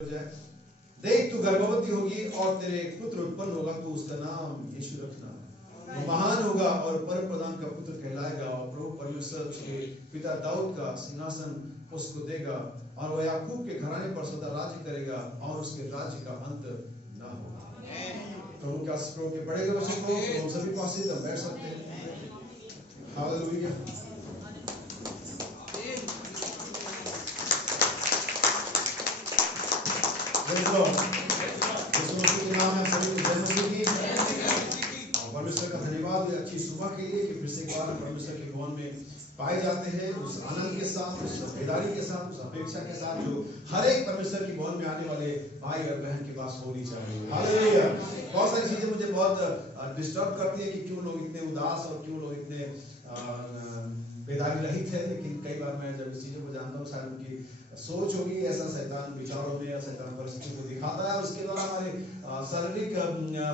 जाए। देख तू गर्भवती होगी और तेरे एक पुत्र उत्पन्न होगा, तो उसका नाम यीशु रखना। वो महान होगा और परम प्रधान का पुत्र कहलाएगा, और प्रभु परमेश्वर उसके पिता दाऊद का सिंहासन उसको देगा, और वह याकूब के घराने पर सदा राज्य करेगा, और उसके राज्य का अंत न होगा। प्रभु के बड़े वचन को हम सभी को आशीष बैठ सकते हैं। हालेलुया। परमेश्वर का धन्यवाद अच्छी सुबह के लिए कि फिर से एक बार परमेश्वर के भवन में पाए जाते हैं, उस आनंद के साथ, उस बेदारी के साथ, उस अपेक्षा के साथ जो हर एक परमेश्वर के भवन में आने वाले भाई और बहन के पास होनी चाहिए। हालेलुया। बहुत सारी चीजें मुझे बहुत डिस्टर्ब करती है कि क्यों लोग इतने उदास और क्यों लोग इतने बेदारी रहित है, लेकिन कई बार मैं जब इस चीजों को जानता हूँ, शायद उनकी सोच होगी, ऐसा शैतान विचारों में या शैतान परिस्थितियों को दिखाता है, उसके द्वारा हमारे शारीरिक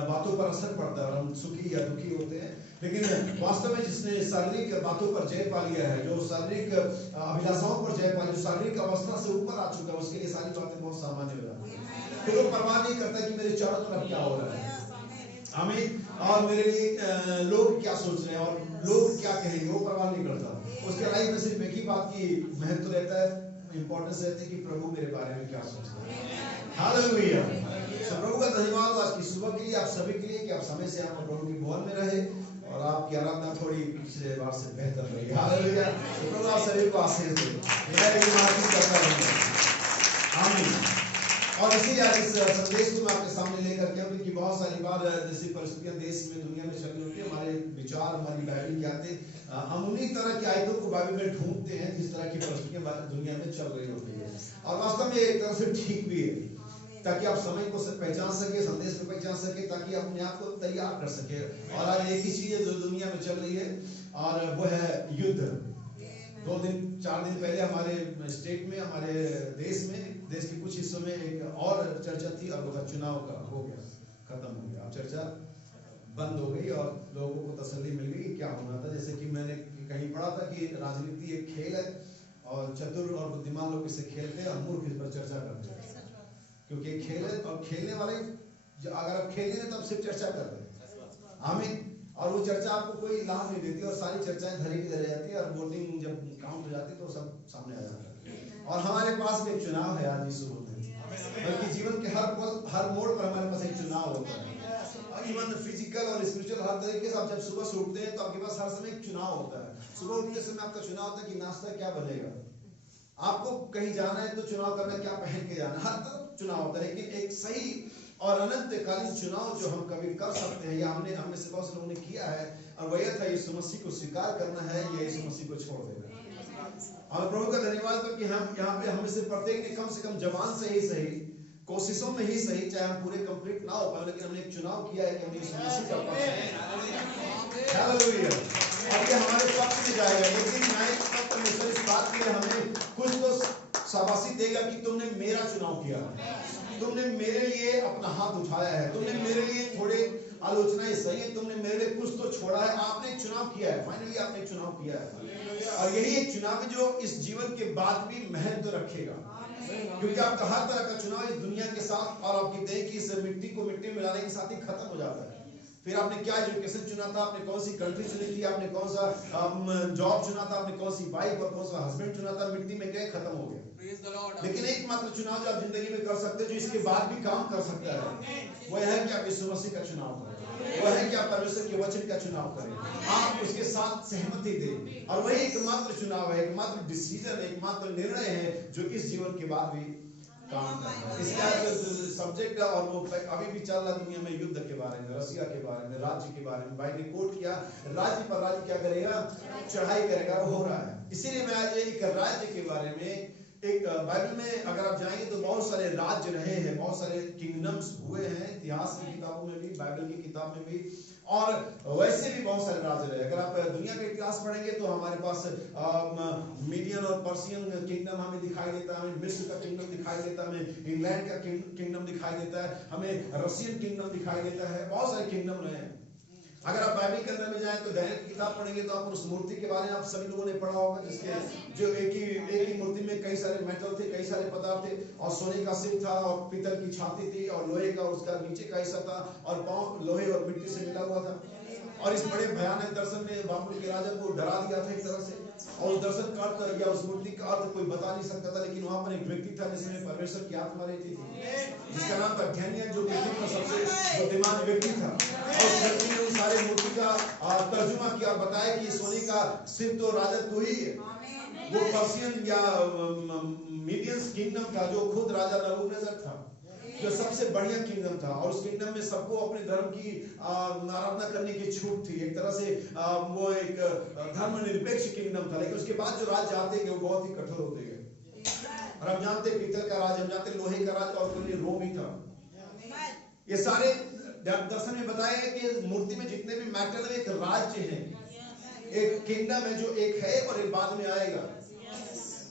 बातों पर असर पड़ता है और हम सुखी या दुखी होते हैं। लेकिन वास्तव में जिसने शारीरिक बातों पर जय पा लिया है, जो शारीरिक अभिलाषाओं पर जय पा लिया, जो शारीरिक अवस्था से ऊपर आ चुका है, उसके लिए सारी बातें बहुत सामान्य हो जाती है। फिर वो परवाह नहीं करता कि मेरे चारों तरफ क्या हो रहा है, आमीन, और मेरे लिए लोग क्या सोच रहे हैं और लोग क्या कहेंगे, वो परवाह नहीं करता। उसके लाइफ में सिर्फ एक ही बात की महत्व रहता है, इंपॉर्टेंस रहती है कि प्रभु मेरे बारे में क्या सोचते हैं। हालेलुया। तो प्रभु का धन्यवाद आज की सुबह के लिए, आप सभी के लिए, कि आप समय से आप प्रभु के भवन में रहे और आपकी आराधना थोड़ी पिछले बार से बेहतर रही। हालेलुया। तो प्रभु आप सभी को आशीष दे, मेरा भी आशीष करता रहूंगा। आमीन। और इसीलिए आज इस संदेश को मैं आपके सामने लेकर के आऊं कि बहुत सारी बार जैसी परिस्थितियां देश में, दुनिया में चल रही होती है, हमारे विचार, हमारी बाइबल के आते, हम उन्हीं तरह की आयतों को बाइबल में ढूंढते हैं जिस तरह की परिस्थितियां दुनिया में चल रही होती है, और वास्तव में एक तरह से ठीक भी है, ताकि आप समय को पहचान सके, संदेश को पहचान सके, ताकि अपने आप को तैयार कर सके। और आज एक ही चीज है जो दुनिया में चल रही है, और वो है युद्ध। 2-4 दिन पहले हमारे स्टेट में, हमारे देश में, देश के कुछ हिस्सों में एक और चर्चा थी, और वो चुनाव का हो गया, खत्म हो गया। अब चर्चा बंद हो गई और लोगों को तसल्ली मिल गई क्या होना था। जैसे कि मैंने कहीं पढ़ा था कि राजनीति एक खेल है, और चतुर और बुद्धिमान लोग इसे खेलते हैं और मूर्ख इस पर चर्चा करते हैं, क्योंकि एक खेल है और खेलने वाले अगर आप खेल रहे तो आप सिर्फ चर्चा कर रहे हैं। आमीन। और वो चर्चा आपको कोई लाभ नहीं देती, और सारी चर्चाएं धरी की धरी जाती है, और वोटिंग जब काउंट हो जाती है तो सब सामने आ जाता है। और हमारे पास भी एक चुनाव है आज इस सुबह में, बल्कि जीवन के हर पल, हर मोड़ पर हमारे पास एक चुनाव होता है। इवन फिजिकल और स्पिरिचुअल हर तरीके से आप जब सुबह से उठते हैं तो आपके पास हर समय एक चुनाव होता है। सुबह उठते समय आपका चुनाव होता है कि नाश्ता क्या बनेगा, आपको कहीं जाना है तो चुनाव करना क्या पहन के जाना, हर तरफ चुनाव होता है। लेकिन एक सही और अनंतकालीन चुनाव जो हम कभी कर सकते हैं, या हम में से बहुत से लोगों ने किया है, और वह था यीशु मसीह को स्वीकार करना है या यीशु मसीह को छोड़ देना। और प्रभु का धन्यवाद हो कि हम यहाँ पे हम से प्रत्येक ने कम से कम जवान से ही सही, कोशिशों में ही सही, चाहे हम पूरे कंप्लीट ना हो पाए, लेकिन हमने एक चुनाव किया है कि हम यीशु मसीह का पक्ष है। हालेलुया। अब ये हमारे पक्ष में जाएगा, लेकिन परमेश्वर इस बात के लिए हमें कुछ तो शाबाशी देगा कि तुमने मेरा चुनाव किया, तुमने मेरे लिए अपना हाथ उठाया है, तुमने मेरे लिए थोड़े आलोचनाएं सही है, तुमने मेरे लिए कुछ तो छोड़ा है, आपने एक चुनाव किया है, फाइनली आपने एक चुनाव किया है। और यही एक चुनाव है जो इस जीवन के बाद भी महत्व रखेगा, क्योंकि आपका हर तरह का चुनाव इस दुनिया के साथ और आपकी देह की इस मिट्टी को मिट्टी में मिलाने के साथ ही खत्म हो जाता है। फिर आपने क्या एजुकेशन चुना था, आपने कौन सी कंट्री चुनी थी, आपने कौन सा जॉब चुना था, आपने कौन सी वाइफ और कौन सा हस्बैंड चुना था, मिट्टी में गए, खत्म हो गया। लेकिन एकमात्र चुनाव जो आप जिंदगी में कर सकते हो, जो इसके बाद भी काम कर सकता है, वह है कि आप यीशु मसीह का चुनाव करें, वह है कि आप परमेश्वर के वचन का चुनाव करें, आप उसके साथ सहमति दें। और वही एकमात्र चुनाव है, एकमात्र डिसीजन, एकमात्र निर्णय है जो इस जीवन के बाद भी काम करना है। इसका सब्जेक्ट और वो अभी भी चल रहा दुनिया में, युद्ध के बारे में, रसिया के बारे में, राज्य के बारे में। भाई ने कोट किया, राज्य पर राज्य क्या करेगा, चढ़ाई करेगा, वो हो रहा है। इसीलिए मैं आज एक राज्य के बारे में, एक बाइबल में अगर आप जाएंगे तो बहुत सारे राज्य रहे हैं, बहुत सारे किंगडम्स हुए हैं, इतिहास की किताबों में भी, बाइबल की किताब में भी, और वैसे भी बहुत सारे राज्य रहे। अगर आप दुनिया का इतिहास पढ़ेंगे तो हमारे पास मीडियन और पर्शियन किंगडम हमें दिखाई देता है, हमें मिस्र का किंगडम दिखाई देता है, हमें इंग्लैंड का किंगडम दिखाई देता है, हमें रशियन किंगडम दिखाई देता है, बहुत सारे किंगडम रहे हैं। अगर आप बाइबल के अंदर में जाएं तो दानियल की किताब पढ़ेंगे तो आप उस मूर्ति के बारे में आप सभी लोगों ने पढ़ा होगा, जिसके जो एक ही मूर्ति में कई सारे मेटल थे, कई सारे पदार्थ थे, और सोने का सिर था और पीतल की छाती थी और लोहे का उसका नीचे का हिस्सा था और पांव लोहे और मिट्टी से मिला हुआ था। और इस बड़े भयानक दर्शन ने बाबुल के राजा को डरा दिया था एक तरह से, और उस दर्शन का अर्थ या उस मूर्ति का अर्थ कोई बता नहीं सकता था, लेकिन वहां पर एक व्यक्ति था जिसमें परमेश्वर की आत्मा रहती थी, जिसका नाम था ध्यानियल, जो पृथ्वी का सबसे बुद्धिमान व्यक्ति था। और उस व्यक्ति ने उस सारे मूर्ति का तर्जुमा किया और बताया कि सोने का सिर तो राजा तू ही है। वो पर्शियन या मीडियन किंगडम था, जो खुद राजा नबूकदनेस्सर था, जो सबसे बढ़िया किंगडम था, और उस किंगडम में सबको अपने धर्म की आराधना करने की छूट थी। एक तरह से वो एक धर्मनिरपेक्ष किंगडम था, लेकिन उसके बाद जो राज्य आते गए वो बहुत ही कठोर होते गए। और हम जानते पीतल का राज, हम जानते लोहे का राज, और कोई रोम ही था। ये सारे दर्शन में बताया है कि मूर्ति में जितने भी मेटल है एक राज्य है, एक किंगडम है जो एक है और एक बाद में आएगा।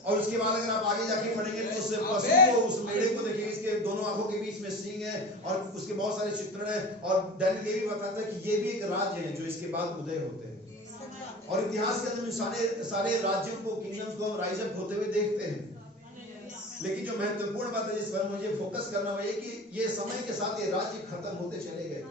और उसके बाद अगर आप आगे जाके पढ़ेंगे तो उस पशु को, उस मेढ़े को देखिए, इसके दोनों आंखों के बीच में सींग है और उसके बहुत सारे चित्रण है। और दानियल ये भी बताता है कि ये भी एक राज्य है जो इसके बाद उदय होते हैं। और इतिहास के अंदर सारे राज्यों को, किंगडम्स को हम राइज अप होते हुए देखते हैं। लेकिन जो महत्वपूर्ण बात है जिस पर मुझे फोकस करना है कि ये समय के साथ ये राज्य खत्म होते चले गए।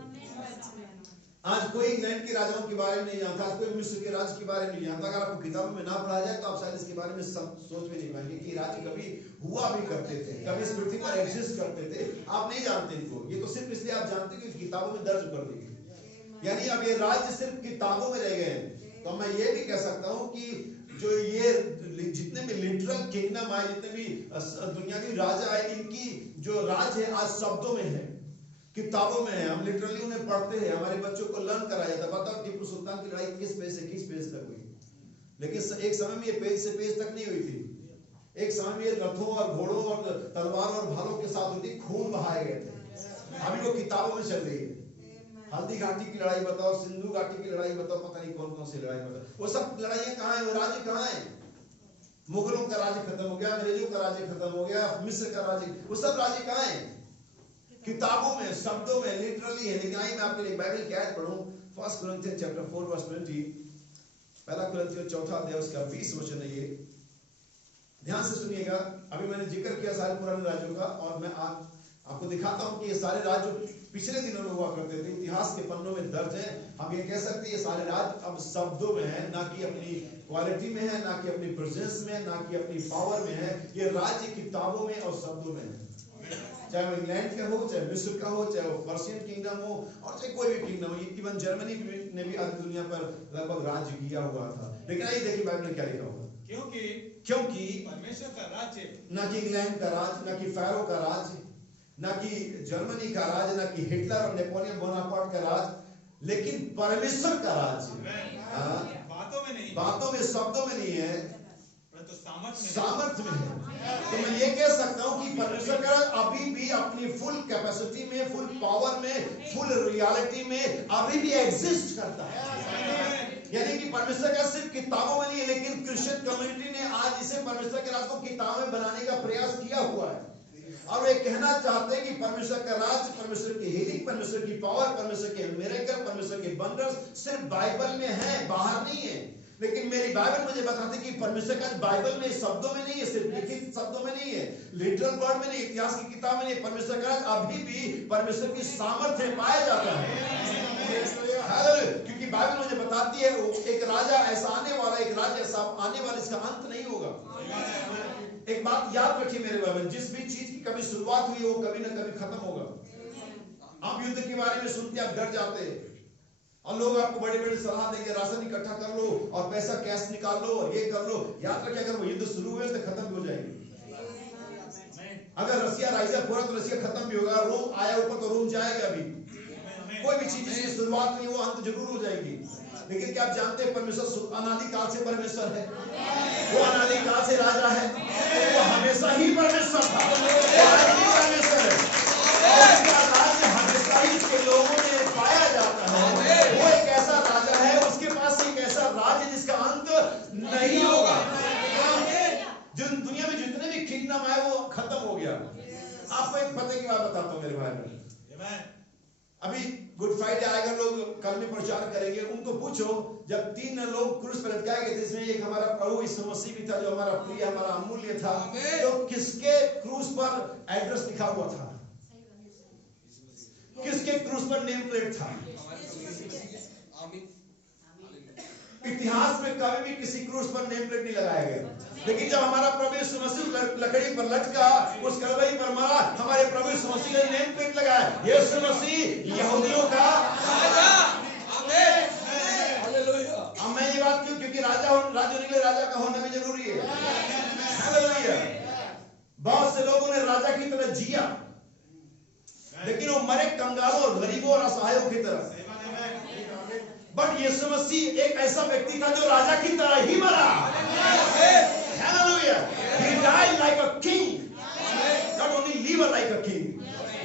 आज कोई इंग्लैंड के राजाओं के बारे में नहीं जानता, आज कोई मिस्र के राज्य के बारे में नहीं जानता। अगर आपको किताबों में ना पढ़ा जाए तो आप शायद इसके बारे में सब सोच भी नहीं पाएंगे कि राज्य कभी हुआ भी करते थे, कभी इस पृथ्वी पर एग्जिस्ट करते थे। आप नहीं जानते इनको, ये तो सिर्फ इसलिए आप जानते कि किताबों में दर्ज कर दी। यानी अब ये राज्य सिर्फ किताबों में रह गए हैं। तो मैं ये भी कह सकता हूँ कि जो ये जितने भी लिटरल किंगडम आए, जितने भी दुनियावी राजा आए, इनकी जो राज है आज शब्दों में है, किताबों में है। हम लिटरली उन्हें पढ़ते हैं, हमारे बच्चों को लर्न कराया जाता है। बताओ टीपू सुल्तान की लड़ाई किस पेज से किस पेज तक हुई? लेकिन एक समय में ये पेज से पेज तक नहीं हुई थी। एक समय में ये रथों और घोड़ों और तलवार और भालों के साथ हुई थी, खून बहाए गए थे। अभी वो किताबों में चल रही है। हल्दी घाटी की लड़ाई बताओ, सिंधु घाटी की लड़ाई बताओ, पता नहीं कौन कौन सी लड़ाई बताओ। वो सब लड़ाइयां कहाँ है? वो राज्य कहाँ है? मुगलों का राज्य खत्म हो गया, अंग्रेजों का राज्य खत्म हो गया, मिस्र का राज्य, वो सब राज्य कहाँ है? किताबों में, शब्दों में, लिटरली है। लेकिन आइए मैं आपके लिए बाइबल की आयत पढ़ूं। 1 कुरिन्थियन चैप्टर 4 वर्स 20। पहला कुरिन्थियन 4 अध्याय उसका 20 वचन है ये। ध्यान से सुनिएगा। अभी मैंने जिक्र किया सारे पुराने राज्यों का, और मैं आज आपको दिखाता हूं कि ये सारे राज्य पिछले दिनों में हुआ करते थे, इतिहास के पन्नों में दर्ज है। हम ये कह सकते हैं ये सारे राज्य अब शब्दों में है, ना कि अपनी क्वालिटी में है, ना कि अपनी प्रेजेंस में, ना कि अपनी पावर में है। ये राज्य किताबों में और शब्दों में है। चाहे वो इंग्लैंड का हो, चाहे मिस्र का हो, चाहे वो पर्शियन किंगडम हो, और चाहे कोई भी किंगडम हो। इवन जर्मनी ने भी आधी दुनिया पर लगभग राज्य किया हुआ था। लेकिन आइए देखिए बाइबल में क्या लिखा हुआ। क्योंकि परमेश्वर का राज्य, ना कि इंग्लैंड का राज, ना कि फैरो का राज, ना कि जर्मनी का राज, ना कि हिटलर और नेपोलियन बोनापार्ट का राज, लेकिन परमेश्वर का राज बातों में नहीं, बातों में, शब्दों में नहीं है, परंतु सामर्थ्य में है। तो मैं ये कह सकता हूं कि परमेश्वर का राज अभी भी अपनी फुल कैपेसिटी में, फुल पावर में, फुल रियलिटी में अभी भी एग्जिस्ट करता है। यानी कि परमेश्वर का सिर्फ किताबों में नहीं है, लेकिन क्रिश्चियन कम्युनिटी ने आज इसे परमेश्वर के राज को किताबों में बनाने का प्रयास किया हुआ है। और वे कहना चाहते हैं कि परमेश्वर का राज, परमेश्वर की हीलिंग, परमेश्वर की पावर, परमेश्वर के मिरेकल, परमेश्वर के वंडर्स सिर्फ बाइबल में है, बाहर नहीं है। लेकिन मेरी बाइबल मुझे बताती है कि परमेश्वर का बाइबल में शब्दों में नहीं है, सिर्फ लिखित शब्दों में नहीं है, लिटरल वर्ड में नहीं, इतिहास की किताब में नहीं। परमेश्वर का राज अभी भी परमेश्वर की सामर्थ्य पाया जाता है। क्योंकि बाइबल मुझे बताती है एक राजा ऐसा आने वाला, एक राजा ऐसा आने वाला, इसका अंत नहीं होगा। एक बात याद रखिए मेरे भाई, जिस भी चीज की कभी शुरुआत हुई वो कभी ना कभी खत्म होगा। आप युद्ध के बारे में सुनते आप डर जाते हैं, और लोग आपको बड़े बड़े सलाह देंगे, राशन इकट्ठा कर लो और पैसा कैश निकाल लो और ये कर लो। याद रखिए अगर वो युद्ध शुरू हुए तो खत्म भी हो जाएगी। अगर रसिया राइज अप हो रहा तो रसिया खत्म भी होगा। रोम आया ऊपर तो रोम जाएगा भी। कोई भी चीज जिसकी शुरुआत नहीं वो अंत जरूर हो जाएगी। लेकिन क्या आप जानते हैं परमेश्वर अनादि काल से परमेश्वर है, वो अनादि काल से राजा है, वो हमेशा ही परमेश्वर था, परमेश्वर है। उसका राज्य हमेशा ही इसके लोगों में पाया जाता है। वो एक ऐसा राजा है, उसके पास एक ऐसा राज्य जिसका अंत नहीं होगा। जो दुनिया में जितने भी किंगडम है वो खत्म हो गया। आपको एक पते की बात बताता हूँ मेरे भाई बहन। अभी गुड फ्राइडे आएगा, लोग कल में प्रचार करेंगे, उनको पूछो जब 3 लोग क्रूस पर लटकाए गए थे, इसमें एक हमारा प्रभु यीशु मसीह भी था जो हमारा प्रिय, हमारा अमूल्य था, तो किसके क्रूस पर एड्रेस लिखा हुआ था? किसके क्रूस पर नेम प्लेट था? इतिहास में कभी भी किसी क्रूस पर नेम प्लेट नहीं लगाया गया, लेकिन जब हमारा प्रभु यीशु मसीह लकड़ी पर लटका, उस कलवरी पर मरा, हमारे प्रभु यीशु मसीह ने नेम प्लेट लगाया, यीशु मसीह यहूदियों का राजा। आमीन, हालेलुया। अब मैं ये बात क्यों, क्योंकि राजा होने के लिए राजा का होना भी जरूरी है। हालेलुया। बहुत से लोगों ने राजा की तरह जिया, लेकिन वो मरे कंगालों, गरीबों और असहायों की तरह। बट यीशु मसीह एक ऐसा व्यक्ति था जो राजा की तरह ही मरा। Hallelujah. He died like a king. Not only live like a king.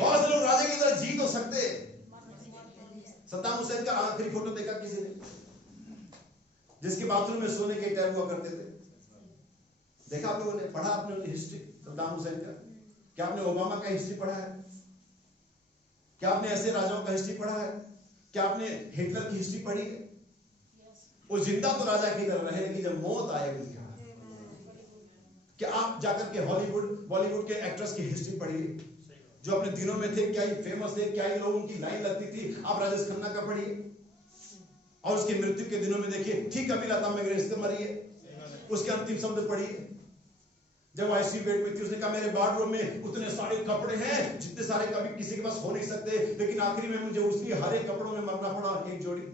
बहुत से लोग राजा की तरह जी तो सकते। सद्दाम हुसैन का आखिरी फोटो देखा किसी ने? जिसके बाथरूम में सोने के टैब हुआ करते थे। देखा आप लोगों ने? पढ़ा आपने हिस्ट्री सद्दाम हुसैन का? क्या आपने ओबामा का हिस्ट्री पढ़ा है? क्या आपने ऐसे राजाओं का हिस्ट्री पढ़ा है? क्या आपने हिटलर की हिस्ट्री पढ़ी है? वो जिंदा तो राजा की तरह रहे, लेकिन जब मौत आए उनका, क्या आप जाकर के बॉलीवुड के एक्ट्रेस की हिस्ट्री पढ़िए जो अपने दिनों में थे, क्या ही फेमस थे, क्या ही लोगों की लाइन लगती थी। आप राजेश खन्ना का पढ़िए और उसकी मृत्यु के दिनों में देखिए, ठीक अभी लता मंगेशकर मरी है, उसके अंतिम शब्द पढ़िए। जब आईसीयू बेड में थी, उसने कहा मेरे वार्डरोब में उतने सारे कपड़े हैं जितने सारे कभी किसी के पास हो नहीं सकते, लेकिन आखिरी में मुझे उसकी हरे कपड़ों में मरना पड़ा, एक जोड़ी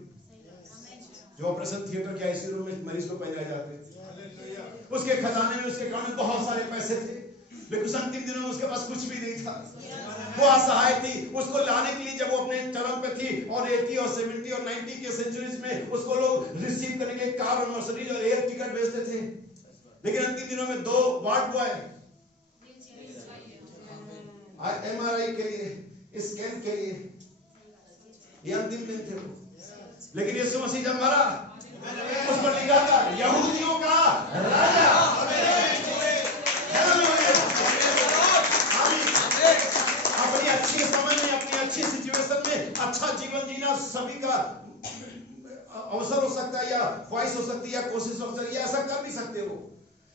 जो ऑपरेशन थिएटर के आईसीयू रूम में मरीज को पहनाए जाते थे। उसके खजाने में, उसके अकाउंट में बहुत सारे पैसे थे, लेकिन उस अंतिम दिनों में उसके पास कुछ भी नहीं था। वो असहाय थी। उसको लाने के लिए जब वो अपने चरम पे थी और 80 और 70 और 90 के सेंचुरीज में उसको लोग रिसीव करने के कार और मर्सिडीज और एयर टिकट भेजते थे, लेकिन अंतिम दिनों में 2 वार्ड बॉय एमआरआई के लिए, स्कैन के लिए, ये अंतिम दिन थे। लेकिन यीशु मसीह जब मरा, उस पर लिखा था यहूदियों का राजा। अपनी अच्छी समय में, अपनी अच्छी सिचुएशन में अच्छा जीवन जीना सभी का अवसर हो सकता है, या ख्वाहिश हो सकती है, या कोशिश हो सकती है, ऐसा कर भी सकते हो।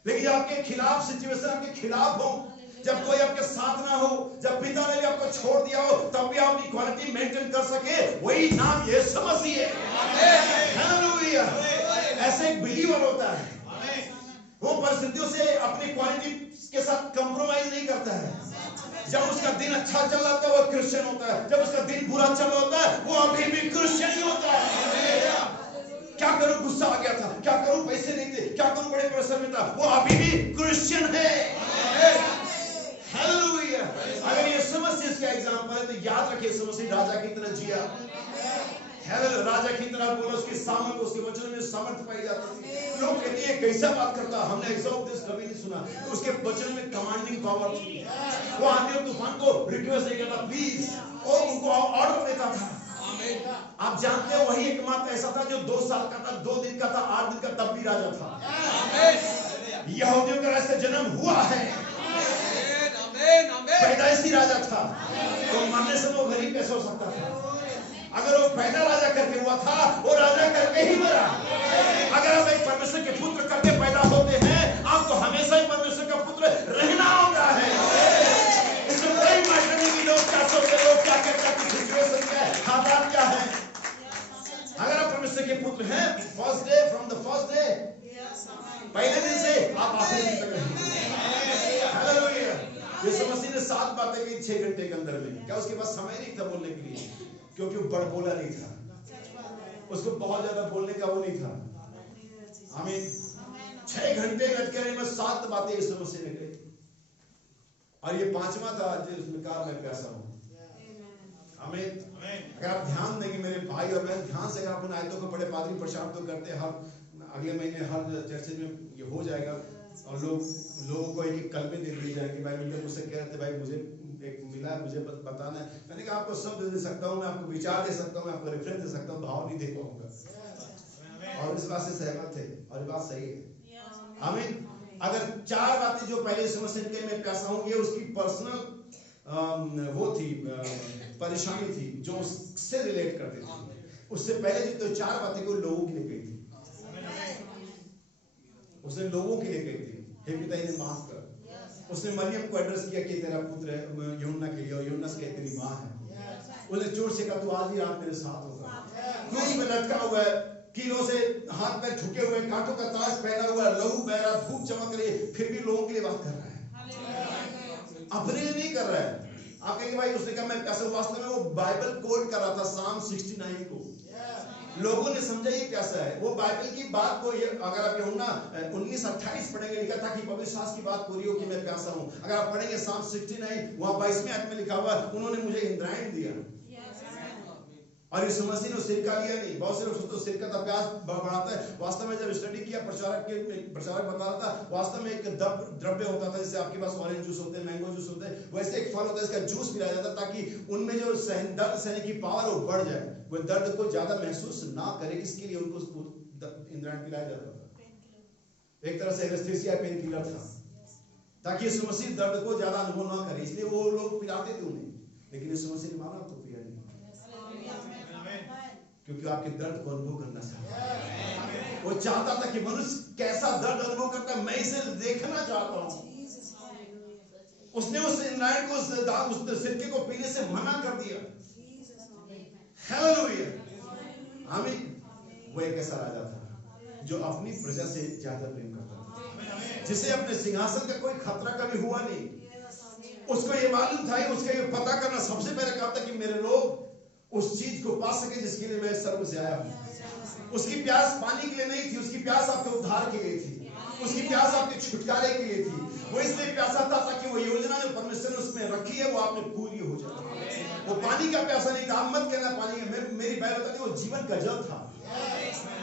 लेकिन आपके खिलाफ सिचुएशन आपके खिलाफ हो, जब कोई आपके साथ ना हो, जब पिता ने भी आपको छोड़ दिया हो, तब भी आप इक्वालिटी मेंटेन कर सके, वही नाम यीशु मसीह है। हालेलुया। ऐसे एक बिलीवर होता है, वो परिस्थितियों से अपनी क्वालिटी के साथ कंप्रोमाइज नहीं करता है। जब उसका दिन अच्छा चल रहा होता है वो क्रिश्चियन होता है, जब उसका दिन बुरा चल रहा होता है वो अभी भी क्रिश्चियन ही होता है। क्या करूं, गुस्सा आ गया था, क्या करूं, पैसे नहीं थे, क्या करूं, बड़े प्रेशर में था, वो अभी भी क्रिश्चियन है। हालेलुया। अगर ये समझ इसका एग्जांपल है तो याद रखिए, यीशु मसीह राजा की तरह जिया। हालेलुया। राजा की तरह बोला, उसकी सामर्थ, उसके वचन में सामर्थ पाई जाती थी। लोग कहते हैं कैसा बात करता, हमने ऐसा उपदेश कभी नहीं सुना। उसके वचन में कमांडिंग पावर थी। वो आंधी और तूफान को रिक्वेस्ट नहीं करता प्लीज, और उनको ऑर्डर देता था। आप जानते हो वही एकमात्र ऐसा था जो 2 साल का था, 2 दिन का था, 8 दिन का, तब भी राजा था। यहूदियों का राजा जन्म हुआ है, पैदाइशी राजा था, तो मरने से वो गरीब कैसे हो सकता था? अगर वो पैदा राजा करके हुआ था, वो राजा करके ही मरा। अगर आप एक परमेश्वर के पुत्र करके पैदा होते हैं, आपको हमेशा ही परमेश्वर का पुत्र रहना होता है। इसमें कोई मायने नहीं कि लोग क्या सोचते, लोग क्या कहते हैं, सिचुएशन क्या है, हालात क्या है। अगर आप परमेश्वर के पुत्र हैं, first day, from the first day, पहले दिन से आप आखिरी दिन तक रहेंगे। हालेलुया। यीशु मसीह ने 7 बातें की 6 घंटे के अंदर में। क्या उसके पास समय नहीं था बोलने के लिए? क्योंकि वो बड़ बोला नहीं था, उसको बहुत ज्यादा बोलने का वो नहीं था। आमीन। 6 घंटे लटके में 7 बातें यीशु मसीह ने कही, और ये 5वां था जिसमें कहा मैं प्यासा हूं। आमीन। अगर आप ध्यान देंगे मेरे भाई और बहन, ध्यान से अगर आप उन आयतों को पढ़े, पादरी प्रचार तो करते हर अगले महीने हर चर्च में ये हो जाएगा, और लोगों को एक कलमे दे दिए जाएंगे। भाई मिलकर मुझसे कह रहे थे, भाई मुझे एक मिला, मुझे बताना है। मैंने कहा आपको शब्द दे सकता हूँ, मैं आपको विचार दे सकता हूँ, मैं आपको रेफरेंस दे सकता हूँ, भाव नहीं दे पाऊंगा। और इस बात से सहमत थे, और ये बात सही है। आमीन। अगर 4 बातें जो पहले समझ के मैं प्यासा हूँ, ये उसकी पर्सनल वो थी परेशानी थी जो उससे रिलेट करती थी। उससे पहले जो तो 4 बातें को लोगों के लिए कही थी, उसने लोगों के लिए कही थी, हे पिता इन्हें माफ कर। उसने मरियम को एड्रेस किया कि तेरा पुत्र है यूहन्ना के लिए, और यूहन्ना से तेरी माँ है। उसने चोट से कहा तू आज ही रात मेरे साथ होगा। क्रूस में लटका हुआ है, कीलों से हाथ पैर झुके हुए, कांटों का ताज पहना हुआ है, लहू बह रहा, धूप चमक रही, फिर भी लोगों के लिए बात कर रहा है, अपने लिए नहीं कर रहा है। आप कहेंगे भाई उसने कहा मैं कैसे, वास्तव में वो बाइबल कोट कर रहा था साम 69 को। लोगों ने समझा ये कैसा है, वो बाइबल की बात को, ये अगर आप यूहन्ना 19:28 पढ़ेंगे, लिखा था कि पवित्र शास्त्र की बात पूरी हो कि मैं प्यासा हूं। अगर आप पढ़ेंगे साम 69 वहां 22वें आयत में लिखा हुआ उन्होंने मुझे इंद्रायण दिया, और यीशु मसीह ने सिरका लिया नहीं। बहुत से लोग तो सिरका का प्यास बढ़ाता है, वास्तव में जब स्टडी किया प्रचारक बता रहा था, वास्तव में एक द्रव्य होता था, जैसे आपके पास ऑरेंज जूस होते हैं, मैंगो जूस होते हैं, वैसे एक फल होता है इसका जूस पिलाया जाता ताकि उनमें जो दर्द सहने की पावर वो बढ़ जाए, वो दर्द को ज्यादा महसूस ना करे, इसके लिए उनको इंद्रायण पिलाया जाता था। एक तरह से एनेस्थीसिया पेन किलर था, ताकि यीशु मसीह दर्द को ज्यादा अनुभव ना करे, इसलिए वो लोग पिलाते थे उन्हें। लेकिन यीशु मसीह ने माना तो पिया नहीं, क्योंकि आपके दर्द को अनुभव करना चाहता है। वो चाहता था कि मनुष्य कैसा दर्द अनुभव करता है, मैं इसे देखना चाहता हूं। उसने उस इंद्रायण को उस सिरके को पीने से मना कर दिया। हालेलुया, आमीन। वो एक ऐसा राजा था जो अपनी प्रजा से ज्यादा प्रेम करता था, जिसे अपने सिंहासन का कोई खतरा कभी हुआ नहीं। उसको ये मालूम था, उसका ये पता करना सबसे पहले कहा था कि मेरे लोग उस चीज को पा सके जिसके लिए मैं सर्व से आया हूं। उसकी प्यास पानी के लिए नहीं थी, उसकी प्यास आपके उद्धार के लिए थी, उसकी प्यास आपके छुटकारे के लिए थी। वो इसलिए प्यासा था ताकि वो योजना जो परमेश्वर ने उसमें रखी है वो आप में पूरी हो जाए। वो पानी का प्यासा नहीं था, आप मत कहना पानी है, मेरी बाइबल बताती है वो जीवन का जल था।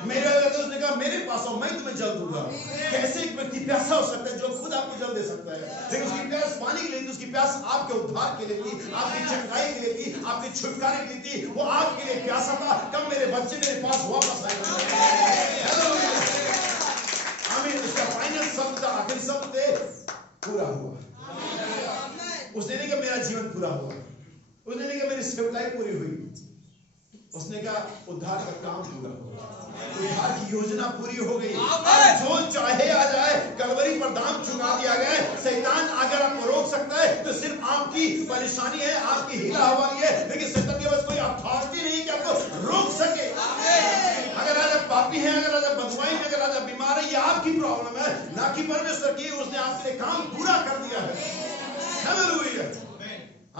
मेरे उसने कहा मेरे पास आओ मैं तुम्हें जल दूंगा। कैसे एक व्यक्ति प्यासा हो सकता है जो खुद आपको जल दे सकता है? लेकिन उसकी प्यास पानी के लिए थी, उसकी प्यास आपके उद्धार के लिए थी, आपकी चंगाई के लिए थी, आपके छुटकारे के लिए थी। वो आपके लिए प्यासा था, कब मेरे बच्चे मेरे पास वापस आएंगे। आमीन। उसका फाइनल शब्द था, आखिरी शब्द थे पूरा हुआ। उसने नहीं कहा मेरा जीवन पूरा हुआ, उसने नहीं कहा मेरी सेवकाई पूरी हुई, उसने कहा उद्धार का काम पूरा हुआ, उद्धार की योजना पूरी हो गई। अब जो चाहे आ जाए, कलवरी पर दाम चुका दिया गया। शैतान अगर आपको रोक सकता है तो सिर्फ आपकी परेशानी है, आपकी हिला हवाली है, लेकिन शैतान के पास कोई अथॉरिटी नहीं कि आपको रोक सके। अगर आज आप पापी हैं, अगर आज आप बदमाई हैं, अगर आज आप बीमार हैं, ये आपकी प्रॉब्लम है, ना कि परमेश्वर की। उसने आपके लिए काम पूरा कर दिया है। हालेलुया,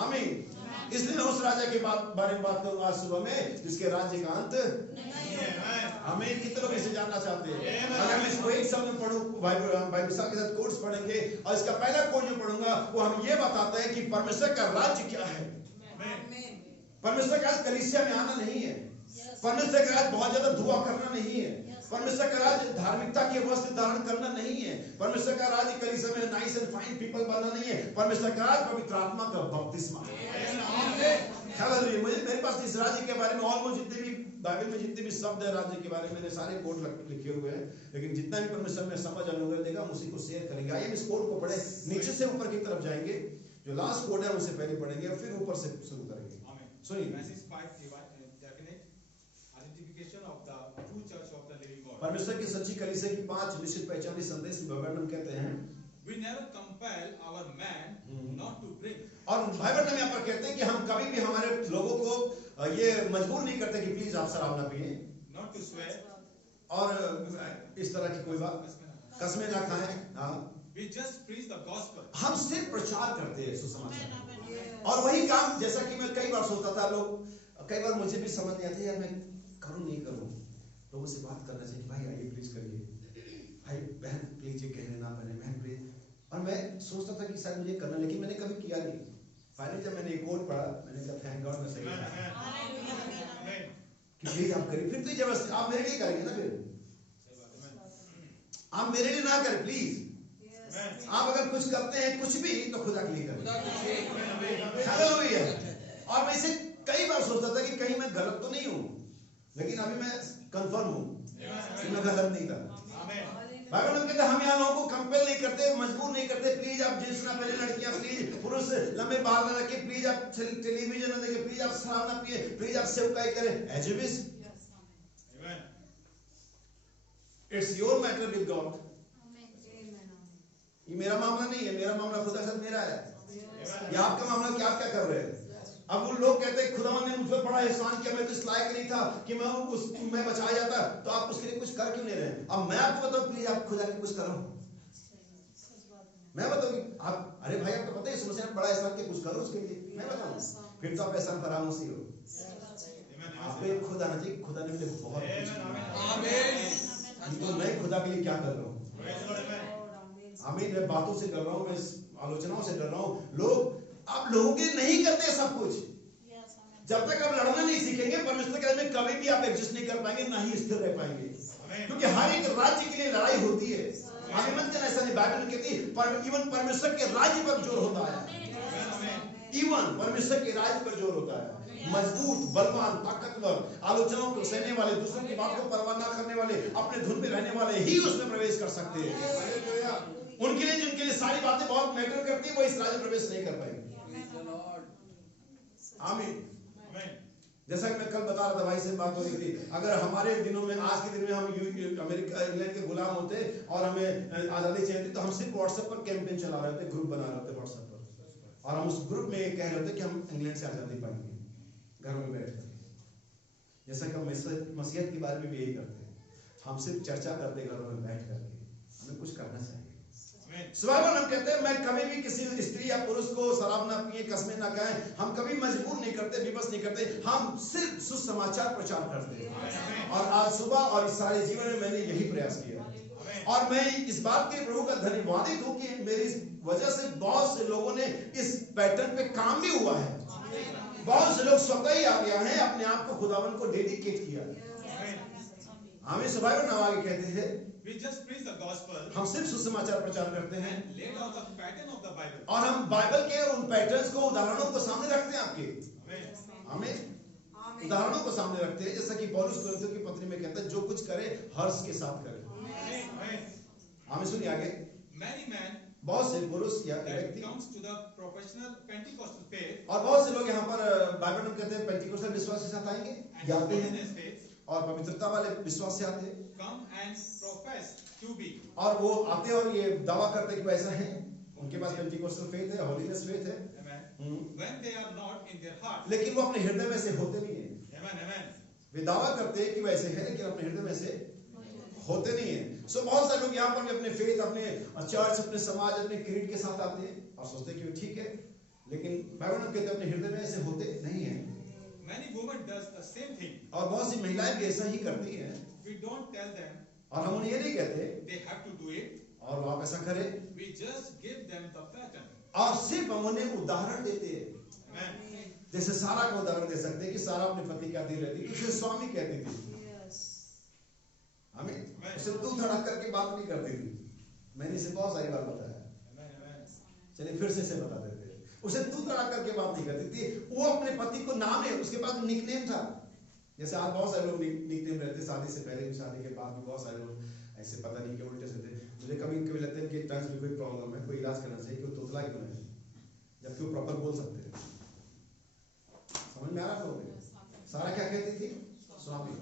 आमीन। इसलिए उस राजा के बारे में बात करूंगा आज सुबह में, जिसके राज्य का अंत नहीं है। आमीन। कितने लोग इसे जानना चाहते हैं? अगर मैं इसको एक शब्द में पढ़ूं, बाइबल के साथ कोट्स पढ़ेंगे, और इसका पहला कोट जो पढ़ूंगा वो हम ये बताता है कि परमेश्वर का राज्य क्या है। परमेश्वर का कलीसिया में आना नहीं है, परमेश्वर का राज बहुत ज्यादा दुआ करना नहीं है, परमेश्वर का राज धार्मिकता के वस्त्र धारण करना नहीं है, परमेश्वर का राज कलीसिया में नाइस एंड फाइन पीपल बनना नहीं है। परमेश्वर का राज पवित्र आत्मा का बपतिस्मा है। हालेलुया। मुझे मेरे पास इस राज्य के बारे में ऑलमोस्ट जितने भी बाइबल में जितने भी शब्द है राज्य के बारे में, मैंने सारे कोड लिखे हुए हैं, लेकिन जितना भी परमेश्वर में समझ अनुभव देगा हम उसी को शेयर करेंगे। आइए इस कोड को पढ़े, नीचे से ऊपर की तरफ जाएंगे। जो लास्ट कोड है उसे पहले पढ़ेंगे और फिर ऊपर से शुरू करेंगे। सुनिए, परमेश्वर की सच्ची कलीसिया की 5 निश्चित पहचानी संदेश वर्णन कहते हैं। We never compel our man not to drink. और भाई बहन यहाँ पर कहते हैं कि हम कभी भी हमारे लोगों को ये मजबूर नहीं करते कि प्लीज आप शराब ना पिए, not to swear, और इस तरह की कोई बात कसमें ना खाएं। हाँ, we just preach the gospel. हम सिर्फ प्रचार करते हैं सुसमाचार। और वही काम जैसा कि मैं कई बार सोचता था, लोग कई बार मुझे भी समझ नहीं आती यार मैं करूं नहीं करूं। लोगों से बात करना चाहिए, भाई आइए प्लीज करिए, भाई बहन प्लीज ये कहने ना बने, बहन प्लीज। और मैं सोचता था कि शायद मुझे करना, लेकिन मैंने कभी किया नहीं। फाइनली जब मैंने एक कोड पढ़ा, मैंने कहा थैंक गॉड मैं सही था कि प्लीज आप करिए। फिर तो जबरदस्ती आप मेरे लिए करेंगे ना, फिर आप मेरे लिए ना करें प्लीज। आप अगर कुछ करते हैं कुछ भी तो खुदा के लिए करें। हालेलुया। और मैं इसे कई बार सोचता था कि कहीं मैं गलत तो नहीं हूं, लेकिन अभी मैं कंफर्म हूं कि मैं गलत नहीं था। बाइबल में कहते हैं हम यहाँ लोगों को कंपेल नहीं करते, मजबूर नहीं करते, प्लीज आप जींस ना पहने, लड़कियां प्लीज, पुरुष लंबे बाल ना रखें, प्लीज आप टेलीविजन ना देखें, प्लीज आप शराब ना पिए, प्लीज आप सेवकाई करें, as you wish. It's your matter with God. ये मेरा मामला नहीं है, मेरा मामला खुदा के साथ मेरा है। ये आपका मामला कि आप क्या कर रहे हैं। अब वो लोग कहते हैं खुदावन ने मुझ पर बड़ा एहसान किया, मैं तो इस लायक नहीं था कि मैं बचाया जाता, तो आप उसके लिए कुछ कर क्यों नहीं रहे। अब मैं आपको बताऊं, प्लीज आप खुदा के कुछ करो। मैं बताऊंगी आप, अरे भाई आपको पता है इस मसीह ने बड़ा एहसान किया, कुछ करो उसके लिए। मैं बताऊं, फिर तो आप एहसान फरामोशी हो। आप पे खुद आना चाहिए, खुदा ने मुझे बहुत तो मैं खुदा के लिए क्या कर रहा हूँ। आमीन। मैं बातों से कर रहा हूँ, मैं आलोचनाओं से कर रहा हूँ। लोग आप लोगों के नहीं करते सब कुछ। जब तक आप लड़ना नहीं सीखेंगे परमेश्वर के राज्य में कभी भी आप एडजस्ट नहीं कर पाएंगे, ना ही स्थिर रह पाएंगे, क्योंकि हर एक राज्य के लिए लड़ाई होती है। आगे मत कहना ऐसा नहीं, बाइबल में कहती है इवन परमेश्वर के राज्य पर जोर होता है। इवन परमेश्वर के राज्य पर जोर होता है। मजबूत, बलवान, ताकतवर, आलोचनाओं को सहने वाले, दूसरों की बात को परवाह ना करने वाले, अपने धुन में रहने वाले ही उसमें प्रवेश कर सकते हैं। उनके लिए जिनके लिए सारी बातें बहुत मैटर करती है, वो इस राज्य में प्रवेश नहीं कर पाएंगे। आमीन। जैसा कि मैं कल बता रहा था, भाई से बात हो रही थी, अगर हमारे दिनों में, आज के दिन में हम अमेरिका इंग्लैंड के गुलाम होते और हमें आजादी चाहिए, तो हम सिर्फ व्हाट्सएप पर कैंपेन चला रहे होते, ग्रुप बना रहे होते व्हाट्सएप पर, और हम उस ग्रुप में कह रहे होते कि हम इंग्लैंड से आजादी पाएंगे घर में बैठ कर। जैसा कि हम मसीहत के बारे में भी यही करते हैं, हम सिर्फ चर्चा करते घरों में बैठ करके, हमें कुछ करना चाहिए। बाइबल हम कहते हैं मैं कभी भी किसी स्त्री या पुरुष को शराब ना पिए, कसमें ना खाएं, हम कभी मजबूर नहीं करते, विवश नहीं करते, हम सिर्फ सुसमाचार प्रचार करते हैं। और आज सुबह और इस सारे जीवन में मैंने यही प्रयास किया, और मैं इस बात के प्रभु का धन्यवादित हूं कि मेरी इस वजह से बहुत से लोगों ने इस पैटर्न पे काम भी हुआ है। बहुत से लोग स्वतः ही आ गया है, अपने आप को खुदावन को डेडिकेट किया। हमें बाइबल नाम आगे कहते हैं we just preach the gospel, हम सिर्फ सुसमाचार प्रचार करते हैं, and lay down the pattern of the Bible, और हम बाइबल के उन पैटर्न्स को, उदाहरणों को सामने रखते हैं आपके। हमें उदाहरणों को सामने रखते हैं, जैसा कि पौलुस कोरिन्थियों की पत्री में कहता है जो कुछ करे हर्ष के साथ करे। हमें सुनिए आगे। many men बहुत से पुरुष या that व्यक्ति comes to the professional Pentecostal faith, और बहुत से लोग यहाँ पर बाइबल में कहते हैं पेंटिकोस्टल विश्वास के साथ आएंगे, and आते हैं, holiness faith, और पवित्रता वाले विश्वास से आते हैं, come and profess to be, और वो आते हैं और ये दावा करते हैं कि वैसा है, उनके पास पेंटिकोस्टल फेथ है, होलीनेस फेथ है। amen, when they are not in their heart, लेकिन वो अपने हृदय में से होते नहीं है। amen, amen, वे दावा करते हैं कि वैसे है, लेकिन अपने हृदय में से होते नहीं है। सो बहुत सारे लोग यहाँ पर भी अपने फेथ, अपने चर्च, अपने समाज, अपने क्रीड के साथ आते हैं और सोचते हैं कि ठीक है, लेकिन बाइबल में कहते हैं अपने हृदय में ऐसे होते नहीं है। many women does the same thing, और बहुत सी महिलाएं भी ऐसा ही करती हैं, we don't tell them और हम उन्हें ये नहीं कहते they have to do it, और वो आप ऐसा करें, we just give them the pattern, और सिर्फ हम उन्हें उदाहरण देते हैं। amen, जैसे सारा का उदाहरण दे सकते हैं कि सारा अपने पति का दिल रहती थी, उसे स्वामी कहती थी। हमें उसे तू धड़क करके बात नहीं करती थी। मैंने इसे बहुत सारी बार बताया, amen, amen, चलिए फिर से इसे बता देते हैं। उसे तू धड़क करके बात नहीं करती थी, वो अपने पति को नाम है, उसके पास निकनेम था। जैसे आज बहुत सारे लोग निकनेम रहते, शादी से पहले भी, शादी के बाद भी बहुत सारे लोग ऐसे पता नहीं कि उल्टे से थे। मुझे कभी कभी लगता है कि टंग्स में कोई प्रॉब्लम है, कोई इलाज करना चाहिए कि वो तोतला क्यों है, जबकि वो प्रॉपर बोल सकते हैं। समझ में आ रहा लोग? सारा क्या कहती थी? स्वामी।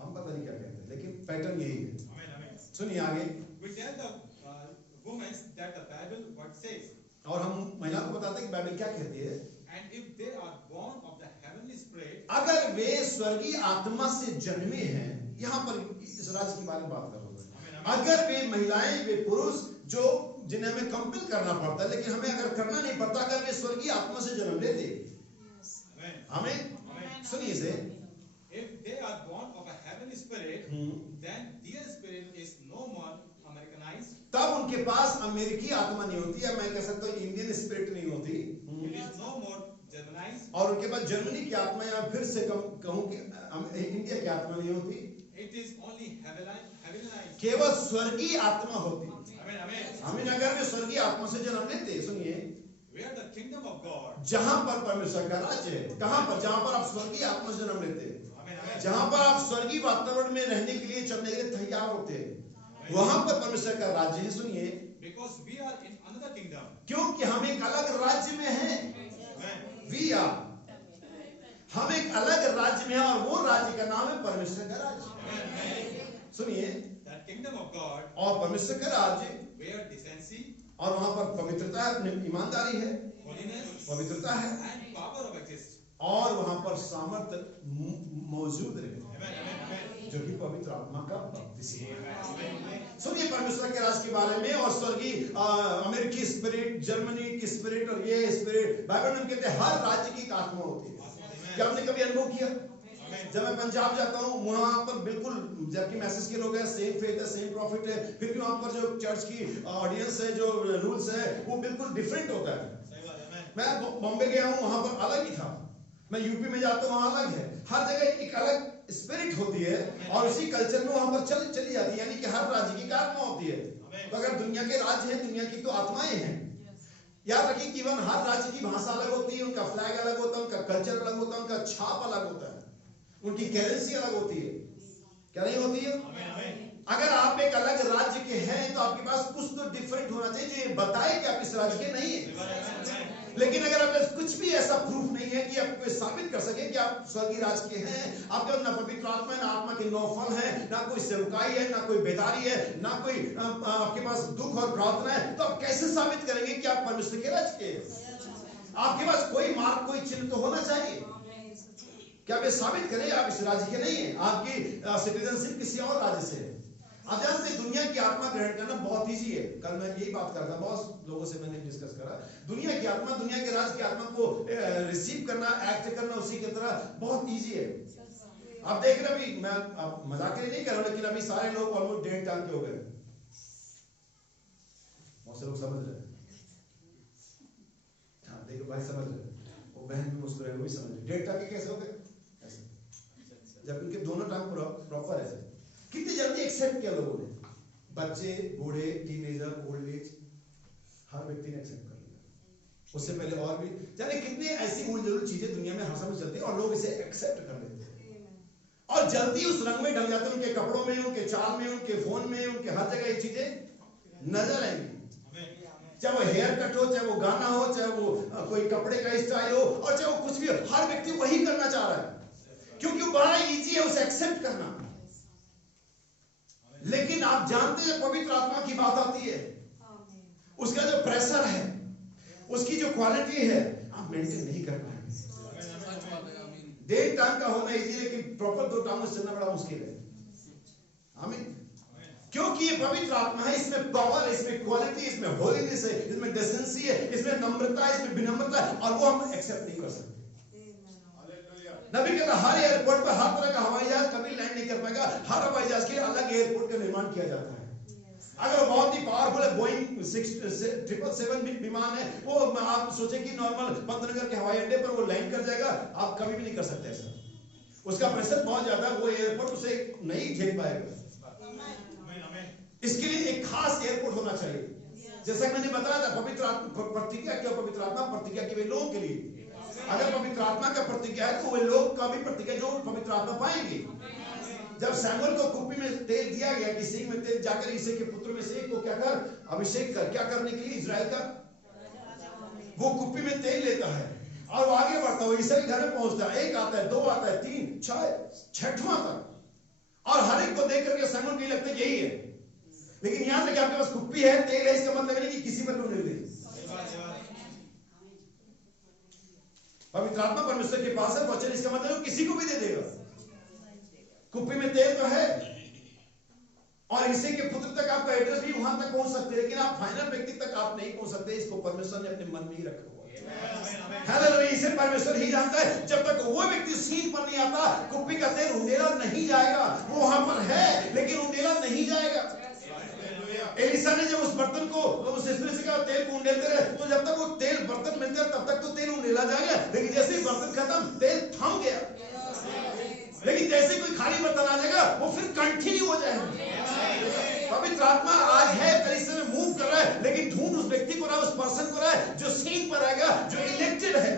हम पता नहीं क्या कहते, लेकिन पैटर्न यही है। amen, amen. सुनिए आगे। We tell the women that the Bible what says, और हम महिला को बताते हैं कि बाइबल क्या कहती है। and if they are born of the heavenly spirit, अगर वे स्वर्गीय आत्मा से जन्मे हैं, यहाँ पर इस राज्य के बारे में बात कर रहा हूँ। अगर वे महिलाएं, वे पुरुष जो जिन्हें हमें कंपेल करना पड़ता है, लेकिन हमें अगर करना नहीं पड़ता, अगर वे स्वर्गीय आत्मा से जन्म लेते, हमें सुनिए से, if they are born of a heavenly spirit, then their spirit is no more Americanized, तब उनके पास अमेरिकी आत्मा नहीं होती, या मैं कह सकता हूँ इंडियन स्पिरिट नहीं होती, it is no more Germanized, और उनके पास जर्मनी की आत्मा, या फिर से कहूँ कि इंडिया की आत्मा नहीं होती, it is only heavenized, केवल स्वर्गीय आत्मा होती। amen, amen, हमें अगर वे स्वर्गीय आत्मा से जन्म लेते, सुनिए, where the kingdom of God, जहां पर परमेश्वर का राज्य है, कहां पर? जहां पर आप स्वर्गीय आत्मा से जन्म लेते हैं, amen, amen, जहां पर आप स्वर्गीय वातावरण में रहने के लिए, चलने के लिए तैयार होते हैं, वहां पर परमेश्वर का राज्य है। सुनिए, Because we are in another kingdom. क्योंकि हम एक अलग राज्य में हैं। वी आर, हम एक अलग राज्य में हैं और वो राज्य का नाम है परमेश्वर का राज्य। सुनिए, That kingdom of God, और परमेश्वर का राज्य, where decency, और वहां पर पवित्रता है, ईमानदारी है, holiness, पवित्रता है, and power of exist. और वहां पर सामर्थ्य मौजूद रहे, जो कि पवित्र आत्मा का बपतिस्मा है। सुनिए परमेश्वर के राज्य के बारे में और स्वर्गीय अमेरिकी स्पिरिट, जर्मनी की स्पिरिट और ये स्पिरिट, बाइबल में कहते हैं हर राज्य की एक आत्मा होती है। क्या आपने कभी अनुभव किया? जब मैं पंजाब जाता हूँ वहां पर बिल्कुल, जबकि मैसेज के लोग हैं, सेम फेथ है, सेम प्रॉफिट है, फिर भी वहां पर जो चर्च की ऑडियंस है, जो रूल्स है, वो बिल्कुल डिफरेंट होता है। मैं बॉम्बे गया हूँ, वहां पर अलग ही था। मैं यूपी में जाता हूँ, वहां अलग है। हर जगह एक अलग स्पिरिट होती है और उसी कल्चर में वहां पर चली जाती है, यानी कि हर राज्य की एक आत्मा होती है। तो अगर दुनिया के राज्य है, दुनिया की तो आत्माएं हैं। याद रखिए कि हर राज्य की भाषा अलग होती है, उनका फ्लैग अलग होता है, उनका कल्चर अलग होता है, उनका छाप अलग होता है, उनकी करेंसी अलग होती है। क्या नहीं होती है? अगर आप एक अलग राज्य के हैं तो आपके पास कुछ तो डिफरेंट होना चाहिए जो ये बताए कि आप इस राज्य के नहीं है। लेकिन अगर आप कुछ भी ऐसा प्रूफ नहीं है कि आप साबित कर सके कि आप स्वर्गीय राज्य के हैं, आपके पास ना पवित्र आत्मा है, ना आत्मा के 9 फल है, ना कोई सेवकाई है, ना कोई बेदारी है, ना कोई आपके पास दुख और प्रार्थना है, तो आप कैसे साबित करेंगे कि आप परमेश्वर के राज्य के हैं? आपके पास कोई मार्ग, कोई चिन्ह तो होना चाहिए। क्या आप ये साबित करें आप इस राज्य के नहीं है, आपकी सिटीजनशिप किसी और राज्य से है। आप जानते हैं दुनिया की आत्मा ग्रहण करना बहुत इजी है। कल मैं यही बात कर रहा था, बहुत लोगों से मैंने डिस्कस करा, दुनिया की आत्मा, दुनिया के राज्य की आत्मा को रिसीव करना, एक्ट करना उसी की तरह बहुत इजी है। आप देख रहे अभी, मैं मजाक के लिए नहीं कर रहा, लेकिन अभी सारे लोग ऑलमोस्ट 1.5 साल के हो गए। बहुत से लोग समझ रहे हैं, हाँ देखो भाई समझ रहे, वो बहन भी मुस्कुराए, वो भी समझ रहे। 1.5 साल के कैसे हो गए? जब उनके दोनों टाइम प्रॉपर है। कितनी जल्दी एक्सेप्ट किया लोगों ने, बच्चे, बूढ़े, टीनेजर, ओल्ड एज, हर व्यक्ति ने एक्सेप्ट कर लिया। उससे पहले और भी जाने कितनी ऐसी मूलजरूर चीजें दुनिया में हर समय चलती है और लोग इसे एक्सेप्ट कर लेते हैं और जल्दी उस रंग में ढल जाते हैं। उनके कपड़ों में, उनके चाल में, उनके फोन में, उनके हर जगह ये चीजें नजर आएंगी। चाहे वो हेयर कट हो, चाहे वो गाना हो, चाहे वो कोई कपड़े का स्टाइल हो, और चाहे वो कुछ भी हो, हर व्यक्ति वही करना चाह रहा है क्योंकि वो बड़ा इजी है उसे एक्सेप्ट करना। लेकिन आप जानते हैं पवित्र आत्मा की बात आती है, उसका जो प्रेशर है, उसकी जो क्वालिटी है, आप मेंटेन नहीं कर पाएंगे। 1.5 टाइम का होना इजी है, लेकिन प्रॉपर 2 टाइम में चलना बड़ा मुश्किल है। आमीन। क्योंकि ये पवित्र आत्मा है, इसमें पावर है, इसमें क्वालिटी, इसमें होलीनेस है, इसमें डिसेंसी है, इसमें नम्रता है, इसमें विनम्रता है, और वो हम एक्सेप्ट नहीं कर सकते। नबी कहता हर एयरपोर्ट पर हर तरह का हवाई जहाज कभी लैंड नहीं कर पाएगा। हर हवाई जहाज के लिए अलग एयरपोर्ट का निर्माण किया जाता है। अगर बहुत ही पावरफुल है, बोइंग 777 विमान है, वो आप सोचे कि नॉर्मल पंतनगर के हवाई अड्डे पर वो लैंड कर जाएगा, आप कभी भी नहीं कर सकते ऐसा। उसका प्रेशर बहुत ज्यादा है, वो एयरपोर्ट उसे नहीं झेल पाएगा। इसके लिए एक खास एयरपोर्ट होना चाहिए। जैसा कि मैंने बताया था, पवित्र आत्मा प्रतिज्ञा क्या, पवित्र आत्मा प्रतिज्ञा के लोगों के लिए। अगर पवित्र आत्मा का प्रतिज्ञा है तो वे लोग का भी प्रतिज्ञा जो पवित्र आत्मा पाएंगे। जब सैमुअल को कुप्पी में तेल दिया गया कि सिंह में तेल जाकर इसे के पुत्र में से एक को क्या कर, अभिषेक कर, क्या करने के लिए, इजराइल का, वो कुप्पी में तेल लेता है और वो आगे बढ़ता है, ईसा के घर में पहुंचता है। 1 आता है, 2 आता है, 3, 6, 6वां तक, और हर एक को देख करके सैमुअल को लगता है यही है। लेकिन यहां से आपके पास कुप्पी है, तेल है, इसका मतलब नहीं कि किसी पर नहीं दे। पवित्र आत्मा परमेश्वर के पास है, वचन इसका मतलब किसी को भी दे देगा। कुप्पी में तेल तो है और इसी के पुत्र तक आपका एड्रेस भी वहां तक पहुंच सकते हैं, लेकिन आप फाइनल व्यक्ति तक आप नहीं पहुंच सकते। इसको परमेश्वर ने अपने मन में ही रखा हुआ है। हालेलुया। इसे परमेश्वर ही जानता है। जब तक वो व्यक्ति सीन पर नहीं आता, कुप्पी का तेल उंडेला नहीं जाएगा। वो वहां पर है लेकिन उंडेला नहीं जाएगा। एलिसा ने जब उस बर्तन को, उस स्त्री से कहा तेल को उंडेलते रहे, तो जब तक वो तेल बर्तन मिलता तब तक तो तेल उंडेला जाएगा, लेकिन जैसे ही बर्तन खत्म, तेल थम गया। लेकिन जैसे कोई खाली बर्तन आ जाएगा, वो फिर कंटिन्यू हो जाएगा। पवित्र आत्मा आज है, कल इस समय मूव कर रहा है, लेकिन ढूंढ उस व्यक्ति को रहा है, उस पर्सन को रहा है जो सीन पर आएगा, जो इलेक्टेड है,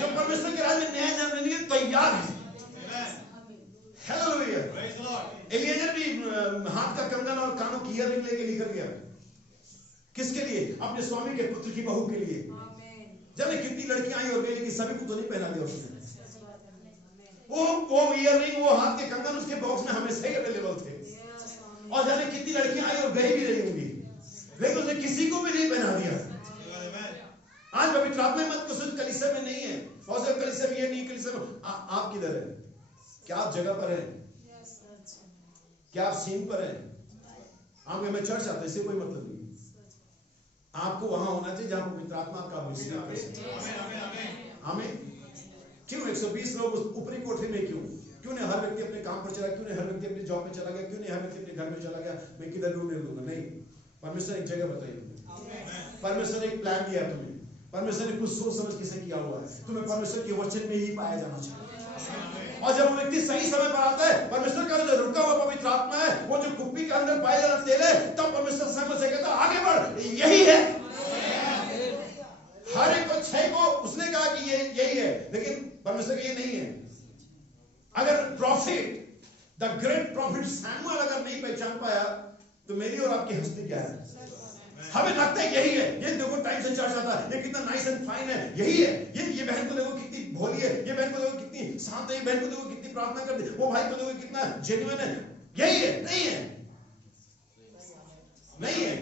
जो परमेश्वर के राज्य में न्याय जानने के लिए तैयार है। हालेलुया। एलिएजर भी हाथ का कंगन और कानों की ईयररिंग लेके निकल गया। किसके लिए? अपने स्वामी के पुत्र की बहू के लिए। जाने कितनी लड़कियां आई और गई, लेकिन सभी को तो नहीं पहना दिया उसने। वो ईयररिंग, वो हाथ के कंगन उसके बॉक्स में हमेशा ही अवेलेबल थे। और जाने कितनी लड़कियां आई और गई भी रही होंगी, लेकिन उसने किसी को भी नहीं पहना दिया। आज पवित्र आत्मा मत को सिर्फ कलीसिया में नहीं है, और सिर्फ कलीसिया में ये नहीं, कलीसिया में आप किधर है? क्या आप जगह पर हैं? क्या आप सीन पर हैं? आप में चर्च आता है, इससे कोई मतलब नहीं। आपको वहां होना चाहिए जहां पवित्र आत्मा आपका अभिषेक कर सके। आमीन। क्यों 120 लोग उस ऊपरी कोठरी में? क्यों नहीं हर व्यक्ति अपने काम पर चला? क्यों नहीं हर व्यक्ति अपने जॉब पे चला गया? क्यों नहीं हर व्यक्ति अपने घर में चला गया? मैं किधर ढूंढने लूंगा? नहीं, परमेश्वर एक जगह बताई तुम्हें, परमेश्वर ने एक प्लान दिया तुम्हें, परमेश्वर ने कुछ सोच समझ किसे किया हुआ है। तुम्हें परमेश्वर के वचन में ही पाया जाना चाहिए। और जब वो व्यक्ति सही समय पर आता है, परमेश्वर का जो रुका हुआ पवित्र आत्मा है, वो जो कुप्पी के अंदर पाया जाना तेल है, तब परमेश्वर समय से कहता आगे बढ़, यही है। हर एक को 6 को उसने कहा कि ये यही है, लेकिन परमेश्वर का ये नहीं है। अगर profit, the great profit Samuel अगर नहीं पहचान पाया, तो मेरी और आपकी हस्ती क्या है? हमें लगता है यही है, ये देखो टाइम से चर्च आता है, ये कितना नाइस एंड फाइन है, यही है। ये बहन को देखो कितनी भोली है, ये बहन को देखो कितनी शांत है, ये बहन को देखो कितनी प्रार्थना करती है, वो भाई को देखो कितना जेन्युइन है, यही है। नहीं है, नहीं है।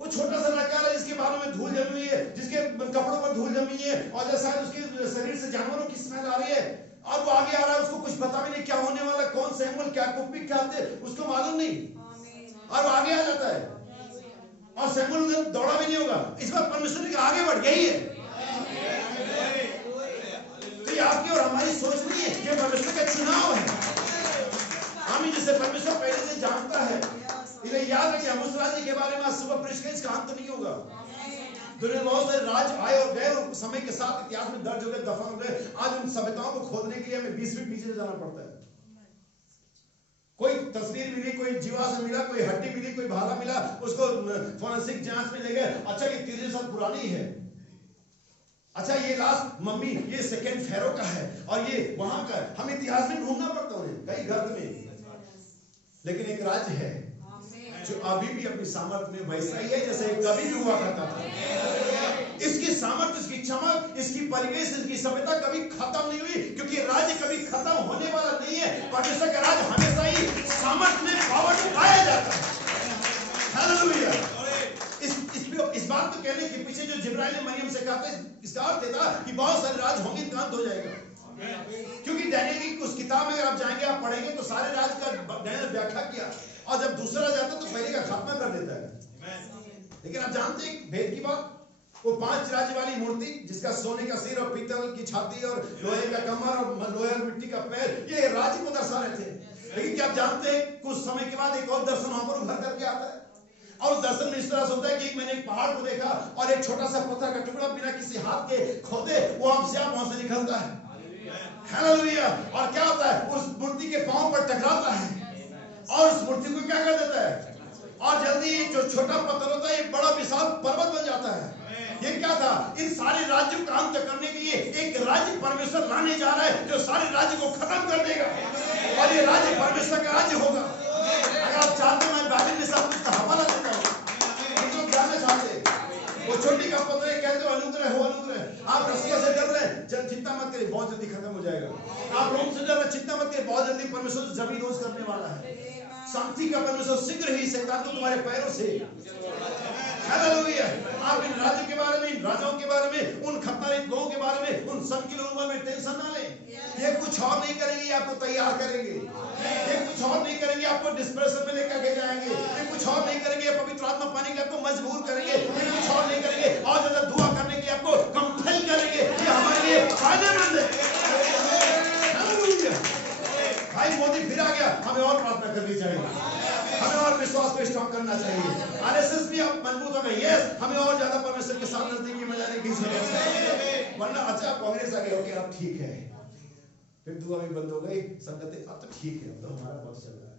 वो छोटा सा लड़का है जिसके बालों में धूल जमी हुई है, जिसके कपड़ों पर धूल जमी है, और जैसा उसके शरीर से जानवरों की स्मेल आ रही है, और वो आगे आ रहा है, उसको कुछ पता भी नहीं क्या होने वाला, कौन सैमुअल, क्या कुप्पी, क्या थे, उसको मालूम नहीं, और वो आगे आ जाता है, और सैमुअल उधर दौड़ा भी नहीं होगा। इस बार परमेश्वर ने कहा आगे बढ़, यही है। तो ये आपकी और हमारी सोच नहीं है, ये परमेश्वर का चुनाव है। आमीन। जिसे परमेश्वर पहले से जानता है, इन्हें याद रखिए, हम उस राज्य के बारे में सुबह प्रेष का इसका अंत नहीं होगा। दुनिया में बहुत सारे राज आए और गए, और समय के साथ इतिहास में दर्ज हो गए, दफन हो गए। आज उन सभ्यताओं को खोदने के लिए हमें 20 फीट पीछे जाना पड़ता है। कोई तस्वीर मिली, कोई जीवाश्म मिला, कोई हड्डी मिली, कोई भाला मिला, उसको फोरेंसिक जांच में ले गए। अच्छा ये 300 साल पुरानी है, अच्छा ये लास्ट मम्मी, ये सेकंड फेरो का है, और ये वहां का। हम इतिहास में ढूंढना पड़ता है कई गर्त में, लेकिन एक राज्य है जो अभी भी अपनी सामर्थ्य में वैसा ही है जैसे कभी भी हुआ करता था। इसकी सामर्थ्य, इसकी चमक, इसकी परिवेश, इसकी सभ्यता कभी खत्म नहीं हुई, क्योंकि राज्य कभी खत्म होने वाला नहीं है। परमेश्वर का राज्य हमेशा ही सामर्थ्य में पावर पाया जाता है। हालेलुया। इस बात को कहने के पीछे जो जिब्राइल ने मरियम से कहा था, इसका अर्थ था कि बहुत सारे राज होंगे, अंत हो जाएगा। क्योंकि डैनियल की उस किताब में अगर आप जाएंगे, आप पढ़ेंगे, तो सारे राज का डैनियल व्याख्या किया, और जब दूसरा राज आता है तो पहले का खात्मा कर देता है। लेकिन आप जानते हैं भेद की बात, वो 5 राज्य वाली मूर्ति, जिसका सोने का सिर और पीतल की छाती और लोहे का कमर और लोहे और मिट्टी का पैर, ये राज्य को दर्शा रहे थे। लेकिन क्या आप जानते हैं, कुछ समय के बाद एक और दर्शन वहां पर उभर करके आता है, और दर्शन में इस तरह से होता है कि मैंने एक पहाड़ को देखा, और एक छोटा सा पत्थर का टुकड़ा बिना किसी हाथ के खोदे वो हमसे आप वहां से निकलता है। हालेलुया। और क्या होता है, उस मूर्ति के पांव पर टकराता है, और उस मूर्ति को क्या कर देता है, और जल्दी जो छोटा पत्थर होता है, एक बड़ा विशाल पर्वत बन जाता है। ये क्या था? इन सारे राज्यों का अंत करने के लिए एक राज्य परमेश्वर लाने जा रहा है, जो सारे राज्य को खत्म कर देगा, और ये राज्य परमेश्वर का राज्य होगा। अगर आप चाहते, मैं बाइबल में सब कुछ का हवाला देता हूँ, लोग जानना चाहते, वो छोटी का पत्र कहते हो अनुग्रह हो, अनुग्रह। आप रस्सियों से डर रहे हैं, चिंता मत करिए, बहुत जल्दी खत्म हो जाएगा। आप रोग से डर रहे, चिंता मत करिए, बहुत जल्दी परमेश्वर जमीन रोज करने वाला है। शांति का परमेश्वर शीघ्र ही शैतान को तुम्हारे पैरों से। हालेलुया। आप इन राज्यों के बारे में, इन राजाओं के बारे में, उन खतरनाक लोगों के बारे में, उन सब के लोगों में टेंशन ना लें। ये कुछ और नहीं करेंगे, आपको तैयार करेंगे। ये कुछ और नहीं करेंगे, आपको डिस्प्रेशन में लेकर के जाएंगे। ये कुछ और नहीं करेंगे, पवित्र आत्मा पाने के आपको मजबूर करेंगे। ये कुछ और नहीं करेंगे, और ज्यादा दुआ करने के आपको कंपेल करेंगे। ये हमारे लिए फायदेमंद है। भाई मोदी फिर आ गया, हमें और प्रार्थना करनी चाहिए, हमें और विश्वास को स्ट्रॉन्ग करना चाहिए। आरएसएस भी अब मजबूत हो गई, यस, हमें और ज्यादा परमेश्वर के साथ नजदीकी में जाने की जरूरत है। वरना अच्छा कांग्रेस आ गया, ओके अब ठीक है, फिर दुआ भी बंद हो गई, संगति अब तो ठीक है, अब तो हमारा बहुत चल रहा है।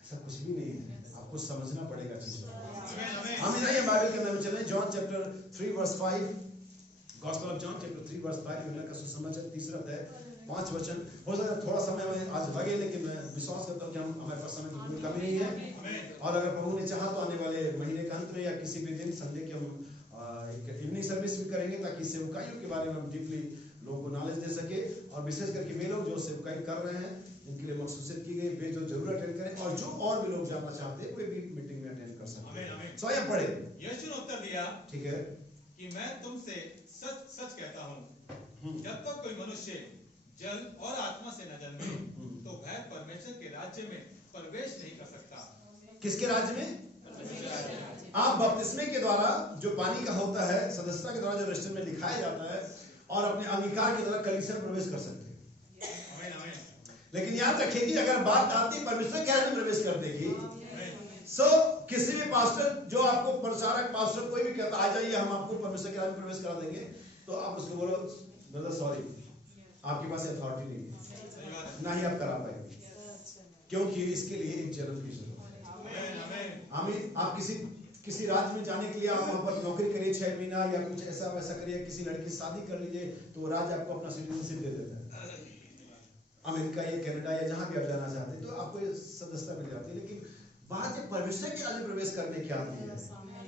ऐसा कुछ भी नहीं है, आपको समझना पड़ेगा चीज। हम इधर बाइबल के अंदर में चलें, John chapter 3 verse 5। Gospel of John chapter 3 verse 5 यूहन्ना का सुसमाचार 3 अध्याय 5 वचन। हो सकता है थोड़ा समय हमें आज लगे, लेकिन मैं विश्वास करता हूं कि हमारे पास समय की कोई कमी नहीं है। और अगर प्रभु ने चाहा तो आने वाले महीने के अंत में या किसी भी दिन संडे की हम एक इवनिंग सर्विस भी करेंगे, ताकि सेवकाइयों के बारे में हम डीपली लोगों को नॉलेज दे सके। और विशेष करके वे लोग जो सेवकाई कर रहे हैं, इनके लिए मखसूसियत की गई, वे जो जरूर अटेंड करें, और जो और भी लोग जानना चाहते हैं वे भी मीटिंग में अटेंड कर सकते हैं। स्वयं पढ़े। यीशु ने उत्तर दिया, ठीक है, कि मैं तुमसे सच सच कहता हूँ, जब तक कोई मनुष्य जल और आत्मा से न जन्मे तो वह परमेश्वर के राज्य में प्रवेश नहीं कर सकता। किसके राज्य में? आप बपतिस्मे के द्वारा जो पानी का होता है, सदस्यता के द्वारा जो रजिस्टर में लिखाया जाता है, और अपने अंगीकार के द्वारा कलीसिया में प्रवेश कर सकते हैं। लेकिन याद रखिए कि अगर बात आती परमेश्वर के राज्य में प्रवेश करने की, किसी भी पास्टर जो आपको प्रचारक पास्टर कोई भी कहता आ जाइए हम आपको परमेश्वर के राज्य में प्रवेश करा देंगे, तो आप उसको बोलो ब्रदर सॉरी, आपके पास अथॉरिटी नहीं है, ना ही आप करा पाएंगे, क्योंकि इसके लिए एक जन्म की जरूरत है। आप किसी राज्य में जाने के लिए आप वहां पर नौकरी करिए 6 महीना या कुछ ऐसा वैसा करिए, किसी लड़की शादी कर लीजिए, तो वो राज्य आपको अपना सिटीजनशिप दे देता है। अमेरिका या कनाडा या जहां भी आप जाना चाहते हैं तो आपको ये सदस्यता मिल जाती है। लेकिन बात जब परमेश्वर के राज्य में प्रवेश करने की आती है,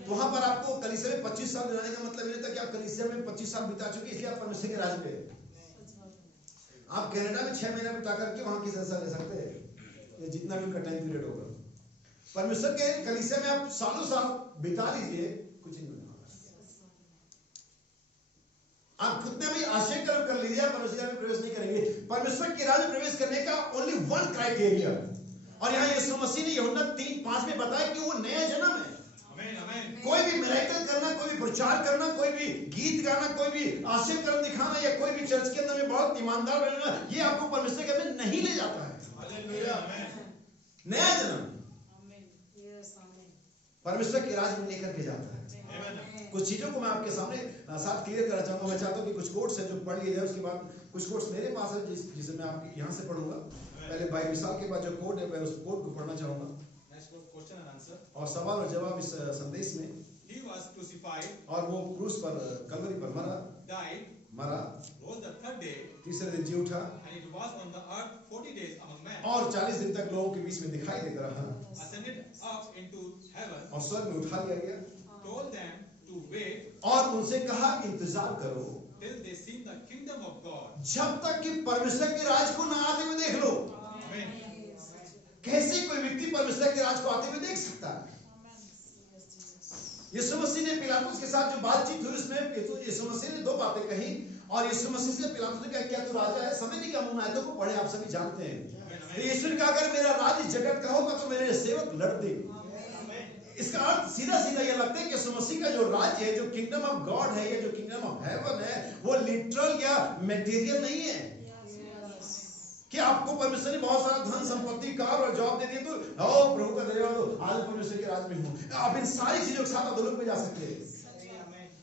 तो वहां पर आपको कलीसिया में 25 साल रहने का मतलब ये था कि आप कलीसिया में 25 साल बिता चुके, इसलिए आप परमेश्वर के राज्य में। आप कनाडा में 6 महीना बिता करके वहां की सदस्यता ले सकते हैं, ये जितना भी उनका टाइम पीरियड होगा। परमेश्वर के कलीसिया में आप सालों साल बिता लीजिए, कुछ नहीं होने वाला। आप कितने भी आशय कर्म कर लीजिए, आप परमेश्वर में प्रवेश नहीं करेंगे। परमेश्वर के राज्य में प्रवेश करने का ओनली वन क्राइटेरिया, और यहाँ यीशु मसीह ने यूहन्ना 3:5 में बताया कि वो नया जन्म है। कोई भी मिरेकल करना, कोई भी प्रचार करना, कोई भी गीत गाना, कोई भी आशय कर्म दिखाना, या कोई भी चर्च के अंदर में बहुत ईमानदार बनना, ये आपको परमेश्वर के में नहीं ले जाता है। नया जन्म परमेश्वर के राज्य में लेकर के जाता है। कुछ चीजों को मैं आपके सामने साथ क्लियर करना चाहूंगा। मैं चाहता हूं कि कुछ कोट्स है जो पढ़ लिए जाए, उसके बाद कुछ कोट्स मेरे पास है जिसे मैं आपके यहाँ से पढ़ूंगा। पहले भाई विशाल के बाद जो कोड है मैं उस कोड को पढ़ना चाहूंगा, और सवाल और जवाब इस संदेश में। He was crucified, और वो क्रूस पर कलवरी पर मरा, died, मरा, rose the third day, तीसरे दिन जी उठा, and it was on the earth 40 days among men, और 40 दिन तक लोगों के बीच में दिखाई देता रहा, ascended up into heaven, और स्वर्ग में उठा लिया गया, told them to wait, और उनसे कहा इंतजार करो till they see the kingdom of God, जब तक कि परमेश्वर के राज को ना आते हुए देख लो। Amen. कैसे कोई व्यक्ति परमेश्वर के राज को आते हुए देख सकता है? यीशु मसीह ने पिलातुस के साथ जो बातचीत हुई उसमें यीशु मसीह ने 2 बातें कही, और यीशु मसीह से पिलातुस ने कहा क्या तू राजा है? समय नहीं का मुंह आयतों को पढ़े, आप सभी जानते हैं। तो यीशु ने कहा अगर मेरा राज इस जगत का होगा तो मेरे सेवक लड़ दे। इसका अर्थ सीधा सीधा यह लगता है कि यीशु मसीह का जो राज्य है, जो किंगडम ऑफ गॉड है, या जो किंगडम ऑफ हेवन है, वो लिटरल या मटेरियल नहीं है कि आपको परमेश्वर ने बहुत सारा धन संपत्ति कार और जॉब दे दिए तो ओ प्रभु का धन्यवाद हो, आज परमेश्वर के राज में हूं। आप इन सारी चीजों के साथ अधोलोक में जा सकते हैं।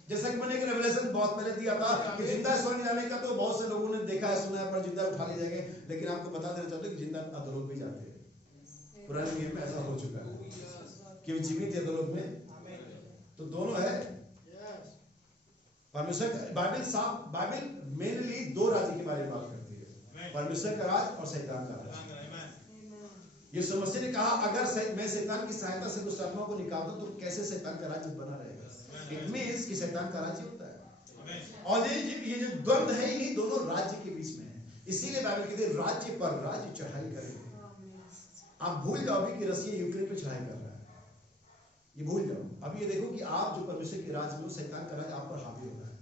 जैसा कि मैंने एक रेवलेशन बहुत पहले दिया था कि जिंदा स्वर्ग जाने का तो बहुत से लोगों ने देखा है, सुना है, पर जिंदा उठा ले जाएंगे। लेकिन आपको बता देना चाहता हूं कि जिंदा अधोलोक में जाते हैं। पुराने नियम में ऐसा हो चुका है कि जीवित है अधोलोक में, तो दोनों है। परमेश्वर बाइबल मेनली 2 राज्य के बारे में बात करती है, परमेश्वर का राज और शैतान का राज। यीशु मसीह ने कहा अगर मैं शैतान की सहायता से दुष्ट आत्माओं को निकाल दूं तो कैसे शैतान का राज्य बना रहेगा। इट मींस कि शैतान का राज्य होता है, और ये जो द्वंद है इन्हीं दोनों राज्य के बीच में है। इसीलिए बाइबल कहती है राज्य पर राज्य चढ़ाई करेंगे। आप भूल जाओ अभी कि रसिया यूक्रेन पे चढ़ाई कर रहा है, ये भूल जाओ। अभी ये देखो कि आप जो परमेश्वर के राज्य में, शैतान का राज्य आप पर हावी हो रहा है,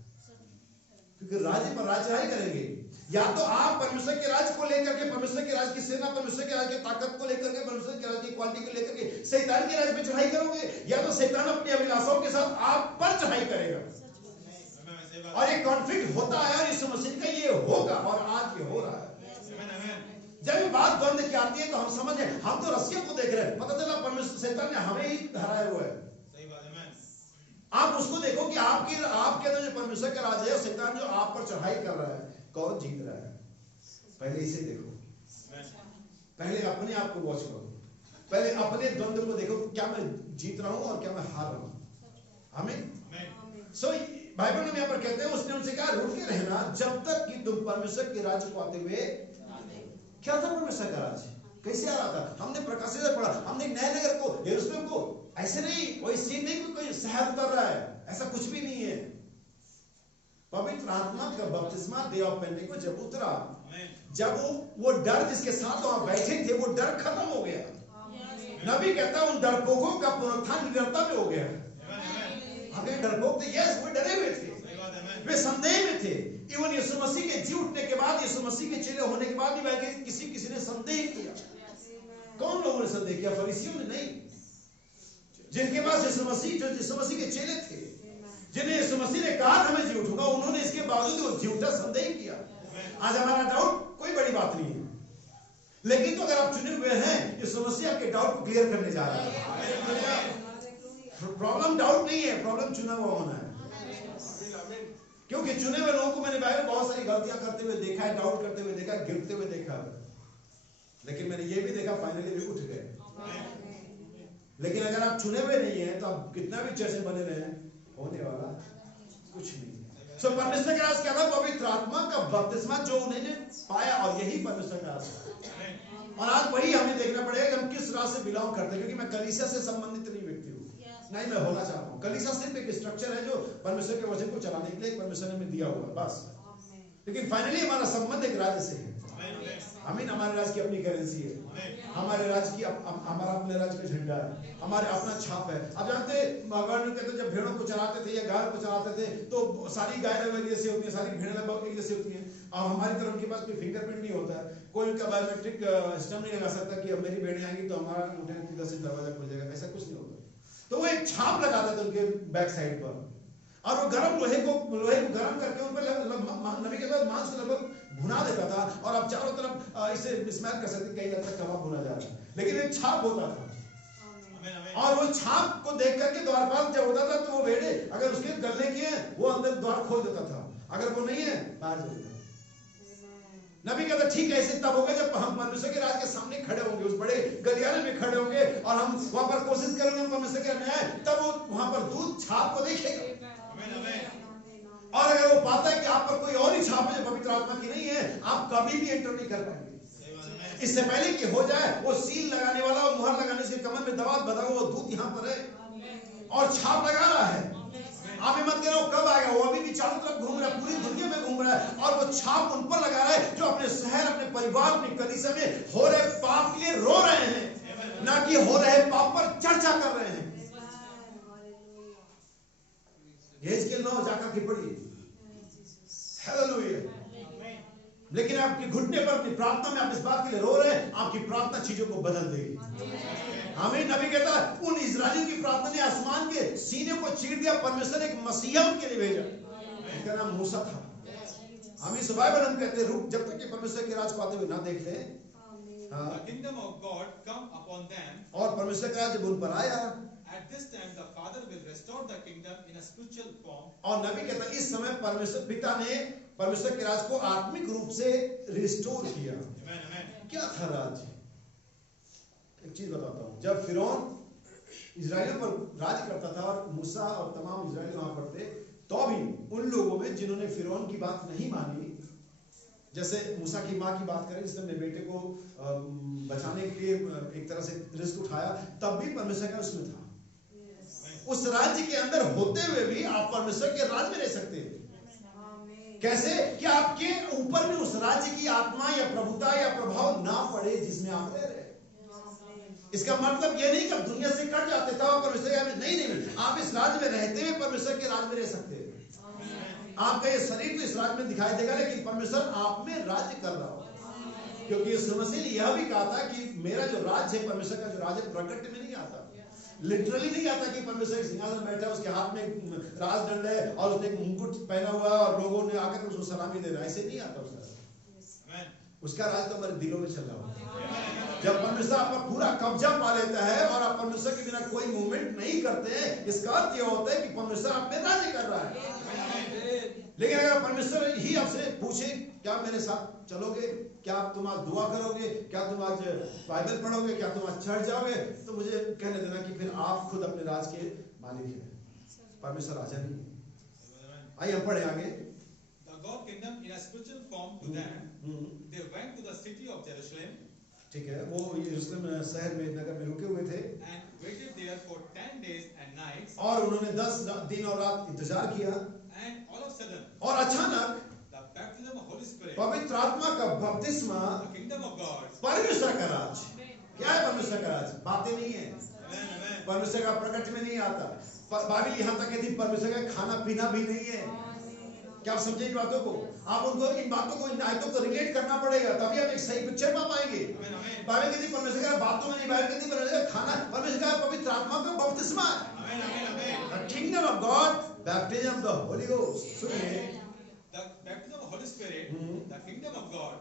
क्योंकि राज्य पर राज्य चढ़ाई करेंगे। या तो आप परमेश्वर के राज्य को लेकर के, परमेश्वर के राज्य की सेना, परमेश्वर के राज्य की ताकत को लेकर के, परमेश्वर के राज्य की क्वालिटी को लेकर के शैतान के राज्य पे चढ़ाई करोगे, या तो शैतान अपनी अभिलाषाओं के साथ आप पर चढ़ाई करेगा। और एक कॉन्फ्लिक्ट होता है, और यीशु मसीह का ये होगा, और आज ये हो रहा है। जब ये बात द्वंद की आती है तो हम समझ रहे, हम तो रसिया को देख रहे हैं, पता चला परमेश्वर शैतान ने हमें ही हराया हुआ है। आप उसको देखो कि आपके अंदर जो परमेश्वर का राज है, शैतान जो आप पर चढ़ाई कर रहा है, कौन जीत रहा है? पहले इसे देखो, पहले अपने आप को वॉच करो, पहले अपने द्वंद्व को देखो, क्या मैं जीत रहा हूं और क्या मैं हार रहा हूं। हमें बाइबल में यहाँ पर कहते हैं उसने उनसे कहा रुके रहना जब तक कि तुम परमेश्वर के राज्य को आते हुए। क्या था परमेश्वर का राज्य, कैसे आ रहा था? हमने प्रकाशित पढ़ा, हमने नए नगर को, यरूशलेम को, ऐसे नहीं कोई सीन नहीं, कोई शहर उतर रहा है, ऐसा कुछ भी नहीं है। पवित्र आत्मा का बपतिस्मा डे ऑफ पेंटेकोस्ट जब उतरा, जब वो डर जिसके साथ वहां बैठे थे वो डर खत्म हो गया। नबी कहता है उन डरपोकों का पुनरुत्थान निडरता में हो गया। हमें डरपोक थे, यस वो डरे हुए थे, वे संदेह में थे। इवन यीशु मसीह के जी उठने के बाद, यीशु मसीह के चेले होने के बाद भी किसी ने संदेह किया। कौन लोगों ने संदेह किया? फरीसियों ने नहीं, जिनके पास यीशु मसीह के चेले थे, जिन्हें यीशु मसीह ने कहा था मैं जी उठूंगा, उन्होंने इसके बावजूद वो जी उठा, संदेह किया। आज हमारा डाउट कोई बड़ी बात नहीं है, लेकिन तो अगर आप चुने हुए हैं, यीशु मसीह आपके डाउट को क्लियर करने जा रहा है। प्रॉब्लम डाउट नहीं है, प्रॉब्लम चुना हुआ होना है। क्योंकि चुने हुए लोगों को मैंने बाइबल में बहुत सारी गलतियां करते हुए देखा है, डाउट करते हुए देखा, गिरते हुए देखा, लेकिन मैंने ये भी देखा फाइनली वे उठ गए। लेकिन अगर आप चुने हुए नहीं है तो आप कितना भी चर्च में बने रहे, होने वाला कुछ नहीं। सो परमेश्वर का राज क्या था? पवित्र आत्मा का बपतिस्मा जो उन्होंने पाया, और यही परमेश्वर का राज है। और आज वही हमें देखना पड़ेगा कि हम किस राज से बिलोंग करते हैं। क्योंकि मैं कलीसिया से संबंधित नहीं व्यक्ति हूँ, नहीं मैं होना चाहता हूँ। कलीसिया सिर्फ एक स्ट्रक्चर है जो परमेश्वर के वचन को चलाने के लिए परमेश्वर ने हमें दिया हुआ बस। लेकिन फाइनली हमारा संबंध एक राज्य से है। आमीन। हमारे राज्य की अपनी करेंसी है, हमारे राज्य की हमारा अपने राज्य का झंडा है, हमारे अपना छाप है। आप जानते कहते जब भेड़ों को चलाते थे या गाय को चलाते थे तो सारी गाय लगभग जैसी होती है, सारी भेड़ें लगभग एक जैसी होती हैं। और हमारी तरफ उनके पास कोई फिंगरप्रिंट नहीं होता है, कोई उनका बायोमेट्रिक सिस्टम नहीं लगा सकता कि अब मेरी भेड़ें आएंगी तो हमारा उठे से दरवाजा खुल जाएगा, ऐसा कुछ नहीं होता। तो वो एक छाप लगाता था उनके बैक साइड पर, और वो गर्म लोहे को गर्म करके उन पर नबी के बाद मांस लगभग भुना देता था। और आप चारों तरफ इसे स्मेल कर सकते, कई लगता कबाब भुना जा रहा है, लेकिन एक छाप होता था। और वो छाप को देख करके द्वारपाल जब होता था तो वो भेड़े अगर उसके गले की है वो अंदर द्वार खोल देता था, अगर वो नहीं है बाहर चलेगा। नबी कहता ठीक है, ऐसे तब होगा जब हम परमेश्वर के राज के सामने खड़े होंगे, उस बड़े गलियारे में खड़े होंगे, और हम वहां पर कोशिश करेंगे परमेश्वर के न्याय, तब वो वहां पर दूध छाप को देखेगा। और अगर वो पाता है कि आप पर कोई और ही छाप है जो पवित्र आत्मा की नहीं है, आप कभी भी एंटर नहीं कर पाएंगे। इससे पहले कि हो जाए वो सील लगाने वाला और मुहर लगाने से कमर में दबाव बधा वो दूध यहाँ पर है और छाप लगा रहा है। आप मत करो कब आएगा, वो अभी भी चारों तरफ घूम रहा है, पूरी दुनिया में घूम रहा है, और वो छाप उन पर लगा रहा है जो अपने शहर, अपने परिवार, अपनी कलीसिया में हो रहे पाप के लिए रो रहे हैं, ना कि हो रहे पाप पर चर्चा कर रहे हैं। इसके 9 जाकर के पढ़िए, हालेलुया। लेकिन आपके घुटने पर अपनी प्रार्थना में आप इस बात के लिए रो रहे हैं, आपकी प्रार्थना चीजों को बदल देगी। आमीन। नबी कहता है उन इजरायलियों की प्रार्थना ने आसमान के सीने को चीर दिया। परमेश्वर ने एक मसीहा उनके लिए भेजा, उसका नाम मूसा था। आमीन। सो बाइबल हम कहते हैं रुक जब तक कि परमेश्वर के राज को आते हुए ना देख ले। The kingdom of God come upon them. और परमेश्वर का राज जब उन पर आया, At this time the Father will restore the kingdom in a spiritual form. और नबी कहता है इस समय परमेश्वर पिता ने परमेश्वर के राज को आत्मिक रूप से रिस्टोर किया। क्या था राज? एक चीज बताता हूँ, जब फिरौन इजराइलियों पर राज करता था और मूसा और तमाम इजराइली वहां पर थे, तो भी उन लोगों में जिन्होंने फिरौन की बात नहीं मानी, जैसे मूसा की माँ की बात करें जिसने अपने बेटे को बचाने के लिए एक तरह से रिस्क उठाया, तब भी परमेश्वर का उसमें था। उस राज्य के अंदर होते हुए भी आप परमेश्वर के राज में रह सकते हैं। कैसे? कि आपके ऊपर में उस राज्य की आत्मा या प्रभुता या प्रभाव ना पड़े जिसमें आप रह रहे। इसका मतलब यह नहीं कि आप दुनिया से कट जाते थे और परमेश्वर नहीं, आप इस राज्य में रहते हुए परमेश्वर के राज में रह सकते हैं। आपका ये शरीर तो इस राज्य में दिखाई देगा, लेकिन परमेश्वर आप में राज्य कर रहा होगा। क्योंकि यीशु मसीह ने यह भी कहा था कि मेरा जो राज्य है, परमेश्वर का जो राज्य है, प्रकट में नहीं आता, लिटरली नहीं आता कि परमेश्वर एक सिंहासन बैठा है, उसके हाथ में राजदंड है और उसने एक मुकुट पहना हुआ है और लोगों ने आकर उसको सलामी दे रहा है, ऐसे नहीं आता उसका राज तो हमारे दिलों में चल रहा है। जब परमेश्वर आप पर पूरा कब्जा पा लेता है और आप परमेश्वर के बिना कोई मूवमेंट नहीं करते हैं, इसका अर्थ यह होता है कि परमेश्वर आप में राज्य कर रहा है। लेकिन अगर परमेश्वर ही आपसे पूछे क्या मेरे साथ चलोगे, क्या तुम आज दुआ करोगे, क्या तुम आज बाइबल पढ़ोगे, क्या तुम आज चर्च जाओगे, तो मुझे कहने देना कि फिर आप खुद अपने राज के मालिक हैं, परमेश्वर राजा नहीं है। आइए हम पढ़े आगे। the God kingdom in a spiritual form to them. They went to the city of Jerusalem ठीक है, वो यरूशलेम शहर में नगर में रुके हुए थे and waited there for 10 days and nights. और उन्होंने 10 दिन और रात इंतजार किया And all of a sudden, और अचानक the baptism of Holy Spirit, पवित्र आत्मा का बपतिस्मा, the kingdom of God. परमेश्वर का राज। क्या है परमेश्वर का राज? बातें नहीं है, Amen, amen. परमेश्वर का प्रकट में नहीं आता। बाइबल यहाँ तक कहती परमेश्वर का खाना पीना भी नहीं है। क्या आप समझे इन बातों को? आप उनको इन बातों को, इन आयतों को रिलेट करना पड़ेगा, तभी आप एक सही पिक्चर पा पाएंगे। बाइबल कहती परमेश्वर का बातों में नहीं, बाइबल कहती परमेश्वर का खाना, परमेश्वर का पवित्र आत्मा का बपतिस्मा। The kingdom of God, baptism of the Holy Ghost। सुनिए, The baptism of Holy Spirit, the kingdom of God,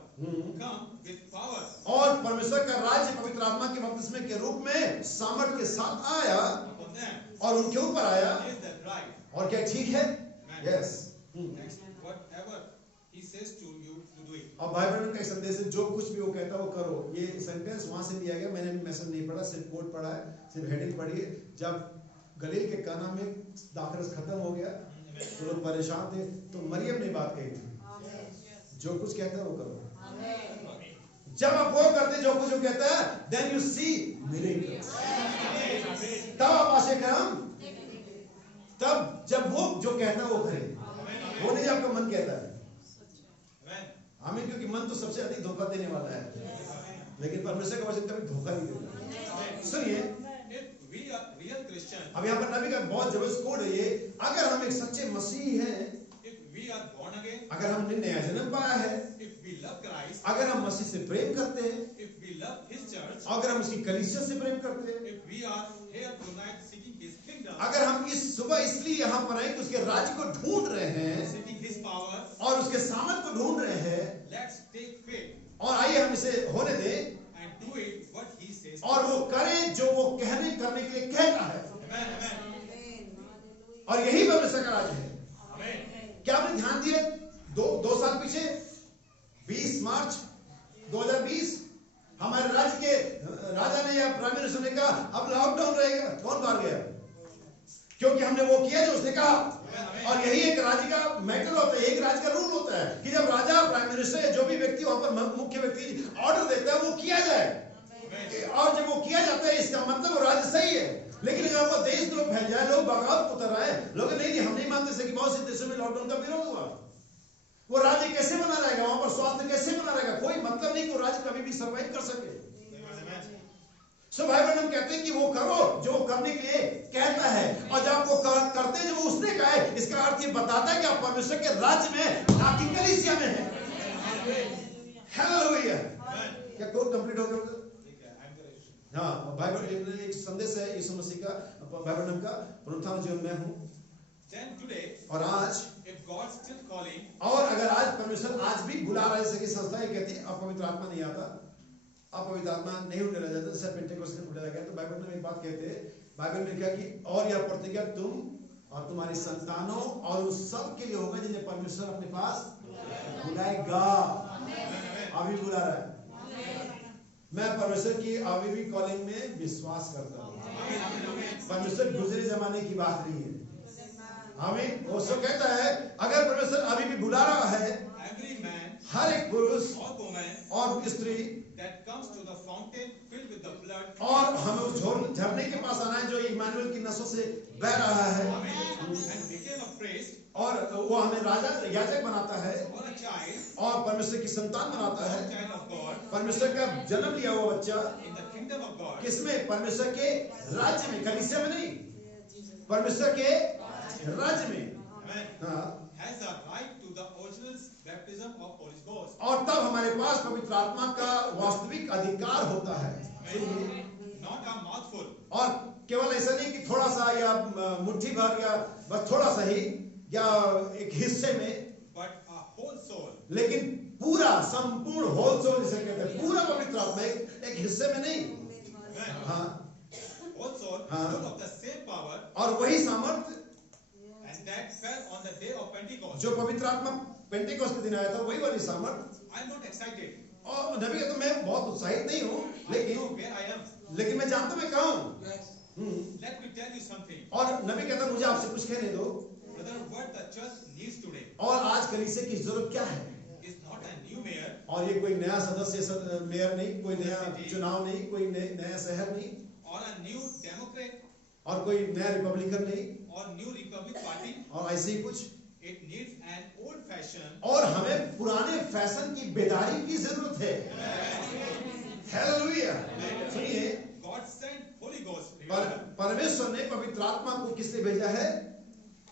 come with power. और परमेश्वर का राज्य पवित्र आत्मा के बपतिस्मे के रूप में सामर्थ के साथ आया Upon them और उनके ऊपर आया। is the bride. और क्या ठीक है? Yes. Next, whatever he says to you, you do it. और भाई बहनों का एक संदेश है, जो कुछ भी वो कहता है वो करो। ये सेंटेंस वहां से लिया गया, मैंने मैसेज नहीं पढ़ा, सिर्फ कोट पढ़ा है, सिर्फ हेडिंग पढ़ी है। जब गलील के काना में दाखरस खत्म हो गया तो लोग परेशान थे, तो मरियम ने बात कही थी, जो कुछ कहता है वो करो। जब आप वो करते जो कुछ वो कहता है, then you see miracles। तब आप आशा करम, तब जब वो जो कहता है वो करे, वो नहीं आपका मन कहता है। आमीन, क्योंकि मन तो सबसे अधिक धोखा देने वाला है, लेकिन परमेश्वर का वचन कभी धोखा नहीं देता। सुनिए, We are real Christians. अब यहाँ पर नबी का बहुत जबरदस्त कोड है ये, अगर हम एक सच्चे मसीही हैं, If we are born again, अगर हमने नया जन्म पाया है, if we love Christ, अगर हम मसीह से प्रेम करते हैं, if we love His church, अगर हम उसकी कलीसिया से प्रेम करते हैं, if we are here tonight seeking His kingdom, अगर हम इस सुबह इसलिए यहाँ पर आए कि उसके राज्य को ढूंढ रहे हैं seeking His power, और उसके सामर्थ को ढूंढ रहे हैं, let's take faith और आइए हम इसे होने दें and do it what He says. और वो करें जो वो करने के लिए कहता है। Amen, amen. और यही परमेश्वर का राज्य है। Amen. क्या आपने ध्यान दिया? दो साल पीछे 20 मार्च 2020 हमारे राज्य के राजा ने या प्राइम मिनिस्टर ने कहा अब लॉकडाउन रहेगा। कौन बाहर गया? क्योंकि हमने वो किया जो उसने कहा। और यही एक राज्य का मैटर होता है, एक राज्य का रूल होता है कि जब राजा, प्राइम मिनिस्टर या जो भी व्यक्ति वहां पर मुख्य व्यक्ति ऑर्डर देता है वो किया जाए, और जब वो किया जाता है इसका मतलब वो राज्य सही है। लेकिन अगर आपका देश तो फैल जाए, लोग बगावत उतर रहे हैं, लोग नहीं हम नहीं मानते से कि बहुत से देशों में लॉकडाउन का विरोध हुआ, वो राज्य कैसे बना रहेगा, वहां पर स्वास्थ्य कैसे बना रहेगा? कोई मतलब नहीं कि वो राज्य कभी भी सर्वाइव कर सके। सो भाई बहन हम कहते हैं कि वो करो जो वो करने के लिए कहता है, और जब वो करते हैं जो वो उसने कहा है, इसका अर्थ ये बताता है कि आप परमेश्वर के राज्य में ना कि कलीसिया में है। हालेलुया। क्या कोड कंप्लीट हो गया? हाँ, भाई बहन एक संदेश है यीशु मसीह का, भाई बहन का पुनरुत्थान जीवन में हूँ। Then today, और आज if God still calling, और अगर आज परमेश्वर आज भी बुला रहा है, जैसे कि संस्था ये कहती है अब पवित्र आत्मा नहीं आता, अब पवित्र आत्मा नहीं उठाया जाता, जैसे पेंटेकोस्ट में उठाया गया, तो बाइबल में एक बात कहते हैं, बाइबल में लिखा कि और यह प्रतिज्ञा तुम और तुम्हारी संतानों और उन सब के लिए होगा जिन्हें परमेश्वर अपने पास बुलाएगा। अभी बुला रहा है। मैं परमेश्वर की अभी भी कॉलिंग में विश्वास करता हूँ। परमेश्वर गुजरे जमाने की बात नहीं है। आमीन। वो सब कहता है अगर परमेश्वर अभी भी बुला रहा है, every man, हर एक पुरुष or woman और स्त्री that comes to the fountain filled with the blood, और हमें उस झरने के पास आना है जो इमानुएल की नसों से बह रहा है, and became a priest, और वो हमें राजा याजक बनाता है, or a child, और परमेश्वर की संतान बनाता है, child of God, परमेश्वर का जन्म लिया हुआ बच्चा in the kingdom of God, किसमें? परमेश्वर के राज्य में, कलीसिया में नहीं, परमेश्वर के राज्य में। हाँ। has a right to the original baptism of Holy Ghost. और तब हमारे पास पवित्र आत्मा का वास्तविक अधिकार होता है। Not a mouthful. और केवल ऐसा नहीं कि थोड़ा सा या मुट्ठी भर या बस थोड़ा सा ही या एक हिस्से में, but a whole soul. लेकिन पूरा संपूर्ण होल सोल जिसे कहते हैं, पूरा पवित्र आत्मा एक हिस्से में नहीं। हाँ। Whole soul, हाँ। full of the same power, और वही सामर्थ and that fell on the day of Pentecost. जो पवित्र आत्मा पेंटेकोस्त के दिन आया था, वही वाली सामर्थ। I'm not excited. और नबी कहता मैं बहुत उत्साहित नहीं हूँ, I know where I am. लेकिन मैं जानता मैं कहाँ हूँ। Let me tell you something. और नबी कहता मुझे आपसे कुछ कहने दो। brother, what the church needs today और आज कलीसिया की जरूरत क्या है? is not a new mayor और ये कोई नया सदस्य मेयर नहीं, कोई नया चुनाव नहीं, कोई नया शहर नहीं, or a new Democrat और कोई नया रिपब्लिकन नहीं, or new Republic Party. और ऐसे ही कुछ। It needs an old-fashioned और हमें पुराने फैशन की बेदारी की जरूरत है। हालेलुया। सुनिए, God sent Holy Ghost. परमेश्वर ने पवित्र आत्मा को किसने भेजा है?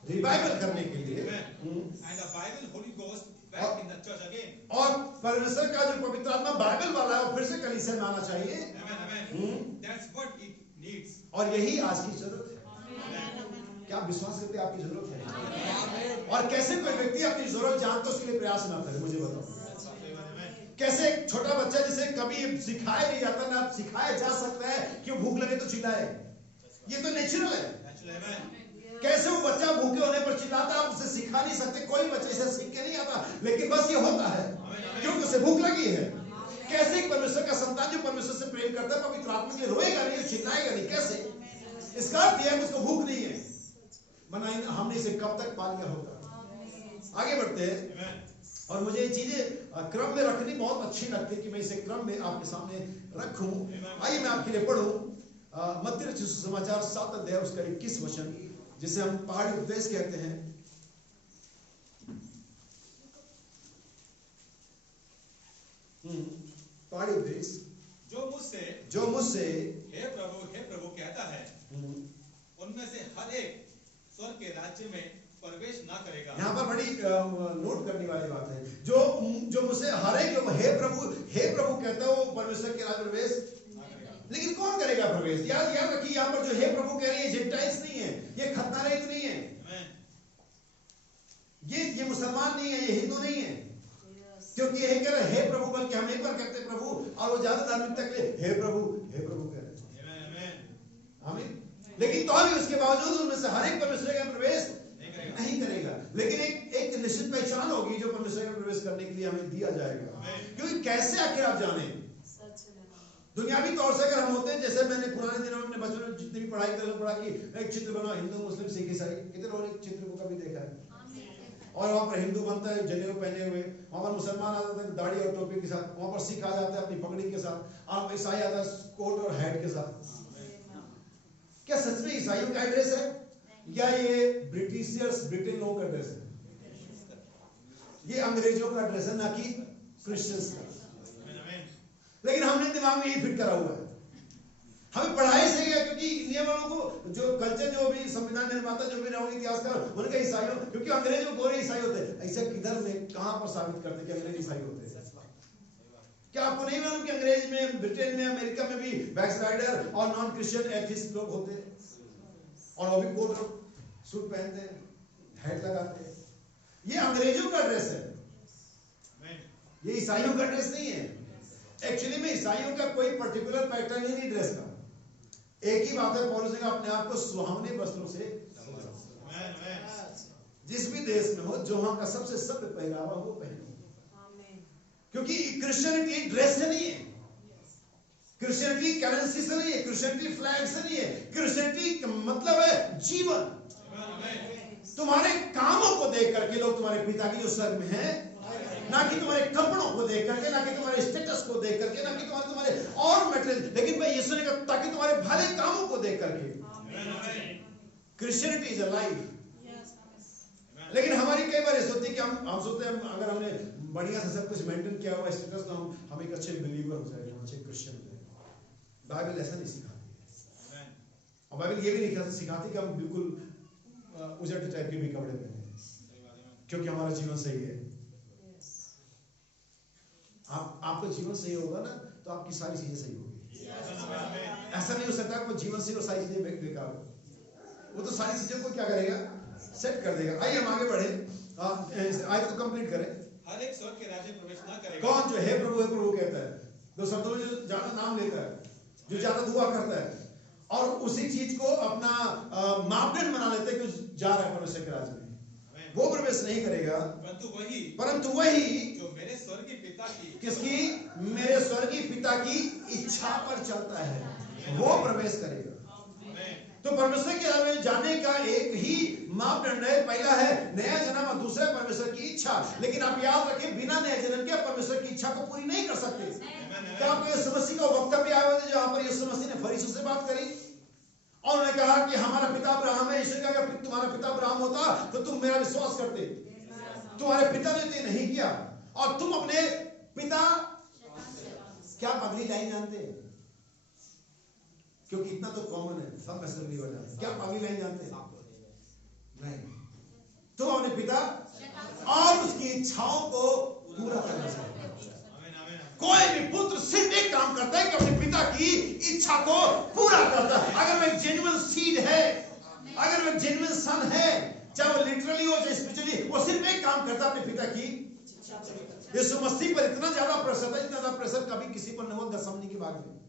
रिवाइवल करने के लिए। And the Bible Holy Ghost back in the church again. और परमेश्वर का जो पवित्र आत्मा बाइबल वाला है वो फिर से कलीसिया में आना चाहिए। Amen. That's what it needs. और यही आज की जरूरत है। क्या आप विश्वास करते हैं आपकी जरूरत है? और कैसे कोई व्यक्ति अपनी जरूरत जानता उसके लिए प्रयास ना करे, मुझे बताओ। कैसे एक छोटा बच्चा जिसे कभी सिखाया नहीं जाता ना सिखाया जा सकता है कि भूख लगे तो चिल्लाए, ये तो नेचुरल है। कैसे वो बच्चा भूखे होने पर चिल्लाता, आप उसे सिखा नहीं सकते, कोई बच्चे इसे सीख के नहीं आता, लेकिन बस ये होता है क्योंकि उसे भूख लगी है। कैसे एक परमेश्वर का संतान जो परमेश्वर से प्रेम करता है पवित्र आत्मा के लिए रोएगा नहीं, चिल्लाएगा नहीं, कैसे? इसका अर्थ यह है उसको भूख नहीं है, वरना हमने इसे कब तक पा लिया होगा। आगे बढ़ते हैं। और मुझे ये चीजें क्रम में रखनी बहुत अच्छी लगती है कि मैं इसे क्रम में आपके सामने रखूं। आइए मैं आपके लिए पढ़ूं मत्ती रचित सुसमाचार 7 अध्याय उसका 21 वचन, जिसे हम पहाड़ी उपदेश कहते हैं। पहाड़ी उपदेश। जो मुझसे हे प्रभु कहता है, उनमें से हर एक स्वर्ग के राज्य में प्रवेश ना करेगा। यहाँ पर बड़ी नोट करने वाली बात है। जो मुझसे हर एक हे प्रभु कहता है वो परमेश्वर के राज्य प्रवेश ना करेगा। लेकिन कौन करेगा प्रवेश? याद रखिए, यहाँ पर जो हे प्रभु कह रही है जेंटाइल्स नहीं है, ये खतनारहित नहीं है, ये मुसलमान नहीं है, ये हिंदू नहीं है, क्योंकि ये कह रहे हे प्रभु, बल्कि हम एक बार कहते हैं प्रभु, और वो ज्यादा धार्मिकता के लिए हे प्रभु कह रहे हैं। आमीन। लेकिन तो भी उसके बावजूद उनमें से हर एक परमेश्वर का प्रवेश नहीं करेगा। लेकिन एक निश्चित पहचान होगी जो परमेश्वर में प्रवेश करने के लिए हमें दिया जाएगा। क्योंकि कैसे आखिर आप जाने, दुनियावी तौर से अगर हम होते हैं, जैसे मैंने पुराने दिनों में अपने बचपन में जितनी भी पढ़ाई कर पढ़ा कि एक चित्र बनाओ, हिंदू मुस्लिम सिख ईसाई, कितने लोगों ने चित्र को कभी देखा है? और वहां पर हिंदू बनता है जनेऊ पहने हुए, वहां पर मुसलमान आ जाता है दाढ़ी और टोपी के साथ, वहां पर सिख आ जाता है अपनी पगड़ी के साथ, और ईसाई आता है कोट और हैट के साथ। क्या सच में ईसाइयों का ड्रेस है या ये ब्रिटेन लोगों का ड्रेस है? ये अंग्रेजों का ड्रेस है, ना कि क्रिश्चियंस का। लेकिन हमने दिमाग में ये फिट करा हुआ है, हमें पढ़ाई से गया, क्योंकि इंडिया वालों को जो कल्चर, जो भी संविधान निर्माता, जो भी रहोगे इतिहासकार, उनका ईसाइयों, क्योंकि अंग्रेज में गोरे ईसाई होते हैं। ऐसा किधर में कहां पर साबित करते कि अंग्रेज ईसाई होते हैं? क्या आपको नहीं मालूम कि अंग्रेज में, ब्रिटेन में, अमेरिका में भी बैकस्लाइडर और नॉन क्रिश्चियन एथिस्ट लोग होते हैं, और वो भी कोट और सूट पहनते हैं, हैट लगाते हैं। ये अंग्रेजों का ड्रेस है, ये ईसाइयों का ड्रेस नहीं है। एक्चुअली में ईसाइयों का कोई पर्टिकुलर पैटर्न ही नहीं ड्रेस का। एक ही बात है, पौलुस ने अपने आप को सुहावने वस्त्रों से, जिस भी देश में हो, जो वहां का सबसे सभ्य पहनावा वो पहनो, क्योंकि क्रिश्चियनिटी ड्रेस से नहीं है, क्रिश्चियनिटी करेंसी से नहीं है, क्रिश्चियनिटी फ्लैग से नहीं है। क्रिश्चियनिटी मतलब है जीवन। तुम्हारे कामों को देख करके लोग तुम्हारे पिता की जो स्वर्ग में है, ना कि तुम्हारे कपड़ों को देख करके, ना कि तुम्हारे स्टेटस को देख करके, ना कि तुम्हारे और मटेरियल, लेकिन भाई यीशु ने कहा ताकि तुम्हारे भले कामों को देख करके। Christianity is a life. लेकिन हमारी कई बार ऐसा होती है कि हम सोचते हैं अगर हमने बढ़िया से सब कुछ मेंटेन किया हुआ स्टेटस, तो हम एक अच्छे बिलीवर हो जाएंगे, अच्छे क्रिश्चियन हो जाएंगे। बाइबल ऐसा नहीं सिखाती है, और बाइबल ये भी नहीं सिखाती कि हम बिल्कुल उजट टाइप के भी कपड़े पहने, क्योंकि हमारा जीवन सही है। आपका जीवन सही होगा ना, तो आपकी सारी चीजें सही होगी। ऐसा नहीं हो सकता आपको जीवन सही और सारी चीजें बेकार हो, वो तो सारी चीजों को क्या करेगा, सेट कर देगा। आइए हम आगे बढ़े, आयत को कंप्लीट करें। हर एक स्वर्ग के राज्य प्रवेश ना करेगा। कौन? जो हे प्रभु कहता है, जो शब्दों में जो ज्यादा नाम लेता है, जो ज्यादा दुआ करता है, और उसी चीज को अपना मापदंड बना लेते हैं कि जा रहा है परमेश्वर के राज्य में, वो प्रवेश नहीं करेगा। परंतु वही जो मेरे स्वर्गीय पिता की, किसकी? मेरे स्वर्गीय पिता की इच्छा पर चलता है, वो प्रवेश करेगा। तो परमेश्वर के राज्य में जाने का एक ही मापदंड है, पहला है नया जन्म और दूसरा परमेश्वर की इच्छा। लेकिन आप याद रखें, बिना नए जन्म के परमेश्वर की इच्छा को पूरी नहीं कर सकते। क्या आपको यीशु मसीह का वक्तव्य आया है जहां पर यीशु मसीह ने फरीसियों से बात करी और उन्होंने कहा कि हमारा पिता अब्राहम है। यीशु ने कहा अगर तुम्हारा पिता अब्राहम होता तो तुम मेरा विश्वास करते, तुम्हारे पिता ने तो नहीं किया और तुम अपने पिता। क्या आप अगली लाइन जानते हैं? क्योंकि इतना तो कॉमन है, सब मैसेज नहीं बना। क्या आप अगली लाइन जानते हैं? नहीं। तुम अपने पिता और उसकी इच्छाओं को पूरा करना चाहिए। कोई भी पुत्र सिर्फ एक काम करता है कि अपने पिता की इच्छा को पूरा करता है। अगर वो एक जेन्युइन सीड है, अगर वो एक जेन्युइन सन है, चाहे वो लिटरली हो चाहे स्पिरिचुअली, वो सिर्फ एक काम करता है अपने पिता की। यीशु मसीह पर इतना ज्यादा प्रेशर था, इतना ज्यादा प्रेशर कभी किसी पर नहीं हुआ गethsemane के बाद में।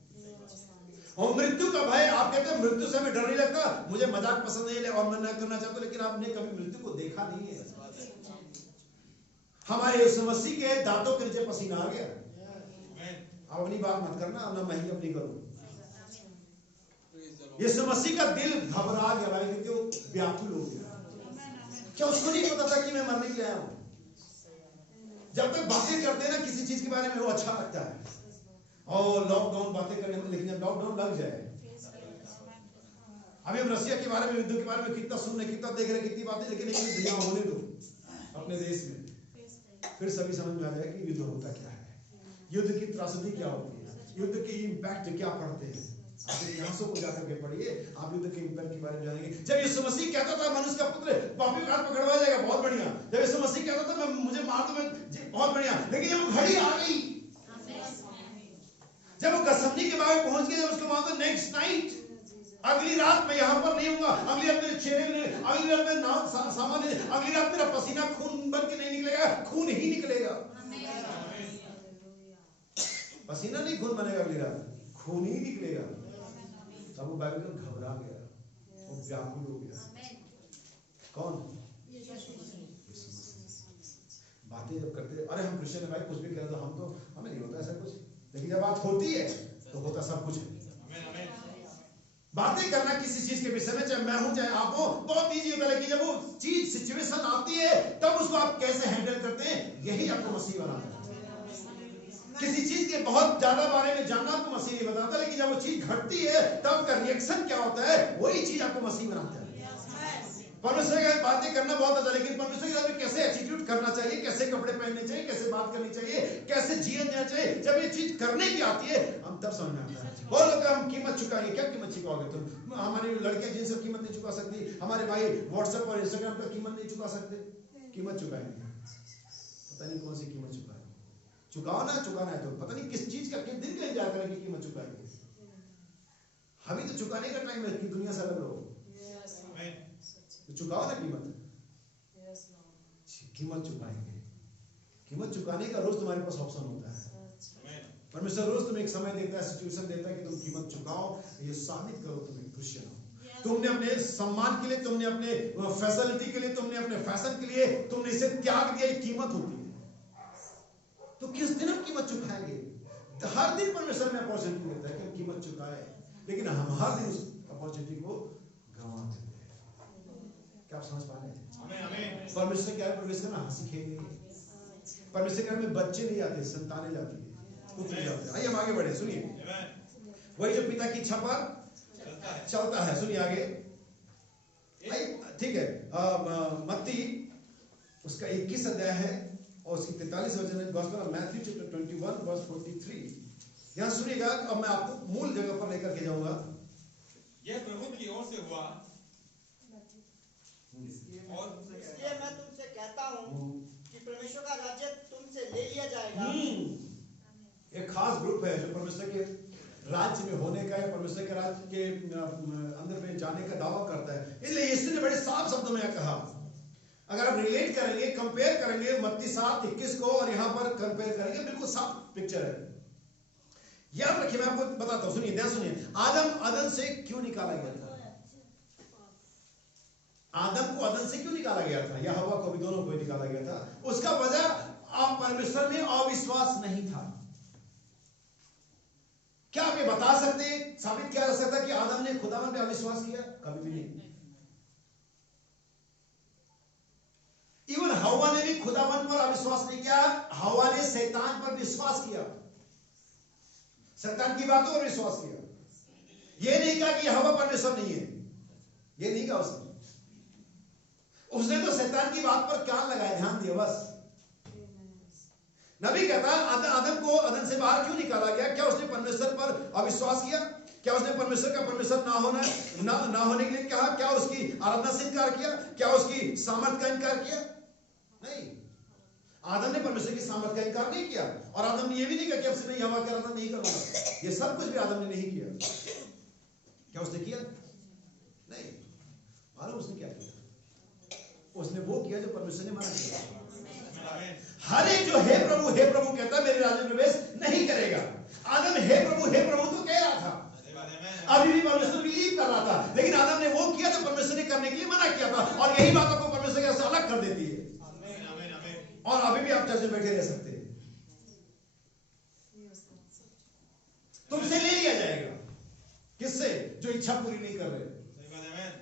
और मृत्यु का भय, आप कहते हैं मृत्यु से हमें डर नहीं लगता, मुझे मजाक पसंद नहीं है और मैं न करना चाहता, लेकिन आपने कभी मृत्यु को देखा नहीं है। हमारे यीशु मसीह के दांतों के नीचे पसीना आ गया। आप अपनी बात मत करना, ना मैं ही अपनी करूं। यीशु मसीह का दिल घबरा गया भाई, क्योंकि वो व्याकुल हो गया। क्या उसको नहीं पता था कि मैं मरने के लिए आया हूं? जब तक बातें करते हैं ना किसी चीज के बारे में, वो अच्छा लगता है और लॉकडाउन बातें करने में, लेकिन जब लॉकडाउन लग जाए, अभी हम रशिया के बारे में, युद्ध के बारे में कितना सुन रहे, कितना देख रहे, कितनी बातें, लेकिन एक दुनिया होने दो अपने देश में, फिर सभी समझ में आ जाएगा कि युद्ध होता क्या है, युद्ध की त्रासदी क्या होती है, युद्ध के इम्पैक्ट क्या पड़ते हैं। आप इतिहासों को जाकर के पढ़िए, आप युद्ध के इम्पैक्ट के बारे में जानेंगे। जब यीशु मसीह कहता था मनुष्य का पुत्र पापियों का हाथ पकड़वा जाएगा, बहुत बढ़िया। जब यीशु मसीह कहता था मैं मुझे मार दो, मैं बहुत बढ़िया। लेकिन जब घड़ी आ गई, जब वो गethsemane के बारे में पहुंच गए, जब उसको मालूम नेक्स्ट नाइट, अगली रात मैं यहां पर नहीं हूंगा, अगली रात मेरे चेहरे में, अगली रात मेरे नाम सामान, अगली रात मेरा पसीना खून बन के नहीं निकलेगा, खून ही निकलेगा। पसीना नहीं खून बनेगा, अगली रात खून ही निकलेगा। तब वो बाइबल घबरा गया, वो व्याकुल हो गया। कौन? बातें जब करते, अरे हम क्रिश्चियन भाई कुछ भी कहते, हम तो हमें नहीं होता ऐसा कुछ, लेकिन जब बात होती है तो होता सब कुछ है। बातें करना किसी चीज के विषय में, चाहे मैं हूं चाहे आप हो, बहुत इजी होता है, लेकिन जब वो चीज सिचुएशन आती है तब उसको आप कैसे हैंडल करते हैं, यही आपको मसीह बनाता है। किसी चीज के बहुत ज्यादा बारे में जानना आपको मसीह नहीं बताता, लेकिन जब वो चीज घटती है तब का रिएक्शन क्या होता है, वही चीज आपको मसीह बनाता है। परमेश्वर की बातें करना बहुत अच्छा, लेकिन परमेश्वर के साथ में कैसे एटीट्यूड करना चाहिए, कैसे कपड़े पहनने चाहिए, कैसे बात करनी चाहिए, कैसे जीवन जीना चाहिए, जब ये चीज करने की आती है हम तब समझ में आता है। और लोग हम कीमत चुकाएंगे, क्या कीमत चुकाओगे तुम? हमारी लड़कियां जिनसे कीमत नहीं चुका सकती, हमारे भाई व्हाट्सएप और इंस्टाग्राम पर कीमत नहीं चुका सकते, कीमत चुकाएंगे। पता नहीं कौन सी कीमत चुकाए, चुकाओ ना, चुकाना है तो पता नहीं किस चीज का, किस दिन का इंतजार करें कि कीमत चुकाएंगे। अभी तो चुकाने का टाइम है कि दुनिया से अलग रहो, तो चुकाओ ना कीमत, कीमत चुकाएंगे। कीमत चुकाने का रोज तुम्हारे पास ऑप्शन होता है। परमेश्वर रोज तुम्हें एक समय देता है, सिचुएशन देता है कि तुम कीमत चुकाओ, ये साबित करो तुम एक क्रिश्चियन हो। तुमने अपने सम्मान के लिए, तुमने अपने फैसिलिटी के लिए, तुमने अपने फैशन के लिए तुमने इसे त्याग दिया, ये कीमत होती है। तो किस दिन हम कीमत चुकाएंगे? हर दिन परमेश्वर में अपॉर्चुनिटी देता है कि हम कीमत चुकाए, लेकिन हम हर दिन उस अपॉर्चुनिटी को गंवा देते हैं। क्या आप समझ पा रहे हैं? परमेश्वर क्या है, प्रवेश करना हंसी खेल नहीं है। परमेश्वर के घर में बच्चे नहीं जाते, संतानें जाती है, पुत्र जाते हैं। आइए हम आगे बढ़े, सुनिए। वही जो पिता की इच्छा पर चलता है, सुनिए आगे। ठीक है, मत्ती उसका 21 अध्याय है और उसकी 43 वचन, gospel of Matthew chapter 21 verse 43। यहां सुनिएगा, अब मैं आपको मूल जगह पर लेकर के जाऊंगा। यह प्रभु की ओर से हुआ और इसलिए मैं तुमसे कहता हूँ कि परमेश्वर का राज्य तुमसे ले लिया जाएगा। एक खास ग्रुप है जो परमेश्वर के राज्य में होने का या परमेश्वर के राज्य के अंदर में जाने का दावा करता है। इसलिए यीशु ने बड़े साफ शब्दों में कहा, अगर आप रिलेट करेंगे, कंपेयर करेंगे मत्ती 7:21 को और यहां पर कंपेयर करेंगे, बिल्कुल साफ पिक्चर है। याद रखिए, मैं आपको बताता हूं, सुनिए, ध्यान सुनिए। आदम अदन से क्यों निकाला गया था? आदम को अदन से क्यों निकाला गया था, या हवा को भी, दोनों को निकाला गया था? उसका वजह आप परमेश्वर में अविश्वास नहीं था। क्या आप ये बता सकते हैं, साबित किया जा सकता है कि आदम ने खुदावन पे अविश्वास किया? कभी भी नहीं। इवन हवा ने भी खुदावन पर अविश्वास नहीं किया, हवा ने शैतान पर विश्वास किया, शैतान की बातों पर विश्वास किया। ये नहीं कहा कि हवा परमेश्वर नहीं है, ये नहीं कहा उसने तो शैतान की बात पर कान लगाए, ध्यान दिया बस। नबी कहता आदम को अदन से बाहर क्यों निकाला गया? क्या उसने परमेश्वर पर अविश्वास किया? क्या उसने परमेश्वर का परमेश्वर ना होने के लिए कहा? क्या उसकी आराधना से इनकार किया? क्या उसकी सामर्थ का इनकार किया? नहीं, आदम ने परमेश्वर की सामर्थ का इनकार नहीं किया, और आदम ने यह भी नहीं कहा कि अब से मैं हवा की आराधना नहीं करूंगा। ये सब कुछ भी आदम ने नहीं किया। क्या उसने किया? नहीं। मालूम उसने क्या किया? उसने वो किया जो परमेश्वर ने मना किया। हर एक जो हे प्रभु कहता मेरे राज्य में प्रवेश नहीं करेगा। आदम हे प्रभु तो कह रहा था, अभी भी परमेश्वर बिलीव कर रहा था, लेकिन आदम ने वो किया जो परमेश्वर ने करने के लिए मना किया था, और यही बात आपको परमेश्वर के से अलग कर देती है। और अभी भी आप चर्च में बैठे रह सकते हैं, तुमसे ले लिया जाएगा। किससे? जो इच्छा पूरी नहीं कर रहे,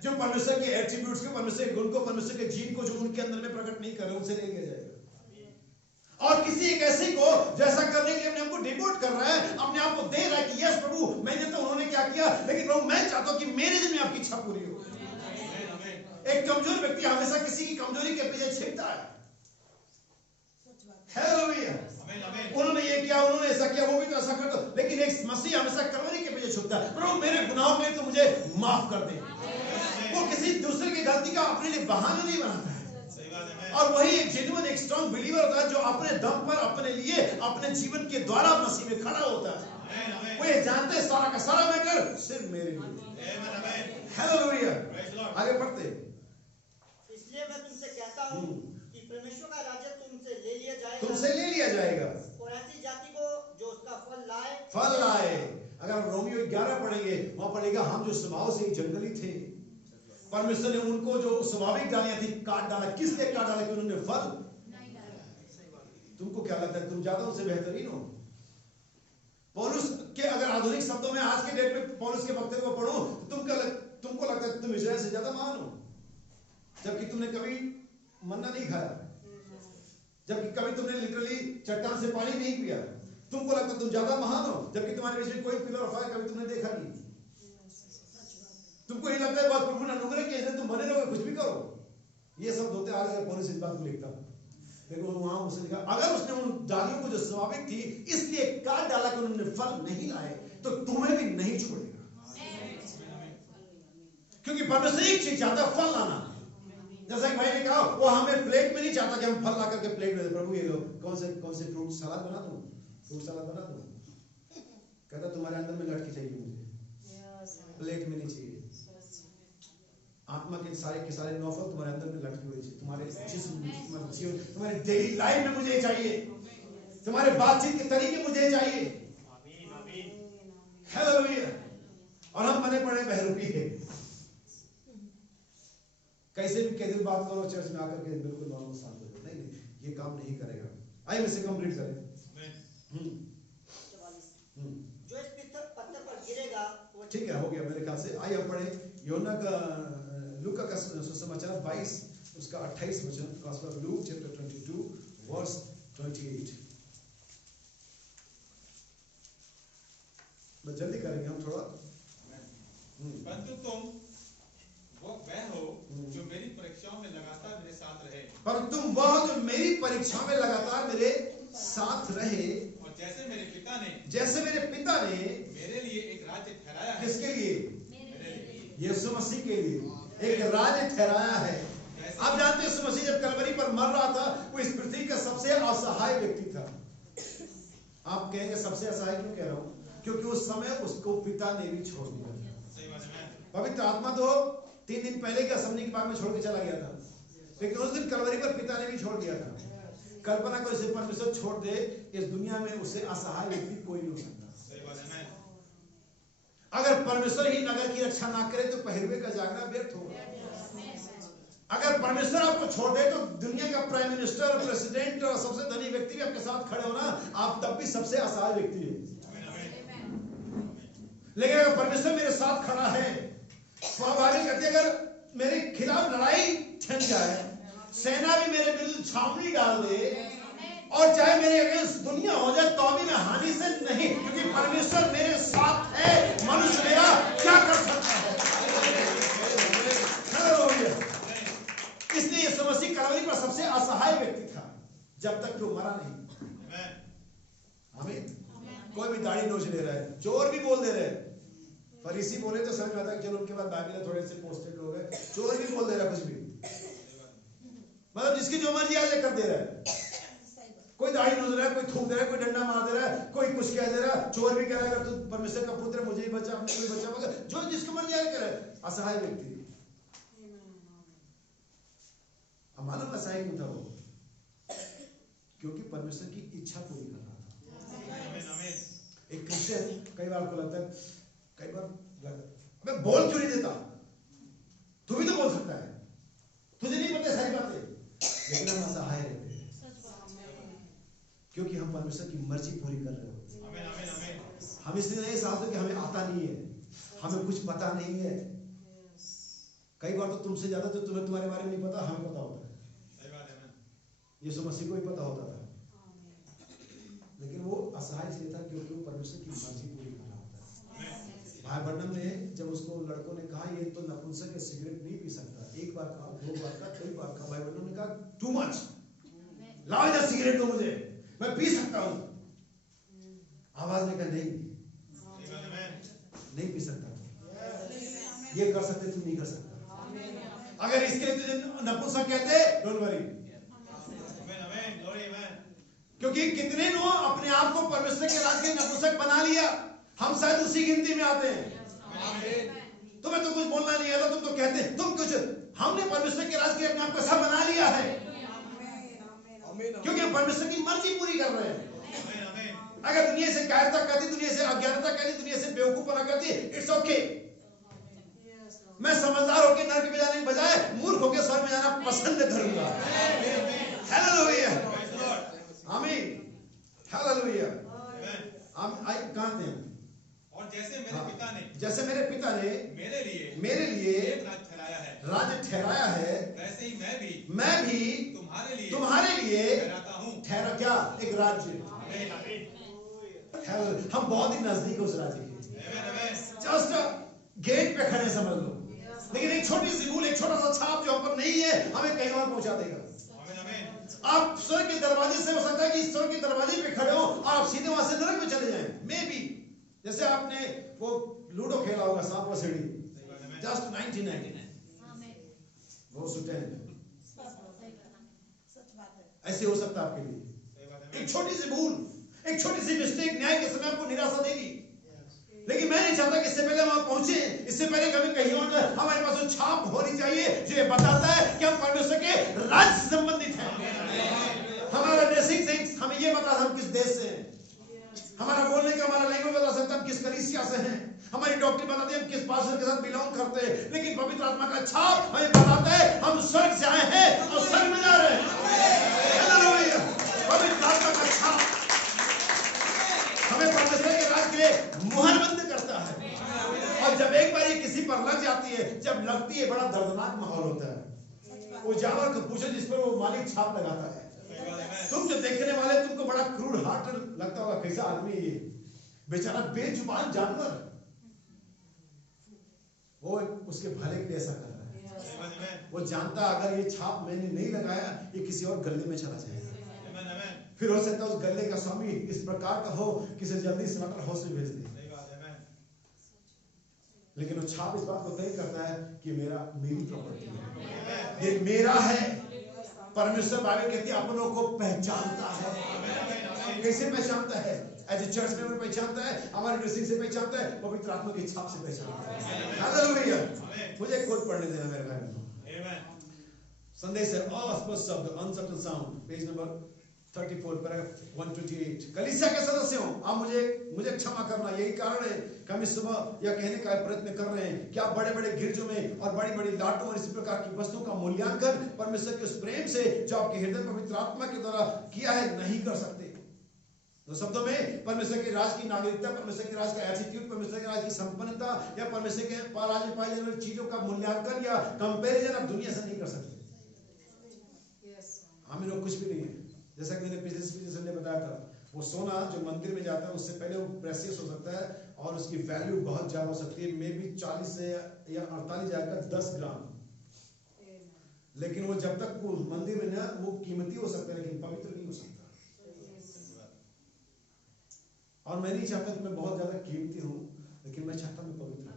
जो परमेश्वर के एट्रीब्यूट्स को, परमेश्वर के गुण को, परमेश्वर के जीन को जो उनके अंदर में प्रकट नहीं कर रहे, उनसे ले लिया जाएगा। और किसी एक ऐसे को जैसा करने के लिए अपने आप को डिवोट कर रहा है, अपने आप को दे रहा है कि यस प्रभु मैंने तो उन्होंने क्या किया, लेकिन प्रभु मैं चाहता हूं कि मेरे दिन में आपकी इच्छा पूरी हो। एक कमजोर व्यक्ति हमेशा किसी की कमजोरी के पीछे छिपता है। हालेलुया। उन्होंने ये किया, उन्होंने ऐसा किया, वो भी तो ऐसा कर दो, लेकिन एक मसीह हमेशा कमजोरी के पीछे छुपता है। प्रभु मेरे गुनाहों के लिए तो मुझे माफ कर दे। वो किसी दूसरे की गलती का अपने लिए बहाना नहीं बनाता है, और वही एक जेन्युइन, एक स्ट्रॉन्ग बिलीवर होता है जो अपने दम पर, अपने लिए, अपने जीवन के द्वारा मसीह में खड़ा होता है। वो ये जानते हैं सारा का सारा मैटर सिर्फ मेरे लिए। हालेलुया। आगे बढ़ते। इसलिए मैं तुमसे कहता हूँ कि परमेश्वर का राज्य तुमसे ले लिया जाएगा, तुमसे ले लिया जाएगा, और ऐसी जाति को जो उसका फल लाए। अगर रोमियो 11 पढ़ेंगे, वहां पढ़ेगा हम जो स्वभाव से जंगली थे, परमेश्वर ने उनको जो स्वाभाविक डालियां थी काट डाला। किस लिए काट डाला? कि उन्होंने फल नहीं डाला। तुमको क्या लगता है तुम ज्यादा उनसे बेहतरीन हो? पौलुस के अगर आधुनिक शब्दों में आज के डेट में पौलुस के वक्तव्य को पढ़ो, तुमको लगता है तुम इस्राएल से ज्यादा महान हो, जबकि तुमने कभी मन्ना नहीं खाया, जबकि कभी तुमने लिटरली चट्टान से पानी नहीं पिया। तुमको लगता है तुम ज्यादा महान हो, जबकि तुम्हारे बीच में कोई पिलर ऑफ फायर कभी तुमने देखा नहीं। तुमको ये लगता है बहुत प्रभु ने अनुग्रह किया इसलिए तुम बने रहोगे, कुछ भी करो। ये सब होते आ गए। पौलुस इस बात को लिखता, देखो वहां उसने लिखा अगर उसने उन डालियों को जो स्वाभाविक थी इसलिए काट डाला कि उन्होंने फल नहीं लाए, तो तुम्हें भी नहीं छोड़ेगा। क्योंकि परमेश्वर एक चीज चाहता है, फल लाना। जैसा कि भाई ने कहा, वो हमें प्लेट में नहीं चाहता कि हम फल ला करके प्लेट में दे। प्रभु ये लो, कौन से फ्रूट सलाद बना दूं, फ्रूट सलाद बना दूं। कहता तुम्हारे अंदर में लटकी चाहिए, मुझे प्लेट में नहीं चाहिए। आत्मा के सारे नौफल तुम्हारे अंदर में लटके हुए चाहिए, तुम्हारे जिस्म, तुम्हारे डेली लाइफ में मुझे चाहिए, तुम्हारे बातचीत के तरीके मुझे चाहिए। हालेलुया। और हम बने पड़े बहरूपी है, कैसे भी कैसे बात करो चर्च में आकर के बिल्कुल नॉर्मल शांत हो जाओ। नहीं, ये काम नहीं करेगा। आइए इसे कंप्लीट करें। जो इस पत्थर पर गिरेगा वो, ठीक है, हो गया मेरे ख्याल से। आइए पढ़े यूहन्ना का लूका का सुसमाचार 22 उसका 28 वचन, gospel of Luke chapter 22 verse 28। बस जल्दी करेंगे हम थोड़ा। परंतु तुम वह हो जो मेरी परीक्षाओं में लगातार मेरे साथ रहे, पर तुम वह जो मेरी परीक्षा में लगातार मेरे साथ रहे, और जैसे मेरे पिता ने मेरे लिए एक राज्य ठहराया है। किसके लिए? यीशु मसीह के लिए एक राज्य ठहराया है। आप जानते हैं यीशु मसीह जब कलवरी पर मर रहा था, वो इस पृथ्वी का सबसे असहाय व्यक्ति था। आप कहेंगे सबसे असहाय क्यों कह रहा हूं? क्योंकि उस समय उसको पिता ने भी छोड़ दिया। पवित्र आत्मा तो 3 दिन पहले के असेंबली के बाद में छोड़ के चला गया था, लेकिन उस दिन कलवरी पर पिता ने भी छोड़ दिया था। कल्पना को इसे परमेश्वर छोड़ दे, इस दुनिया में उसे असहाय व्यक्ति कोई नहीं हो सकता। अगर परमेश्वर ही नगर की रक्षा ना करे तो पहरुए का जागना व्यर्थ होगा। अगर परमेश्वर आपको छोड़ दे तो दुनिया का प्राइम मिनिस्टर, प्रेसिडेंट और सबसे धनी व्यक्ति भी आपके साथ खड़े होना, आप तब भी सबसे असहाय व्यक्ति है। लेकिन अगर परमेश्वर मेरे साथ खड़ा है, बाइबल कहती है अगर मेरे खिलाफ लड़ाई छिड़ जाए, सेना भी मेरे विरुद्ध छावनी डाल दे, और चाहे मेरे अगेंस्ट दुनिया हो जाए तो भी मैं हानि से नहीं, क्योंकि परमेश्वर मेरे साथ है। मनुष्य मेरा क्या कर सकता है? इसलिए यीशु मसीह कलवरी पर सबसे असहाय व्यक्ति था जब तक वो मरा नहीं। आमीन। कोई भी दाढ़ी नोच ले रहा है, चोर भी बोल दे रहे हैं, फरीसी बोले तो समझ में आता है, चलो उनके बाद बाइबल थोड़े से पोस्टेड लोग हैं, चोर भी बोल दे रहा है कुछ भी, मतलब जिसकी जो मर्जी आज कर दे रहा है। कोई दाढ़ी नोच रहा है, कोई थूक दे रहा है, कोई डंडा मार दे रहा है, कोई कुछ कह दे रहा है, चोर भी कह रहा है अगर तू परमेश्वर का पुत्र मुझे ही बचा, अपने कोई बचा, मगर जो जिसको मर्जी आगे करे। असहाय व्यक्ति। अब मालूम असहाय क्यों था वो? क्योंकि परमेश्वर की इच्छा पूरी कर रहा था। एक क्रिश्चियन कई बार को लगता है, कई बार लगता है बोल क्यों नहीं देता, तू भी तो बोल सकता है, तुझे नहीं पता सारी बातें, लेकिन हम असहाय रहते हैं क्योंकि हम परमेश्वर की मर्जी पूरी कर रहे हो। हम इसलिए नहीं समझते कि हमें आता नहीं है, हमें कुछ पता नहीं है। कई बार तो तुमसे ज्यादा तो तुम्हें तुम्हारे बारे में नहीं पता, हमें पता होता है। यीशु मसीह को ही पता होता था, लेकिन वो असहाय इसलिए था क्योंकि वो परमेश्वर की मर्जी पूरी कर रहा होता है। भाई बर्नम ने जब उसको लड़कों ने कहा ये तो नपुंसक है, सिगरेट नहीं पी सकता, एक बार कहा, दो बार कहा, कई बार कहा, भाई बर्नम ने कहा टू मच, लाओ इधर सिगरेट दो मुझे, मैं पी सकता हूं। आवाज ने कहा नहीं पी सकता, ये कर सकते तुम नहीं कर सकता। अगर इसके लिए तुझे नपुंसक कहते, डोंट वरी, क्योंकि कितने नो अपने आप को परमेश्वर के राज्य के नपुंसक बना लिया। हम शायद उसी गिनती में आते हैं। तुम्हें तो कुछ बोलना नहीं आता, तुम तो कहते तुम कुछ, हमने परमेश्वर के राज्य के अपने आप को सब बना लिया है, क्योंकि हम परमेश्वर की मर्जी पूरी कर रहे हैं। अगर दुनिया से कायरता करती, दुनिया से अज्ञानता करती, दुनिया से बेवकूफपना करती, इट्स ओके। मैं समझदार होकर नरक में जाने के बजाय मूर्ख होकर स्वर्ग में जाना पसंद करूंगा। हालेलुया, आमीन, हालेलुया। हम कहते हैं, और जैसे मेरे पिता ने मेरे लिए एक राज्य ठहराया है, वैसे ही मैं भी तुम्हारे लिए ठहराता हूं। ठहरा क्या? एक राज्य। हम बहुत ही नजदीक उस राज्य के, जस्ट गेट पे खड़े समझ लो, लेकिन एक छोटी सी भूल, एक छोटा सा छाप जो हम पर नहीं है, हमें कहीं और पहुंचा देगा। आप स्वर्ग के दरवाजे से, हो सकता है कि स्वर्ग के दरवाजे पे खड़े हो और आप सीधे वहां से नरक में चले जाएं। मे बी जैसे आपने वो लूडो खेला होगा, सांप और सीढ़ी, जस्ट 99 goes to 10, ऐसे हो सकता है आपके लिए। एक छोटी सी भूल, एक छोटी सी मिस्टेक न्याय के समय आपको निराशा देगी, लेकिन मैं नहीं चाहता कि इससे पहले वहां पहुंचे, इससे पहले कभी कहीं और जाए, हमारे पास वो छाप होनी चाहिए जो ये बताता है कि हम परमेश्वर के राज्य से संबंधित हैं। हमारा ड्रेसिंग सेंस हमें ये बता हम किस देश से हैं, हमारा बोलने का हमारा लैंग्वेज बता सकता है हम किस कलीसिया से हैं, हमारी डॉक्टरी बताती है हम किस पास्टर के साथ बिलोंग करते हैं, लेकिन पवित्र आत्मा का छाप हमें बताता है हम स्वर्ग से आए हैं और स्वर्ग में जा रहे हैं। हालेलुया, पवित्र आत्मा का छाप हमें परमेश्वर के राज्य के लिए मुहरबंद करता है। और जब एक बार ये किसी पर लग जाती है, जब लगती है, बड़ा दर्दनाक माहौल होता है। वो जानवर को पूछो जिस पर वो मालिक छाप लगाता है, तुम जो देखने वाले तुमको बड़ा क्रूड हार्ट लगता होगा, कैसा आदमी ये बेचारा बेजुबान जानवर, वो उसके भले के लिए ऐसा कर रहा है। वो जानता अगर ये छाप मैंने नहीं लगाया, ये किसी और गले में चला जाएगा। फिर हो सकता है उस गले का स्वामी इस प्रकार का हो कि इसे जल्दी स्लॉटर हाउस में भेज दे, लेकिन वो छाप इस बात को तय करता है कि मेरी प्रॉपर्टी है, ये मेरा है। परमेश्वर बाइबल कहती है अपनों को पहचानता है। कैसे पहचानता है? एज ए चर्च मेंबर पहचानता है, हमारे ड्रेसिंग से पहचानता है, पवित्र आत्मा की छाप से पहचानता है। हालेलुया। मुझे एक कोट पढ़ने देना मेरे भाई बहनों। संदेश है अस्पष्ट शब्द, अनसटल साउंड, पेज नंबर 34 पैराग्राफ 128। कलीसिया के सदस्यों, आप मुझे क्षमा करना, यही कारण है कि हम इस सुबह यह कहने का प्रयत्न कर रहे हैं कि आप बड़े बड़े गिरजों में और बड़ी बड़ी लाटों और इसी प्रकार की वस्तुओं का मूल्यांकन परमेश्वर के उस प्रेम से जो आपके हृदय पवित्र आत्मा के द्वारा किया है नहीं कर सकते। तो शब्दों में परमेश्वर के राज की नागरिकता, परमेश्वर के राज का एटीट्यूड, परमेश्वर के राज की संपन्नता या परमेश्वर के राज में पाई जाने वाली चीजों का मूल्यांकन या कंपैरिजन आप दुनिया से नहीं कर सकते। हमें लोग कुछ भी नहीं है। जैसा कि मैंने पिछले संडे बताया था, वो सोना जो मंदिर में जाता है उससे पहले वो प्रेशियस हो सकता है और उसकी वैल्यू बहुत ज्यादा हो सकती है, मे बी 40 से या 48 जाएगा 10 ग्राम। लेकिन वो जब तक वो मंदिर में ना, वो कीमती हो सकता है लेकिन पवित्र नहीं हो सकता। और मैं नहीं चाहता कि मैं बहुत ज्यादा कीमती हूँ, लेकिन मैं चाहता हूँ पवित्र हूँ।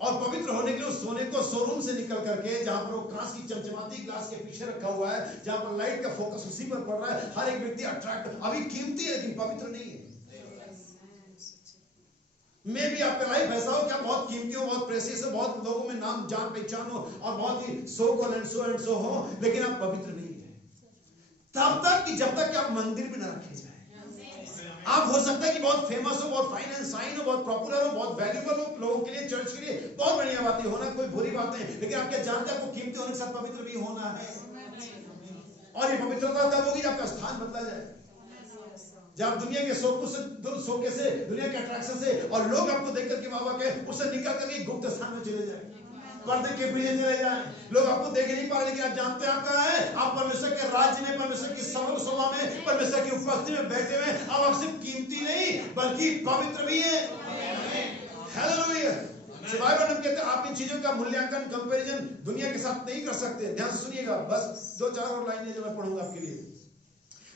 और पवित्र होने के लिए उस सोने को शोरूम से निकल करके, जहां पर वो कांच की चमचमाती ग्लास के पीछे रखा हुआ है, जहां पर लाइट का फोकस उसी पर पड़ रहा है, हर एक व्यक्ति अट्रैक्ट, अभी कीमती है लेकिन पवित्र नहीं है। मे भी आपका लाइफ ऐसा हो, क्या बहुत कीमती हो, बहुत प्रेशियस हो, बहुत लोगों में नाम जान पहचान हो और बहुत ही सो कॉल एंड सो हो, लेकिन आप पवित्र नहीं है तब तक कि जब तक कि आप मंदिर में न रखे जाए। आप हो सकता है कि बहुत फेमस हो, बहुत फाइन एंड साइन हो, बहुत पॉपुलर हो, बहुत वैल्यूबल हो लोगों के लिए, चर्च के लिए, बहुत बढ़िया बात है, होना कोई बुरी बात नहीं, लेकिन आप क्या जानते हैं आपको कीमती होने के साथ पवित्र भी होना है। और ये पवित्रता तब होगी जब आपका स्थान बदला जाए, जब दुनिया के शोके से, दुनिया के अट्रैक्शन से और लोग आपको देख करके बाबा के उससे निकल करके गुप्त स्थान में चले जाए, पर्दे के पीछे चले जाए। लोग आपको देख नहीं पा रहे, लेकिन आप जानते हैं आप कहाँ हैं। आप परमेश्वर के राज्य में, परमेश्वर की सर्व सभा में, परमेश्वर की उपस्थिति में बैठे हुए। अब आप सिर्फ कीमती नहीं बल्कि पवित्र भी हैं। हालेलुया। बाइबल कहते हैं आप इन चीजों का मूल्यांकन, कंपैरिजन दुनिया के साथ नहीं कर सकते। ध्यान से सुनिएगा, बस 2-4 और लाइनें जो मैं पढ़ूंगा आपके लिए,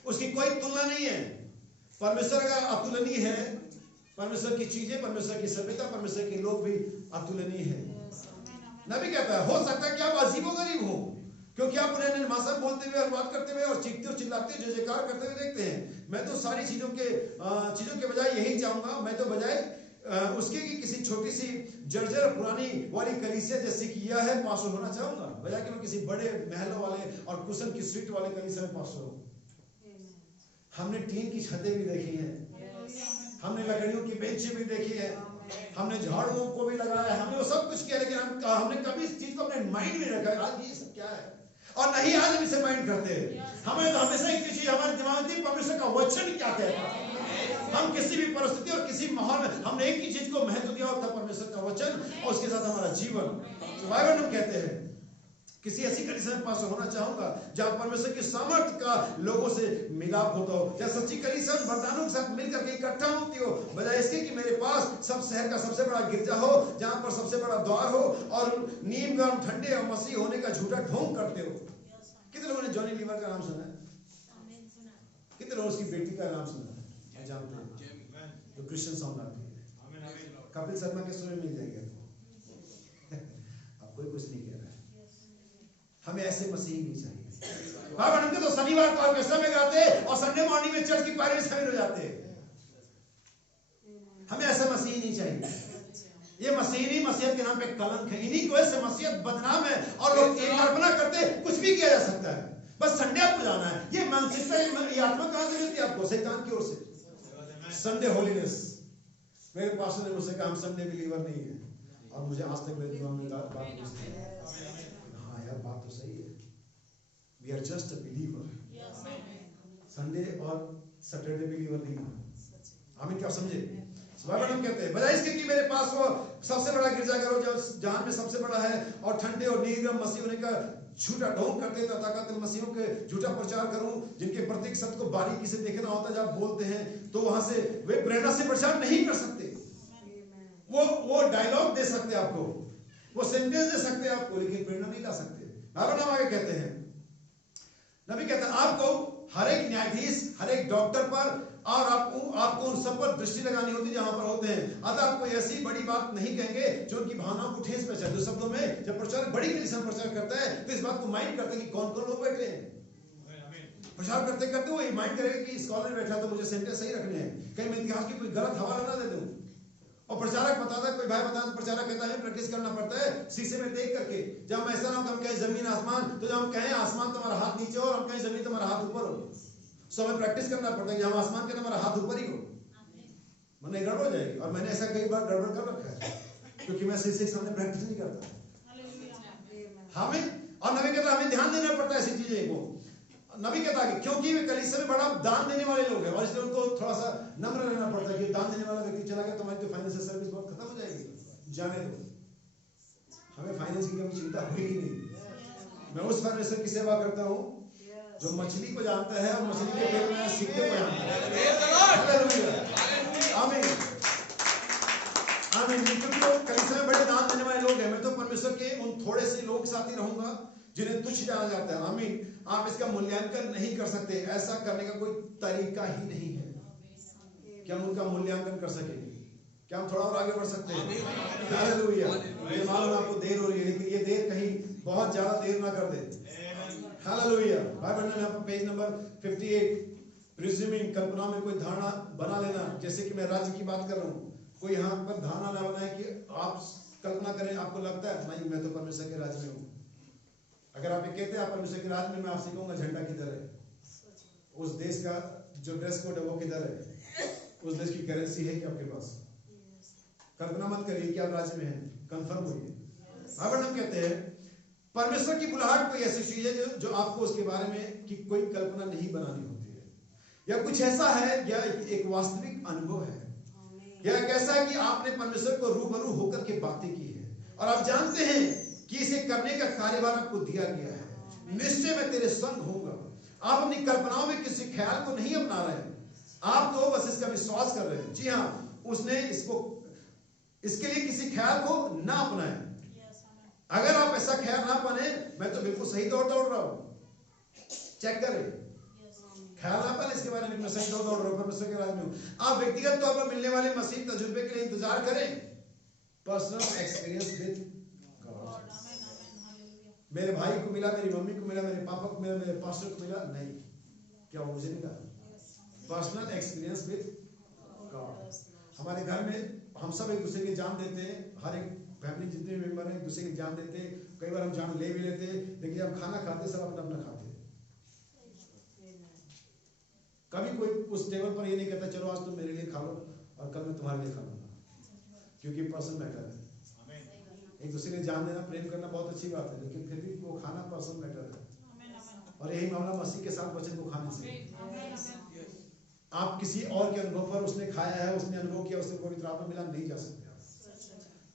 उसकी कोई तुलना नहीं है। परमेश्वर अगर अतुलनीय है, परमेश्वर की चीजें, परमेश्वर की सभ्यता, परमेश्वर के लोग भी अतुलनीय है। नबी कहता है, हो सकता है कि आप अजीबोगरीब हो, क्योंकि आप उन्हें निर्माशा बोलते हुए और बात करते हुए और चीखते और चिल्लाते हुए जयकार करते हुए देखते हैं। मैं तो सारी चीजों के बजाय यही चाहूंगा, मैं तो बजाय उसके की किसी छोटी सी जर्जर पुरानी वाली कलीसिया जैसे किया है पास्टर होना चाहूंगा, बजाय कि मैं किसी बड़े महलों वाले और कुशन की स्ट्रीट वाले कलीसिया में पास्टर हूं। हमने टीन की छतें भी देखी हैं, हमने लकड़ियों की बेंचें भी देखी है, हमने झाड़ुओं को भी लगाया, हमने वो सब कुछ किया, लेकिन हमने कभी इस चीज को अपने माइंड में रखा आज ये सब क्या है, और नहीं आज हम इसे माइंड करते हैं। हमें तो हमेशा एक चीज हमारे दिमाग में थी, परमेश्वर का वचन क्या कहता है। हम किसी भी परिस्थिति और किसी माहौल में हमने एक ही चीज को महत्व दिया होता, परमेश्वर का वचन और उसके साथ हमारा जीवन। तो बाइबल में कहते हैं किसी ऐसी कंडीशन में पास होना चाहूंगा जहां परमेश्वर की सामर्थ्य का लोगों से मिलाप होता हो, जहां सच्ची कलीसिया वरदानों के साथ मिलकर के इकट्ठा होती हो, बजाय इसके कि मेरे पास सब शहर का सबसे बड़ा गिरजा हो, जहां पर सबसे बड़ा द्वार हो और नीम गर्म ठंडे और मसीह होने का झूठा ढोंग करते हो। कितने लोगों ने जॉनी लीवर का नाम सुना है? कितने लोगों उसकी बेटी का नाम सुना है? जानते हैं जो क्रिश्चियन सॉन्ग आती है, कपिल शर्मा के सुर में मिल जाएंगे आपको। अब कोई कुछ नहीं कह रहा है, हमें ऐसे मसीह नहीं चाहिए। बाबा हमके तो शनिवार को ऑर्केस्ट्रा में गाते और संडे मॉर्निंग में चर्च की पारी में शामिल हो जाते हैं। हमें ऐसा मसीह नहीं चाहिए। ये मसीह नहीं, मसीहत के नाम पे कलंक है। इन्हीं की वजह से मसीहत बदनाम है और लोग एक कल्पना करते कुछ भी किया जा सकता है, बस संडे आपको जाना है। ये मानसिकता, ये आत्मा कहां से मिलती है आपको? शैतान की ओर से। Sunday holiness. मेरे पास्टर ने मुझसे कहा हम संडे बिलीवर नहीं है, और मुझे आज तक मेरे दिमाग में बात पूछती है, हाँ यार बात तो सही है, we are just a believer. Sunday और सैटरडे बिलीवर नहीं है। हमें क्या समझे? बाइबल हम कहते हैं बजाय इसके कि मेरे पास वो सबसे बड़ा गिरजाघर हो जो जहां में सबसे बड़ा है और ठंडे और निर्गम मसीह होने का झूठा ढोंग करते तथाकथित मसीहों के झूठा प्रचार करूं, जिनके प्रत्येक शब्द को बारीकी से देखना होता है। जब बोलते हैं तो वहां से वे प्रेरणा से प्रचार नहीं कर सकते, वो डायलॉग दे सकते आपको, वो सेंटेंस दे सकते आपको, लेकिन प्रेरणा नहीं ला सकते। बाइबल हम आगे कहते हैं, नबी कहता है आपको हर एक न्यायाधीश, हर एक डॉक्टर पर और आपको उन सब पर दृष्टि लगानी होती जहां पर होते हैं। अतः आपको ऐसी बड़ी बात नहीं कहेंगे जो उनकी भावनाओं को ठेस पहुंचाए। दूसरे शब्दों में जब प्रचार बड़ी कंडीशन प्रचार करता है तो इस बात को माइंड करते हैं कि कौन कौन लोग बैठे हैं। प्रचार करते करते वो ये माइंड करेगा कि स्कॉलर बैठा तो मुझे सेंटेंस सही रखने हैं, कहीं मैं इतिहास की कोई गलत हवाला ना दे दूं। और प्रचारक बताता है, कोई भाई बताता है, प्रचारक कहता है प्रैक्टिस करना पड़ता है शीशे में देख करके। जब हम ऐसा ना हो हम कहें जमीन आसमान, तो जब हम कहें आसमान तुम्हारा हाथ नीचे हो और हम कहें जमीन तुम्हारा हाथ ऊपर हो, सो हमें प्रैक्टिस करना पड़ता है कि हम आसमान के हमारा हाथ ऊपर ही हो, वरना गड़बड़ हो जाएगी। और मैंने ऐसा कई बार गड़बड़ कर रखा है, क्योंकि मैं शीशे के सामने प्रैक्टिस नहीं करता। हमें और नबी कहता हमें ध्यान देना पड़ता है ऐसी चीजें को। नबी कहता है क्योंकि वे कलीसिया में बड़ा दान देने वाले लोग हैं और इसलिए उनको थोड़ा सा नम्र रहना पड़ता है कि दान देने वाला व्यक्ति चला गया तुम्हारी तो फाइनेंशियल सर्विस बहुत खत्म हो जाएगी, जाने दो, हमें फाइनेंस की कभी चिंता हुई ही नहीं। मैं उस परमेश्वर की सेवा करता हूँ जो मछली को जानता है और मछली के पेट में सिक्के को जानता है। आमीन आमीन। क्योंकि वो कलीसिया में बड़े दान देने वाले लोग हैं, मैं तो परमेश्वर के उन थोड़े से लोग साथ ही रहूंगा जिन्हें तुच्छ जाना जाता है। आमीन। आप इसका मूल्यांकन नहीं कर सकते, ऐसा करने का कोई तरीका ही नहीं है कि हम उनका मूल्यांकन कर सकेंगे। क्या हम थोड़ा और आगे बढ़ सकते हैं? हालेलुया। मुझे मालूम आपको देर हो रही है, लेकिन ये देर कहीं बहुत ज्यादा देर ना कर दे। हालेलुया। बाइबल में आप पेज नंबर 58, प्रिज्यूमिंग, कल्पना में कोई धारणा बना लेना, जैसे कि मैं राज्य की बात कर रहा हूँ, कोई यहाँ पर धारणा ना बनाए कि आप कल्पना करें आपको लगता है नहीं मैं तो परमेश्वर के राज्य में हूँ। अगर आप ये कहते हैं आप परमेश्वर के राज्य में, मैं आपसे कहूंगा झंडा किधर है, उस देश का जो ड्रेस कोड है वो किधर है, उस देश की करेंसी है कि आपके पास। कल्पना मत करिए कि आप राज्य में हैं, कंफर्म होइए। अब हम कहते हैं परमेश्वर की बुलाहट कोई ऐसी चीज है जो आपको उसके बारे में कि कोई कल्पना नहीं बनानी होती है, या कुछ ऐसा है, या एक वास्तविक अनुभव है, या एक ऐसा है कि आपने परमेश्वर को रूबरू होकर के बातें की है और आप जानते हैं कि इसे करने का कार्यभार आपको दिया गया है। निश्चय मैं तेरे संग होऊंगा। आप अपनी कल्पनाओं में किसी ख्याल को नहीं अपना रहे हैं, आप तो बस इसका विश्वास कर रहे हैं। जी हाँ, उसने इसके लिए किसी ख्याल को ना अपनाए। अगर आप ऐसा ख्याल ना बने, मैं तो बिल्कुल सही दौड़ रहा हूं, चेक करें, ख्याल ना पाए इसके बारे में, मैं सही दौड़ रहा हूं, परमेश्वर के राज्य में हूं। आप व्यक्तिगत तौर पर मिलने वाले मसीह तजुर्बे के लिए इंतजार करें, पर्सनल एक्सपीरियंस विद गॉड। मेरे भाई को मिला, मेरी मम्मी को मिला, मेरे पापा को मिला, मेरे पास्टर को मिला, नहीं, क्या वो मुझे मिला? Personal experience with God. हमारे घर में हम सब एक दूसरे की जान देते हैं, हर एक फैमिली जितने मेंबर हैं एक दूसरे की जान देते हैं। कई बार हम जान ले भी लेते हैं, लेकिन जब खाना खाते सब अपना अपना खाते हैं। कभी कोई उस टेबल पर ये नहीं कहता चलो आज तुम मेरे लिए खा लो और कल मैं तुम्हारे लिए खा लूंगा, क्योंकि पर्सन मैटर है। एक दूसरे को जान देना, प्रेम करना बहुत अच्छी बात है, लेकिन फिर भी वो खाना पर्सन मैटर है। और यही मामला मसीह के साथ वचन को खाने से। आप किसी और के अनुभव पर, उसने खाया है, उसने अनुभव किया, उससे पवित्र आत्मा मिला, नहीं जा सकते।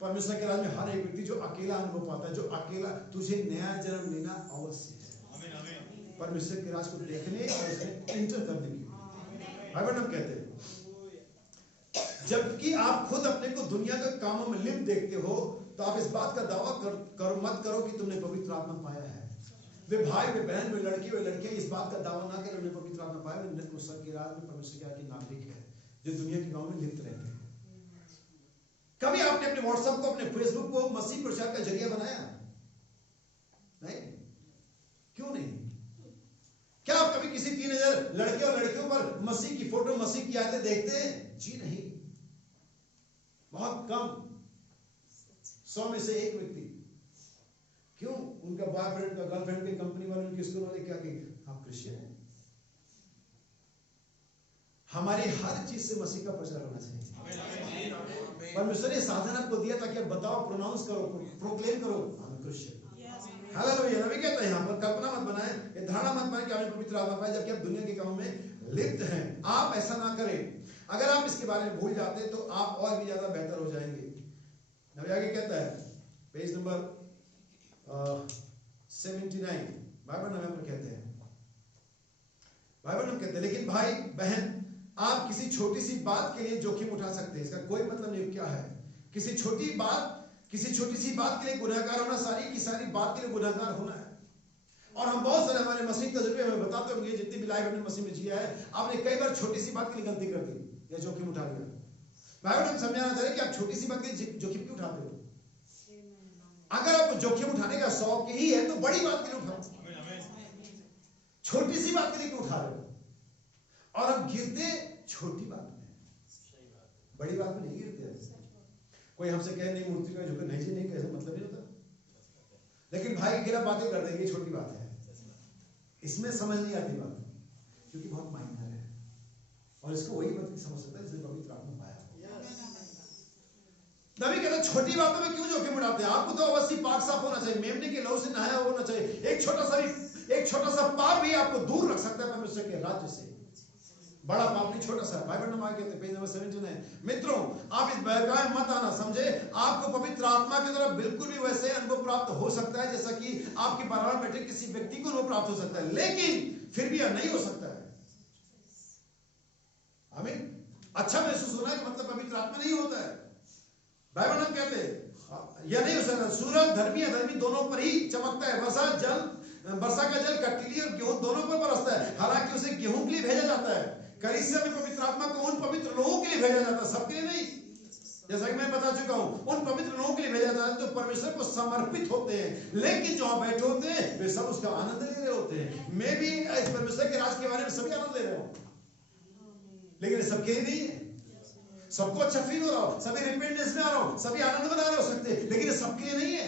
परमेश्वर के राज्य में हर एक व्यक्ति जो अकेला अनुभव पाता है, जो अकेला, तुझे नया जन्म लेना अवश्य है परमेश्वर के राज्य को देखने और उसमें एंटर करने की। बाइबल हम कहते हैं जबकि आप खुद अपने को दुनिया के कामों में लिप्त देखते हो, तो आप इस बात का दावा मत करो कि तुमने पवित्र आत्मा पाया है। वे भाई, वे बहन, वे लड़के, वे लड़कियां इस बात का दावा ना करें उन्हें पवित्र आत्मा पाया। वे स्वर्ग के राज्य में परमेश्वर के नागरिक है जो दुनिया के गांव में लिप्त रहते हैं। कभी आपने अपने व्हाट्सएप को, अपने फेसबुक को मसीह प्रचार का जरिया बनाया? नहीं। क्यों नहीं? क्या आप कभी किसी 3000 लड़के और लड़कियों पर मसीह की फोटो, मसीह की आयतें देखते हैं? जी नहीं, बहुत कम, 100 में से एक व्यक्ति। क्यों? उनका बॉयफ्रेंड का, गर्लफ्रेंड के, कंपनी वाले, उनके स्कूल वाले क्या कहेंगे? आप क्रिश्चियन हैं। हमारी हर चीज से मसीह का प्रचार होना चाहिए। परमेश्वर ने साधन आपको दिया ताकि आप बताओ, प्रोनाउंस करो, प्रोक्लेम करो, हम क्रिश्चियन। हालेलुया। नबी कहता है यहाँ पर कल्पना मत बनाए, ये धारणा मत बनाए कि आपने पवित्र आत्मा पाया जबकि आप दुनिया के कामों में लिप्त हैं। आप ऐसा ना करें। अगर आप इसके बारे में भूल जाते हैं तो आप और भी ज्यादा बेहतर हो जाएंगे। नबी आगे कहता है, पेज नंबर 79, बाइबल में हम कहते हैं, बाइबल में कहते हैं, लेकिन भाई बहन, आप किसी छोटी सी बात के लिए जोखिम उठा सकते हैं। इसका कोई मतलब नहीं। क्या है? किसी छोटी सी बात के लिए गुनहगार होना, सारी की सारी बात के लिए गुनहगार होना है। और हम बहुत सारे हमारे मसीह तजुर्बे में बताते होंगे, जितनी भी लाइफ हमने मसीह में जिया है, आपने कई बार छोटी सी बात के लिए गलती कर दी या जोखिम उठा लिया। बाइबल में समझाना चाहिए कि आप छोटी सी बात के लिए जोखिम क्यों उठाते हो। अगर आपको जोखिम उठाने का शौक ही है तो बड़ी बात के लिए उठाओ, छोटी सी बात के लिए क्यों उठा रहे हो? और अब गिरते छोटी बात में, बड़ी बात में नहीं गिरते। कोई हमसे कहे नहीं मूर्ति का झुके, नहीं जी नहीं, कैसे मतलब नहीं होता। लेकिन भाई के खिलाफ बातें कर देंगे, छोटी बात है, इसमें समझ नहीं आती बात, क्योंकि बहुत माइनर है और इसको वही व्यक्ति समझ सकता है जिसने पवित्र आत्मा पाया। नबी कहते छोटी बातों में क्यों जोखिम उठाते हैं? आपको तो अवश्य पाक साफ होना चाहिए, मेमने के लहू से नहाया होना चाहिए। एक छोटा सा भी एक छोटा सा पाप भी आपको दूर रख सकता है परमेश्वर के राज्य से। बड़ा पाप नहीं, छोटा सा। बाइबल नंबर कहते हैं पेज नंबर 17 है। मित्रों, आप इस बहकावे में मत आना, समझे? आपको पवित्र आत्मा की तरफ बिल्कुल भी वैसे अनुभव प्राप्त हो सकता है जैसा कि आपके बराबर बैठे किसी व्यक्ति को अनुभव प्राप्त हो सकता है, लेकिन फिर भी यह नहीं हो सकता है। आमीन। अच्छा महसूस होना है मतलब पवित्र आत्मा नहीं होता है। बाइबल हम कहते हैं यह नहीं हो सकता। सूरज धर्मी अधर्मी दोनों पर ही चमकता है। वर्षा का जल कटीली और गेहूं दोनों पर बरसता है, हालांकि उसे गेहूं के लिए भेजा जाता है। कलीसिया में पवित्र आत्मा को उन पवित्र लोगों के लिए भेजा जाता है, सबके लिए नहीं। जैसा कि मैं बता चुका हूं, उन पवित्र लोगों के लिए भेजा जाता है जो परमेश्वर को समर्पित होते हैं, लेकिन जो वहां बैठे होते हैं वे सब उसका आनंद ले रहे होते हैं। मैं भी इस परमेश्वर के राज के बारे में सभी आनंद ले रहे हूं, लेकिन सबके लिए नहीं है। सबको अच्छा फील हो रहा हो, सभी रिपेंटेंस में आ रहा हो, सभी आनंद मना रहे हो सकते, लेकिन सबके लिए नहीं है।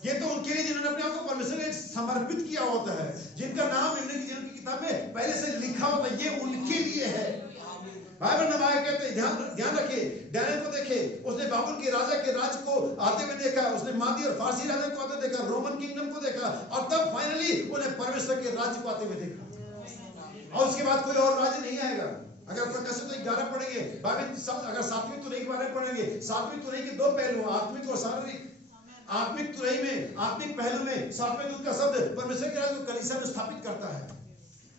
ये तो उनके लिए जिन्होंने अपने आप को परमेश्वर ने समर्पित किया होता है, जिनका नाम इनकी जीवन की किताब में पहले से लिखा होता है, ये उनके लिए है। बाइबल नमाया कहते हैं, ध्यान रखिए, डैनियल को देखे, उसने बाबुल के राजा के राज को आते हुए देखा, उसने मादी और फारसी राजा को आते देखा, रोमन किंगडम को देखा, और तब फाइनली उन्हें परमेश्वर के राज्य को आते हुए देखा। और उसके बाद कोई और राज्य नहीं आएगा। अगर प्रकाशित तो 11 पढ़ेंगे, अगर 7वीं तुरही के बारे में पढ़ेंगे, 7वीं तुरही के दो पहलू, आत्मिक और शारीरिक। आत्मिक तुरही में, आत्मिक पहलू में 7वें दूत का शब्द परमेश्वर के राज्य को कलीसिया में स्थापित करता है।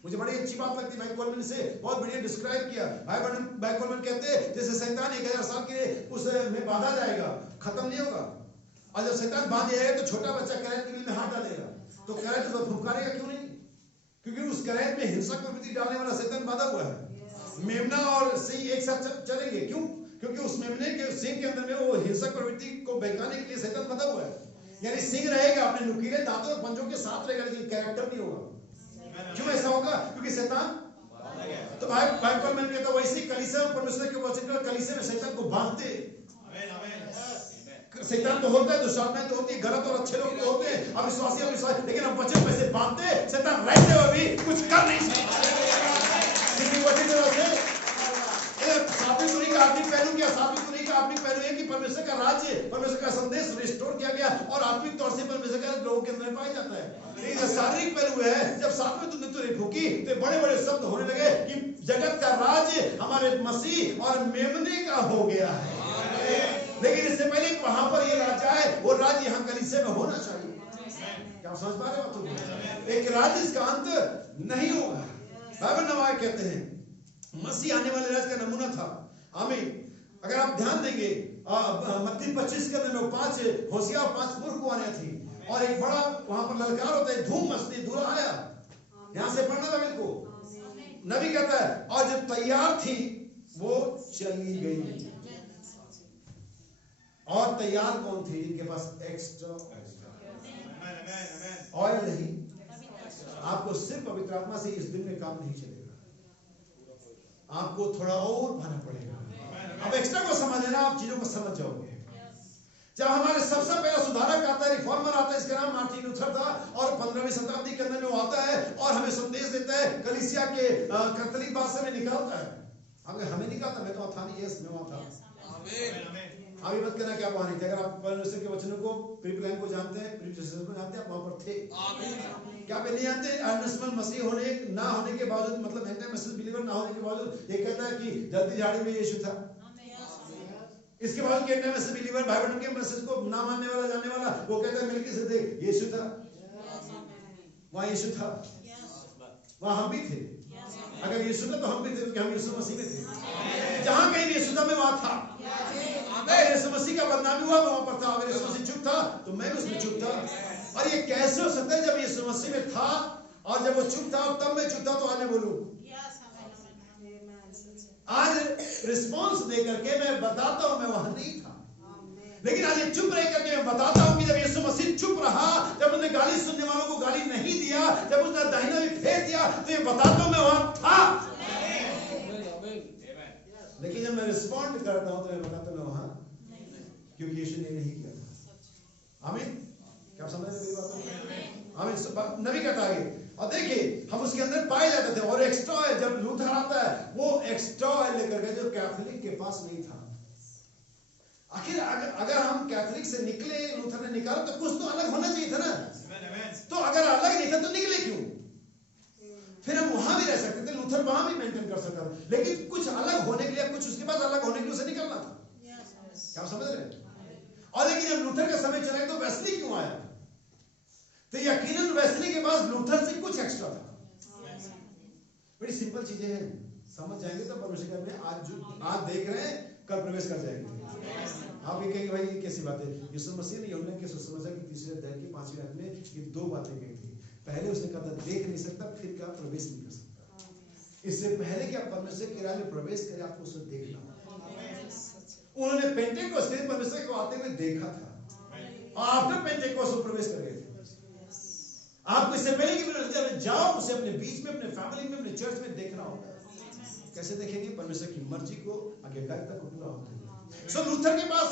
मुझे बड़ी अच्छी बात लगती है, भाई कोलमैन से बहुत बढ़िया डिस्क्राइब किया। भाई कोलमैन कहते हैं जैसे शैतान 1000 साल के लिए उसमें बांधा जाएगा, खत्म नहीं होगा। और जब शैतान बांध जाएगा तो छोटा बच्चा करैत के बिल में हाथ डालेगा, तो करैत तो फुफकारेगा क्यों नहीं? क्योंकि उस करैत में हिंसक प्रवृत्ति डालने वाला शैतान बांधा हुआ है। मेमना और सिंह एक साथ चलेंगे, क्यों? क्योंकि उस मेमने के सिंह के अंदर में वो हिंसक प्रवृत्ति को बहकाने के लिए शैतान बंधा हुआ है। यानी सिंह रहेगा, अपने नुकीले दांतों और पंजों के साथ रहेगा, लेकिन कैरेक्टर नहीं होगा। क्यों ऐसा होगा? क्योंकि शैतान तो भाई कोलमैन कहता है वैसे कलीसिया में परमेश्वर के वचन का कलीसिया में शैतान को बांधते। शैतान तो होता है, दुष्टात्माएं तो होती है, गलत और अच्छे लोग तो होते हैं, अविश्वासी अविश्वासी, लेकिन हम वचन में से बांधते, शैतान रहते हुए भी कुछ कर नहीं सकता। सात्विक तुरही का आत्मिक पहलू क्या? सात्विक तुरही का आत्मिक पहलू है कि परमेश्वर का राज्य, परमेश्वर का संदेश रिस्टोर किया गया और आत्मिक तौर से परमेश्वर का लोगों के अंदर पाया जाता है। लेकिन शारीरिक पहलू है, जब सातवें तुरही तुरही फूकी तो बड़े बड़े शब्द होने लगे कि जगत का राज्य हमारे मसीह और मेमने का हो गया है। लेकिन इससे पहले वहां पर ये राज्य है, वो राज्य यहाँ कलीसिया में होना चाहिए। क्या समझ पा रहे हो? एक राज्य इसका अंत नहीं होगा। बाइबल नवाय कहते हैं मसीह आने वाले राज्य का नमूना था। आमीन। अगर आप ध्यान देंगे मत्ती 25 के अंदर में 5 होशियार और 5 मूर्ख को आने थी, और एक बड़ा वहां पर ललकार होता है, धूम मचती, दूल्हा आया। यहां से पढ़ना था को नबी कहता है, और जो तैयार थी वो चली गई। और तैयार कौन थी? जिनके पास एक्स्ट्रा ऑयल नहीं। आपको सिर्फ पवित्र आत्मा से इस दिन में काम नहीं चलेगा, आपको थोड़ा और भाना पड़ेगा। अब एक्स्ट्रा को समझ लेना, आप चीजों को समझ जाओगे। जब हमारे सबसे पहला सुधारक आता है, रिफॉर्मर आता है, इसका नाम मार्टिन लूथर था, और 15वीं शताब्दी के अंदर में वो आता है और हमें संदेश देता है, कलीसिया के कैथोलिक बात से निकालता है। हमें निकालता, मैं तो था नहीं, यस मैं वहां था। अभी मत कहना क्या वहां नहीं थे। अगर आप परमेश्वर के वचनों को, प्रीप्लान को जानते हैं, प्रीप्रेशन को जानते हैं, आप वहां पर थे। क्या आप नहीं जानते? अर्नेस्ट मसीह होने ना होने के बावजूद, मतलब एंटी मसीह बिलीवर ना होने के बावजूद, ये कहता है कि जल्दी झाड़ी में यीशु था। इसके बाद के एंटी मसीह बिलीवर बाइबल के मैसेज को ना मानने वाला, जानने वाला, वो कहता है मिल्किसेदेक यीशु था, वहां यीशु था, वहां हम भी थे। अगर यीशु था तो हम भी थे, क्योंकि हम यीशु मसीह में थे। जहां कहीं यीशु था मैं वहां था। अगर यीशु मसीह का बदनामी हुआ मैं वहां पर था। अगर यीशु मसीह चुप था तो मैं भी उसमें चुप था। और ये कैसे हो सकता है जब यीशु मसीह में था और जब वो चुप था तब मैं चुप था? तो आज मैं बोलूं, आज रिस्पॉन्स दे करके मैं बताता हूं मैं वहां नहीं था, लेकिन आज ये चुप रह करके मैं बताता हूं कि जब यीशु मसीह चुप रहा, जब उसने गाली सुनने वालों को गाली नहीं दिया, जब उसने दाहिना भी फेर दिया, तो ये बताता हूं मैं वहां था। लेकिन जब मैं रिस्पॉन्ड करता हूं तो मैं बताता हूं मैं वहां, क्योंकि यीशु ने नहीं किया था। आमीन। क्या समझ रहे मेरी बात? आमीन। नबी कहता है, और देखिए हम उसके अंदर पाए जाते थे। और एक्स्ट्रा ऑयल जब लूथर आता है, वो एक्स्ट्रा ऑयल लेकर के जो कैथोलिक के पास नहीं था। आखिर अगर हम कैथोलिक से निकले, लूथर ने निकाला, तो कुछ तो अलग होना चाहिए था ना। तो अगर अलग नहीं था तो निकले क्यों? फिर हम वहां भी रह सकते थे, लूथर वहां भी मेंटेन कर सकता था, लेकिन कुछ अलग होने के लिए, कुछ उसके बाद अलग होने के लिए उसे निकलना था। क्या आप समझ रहे हैं? और लेकिन जब लूथर का समय चला तो वेस्ली क्यों आया? तो यकीनन वेस्ली के पास लूथर से कुछ एक्स्ट्रा था। बड़ी सिंपल चीजें हैं, समझ जाएंगे तो परमेश्वर में आज देख रहे हैं, कल प्रवेश कर जाएंगे। आप ये कहेंगे भाई ये कैसी बात है? यीशु मसीह ने यूहन्ना के सुसमाचार की 3 अध्याय की 5वीं आयत में ये 2 बातें कही थी। पहले उसने कहा था देख नहीं सकता, फिर कहा प्रवेश नहीं कर सकता। इससे पहले कि आप परमेश्वर के राज्य में प्रवेश करें, आपको उसे देखना होगा। उन्होंने पेंटेकोस्त दिन परमेश्वर को आते हुए देखा था, और आफ्टर पेंटेकोस्त वो प्रवेश कर गए थे। आपको इससे पहले कि जब जाओ उसे अपने बीच में, अपने फैमिली में, अपने चर्च में देखना होगा। कैसे देखेंगे? परमेश्वर की मर्जी को, आज्ञाकारिता को पूरा होते हुए। सो लूथर के पास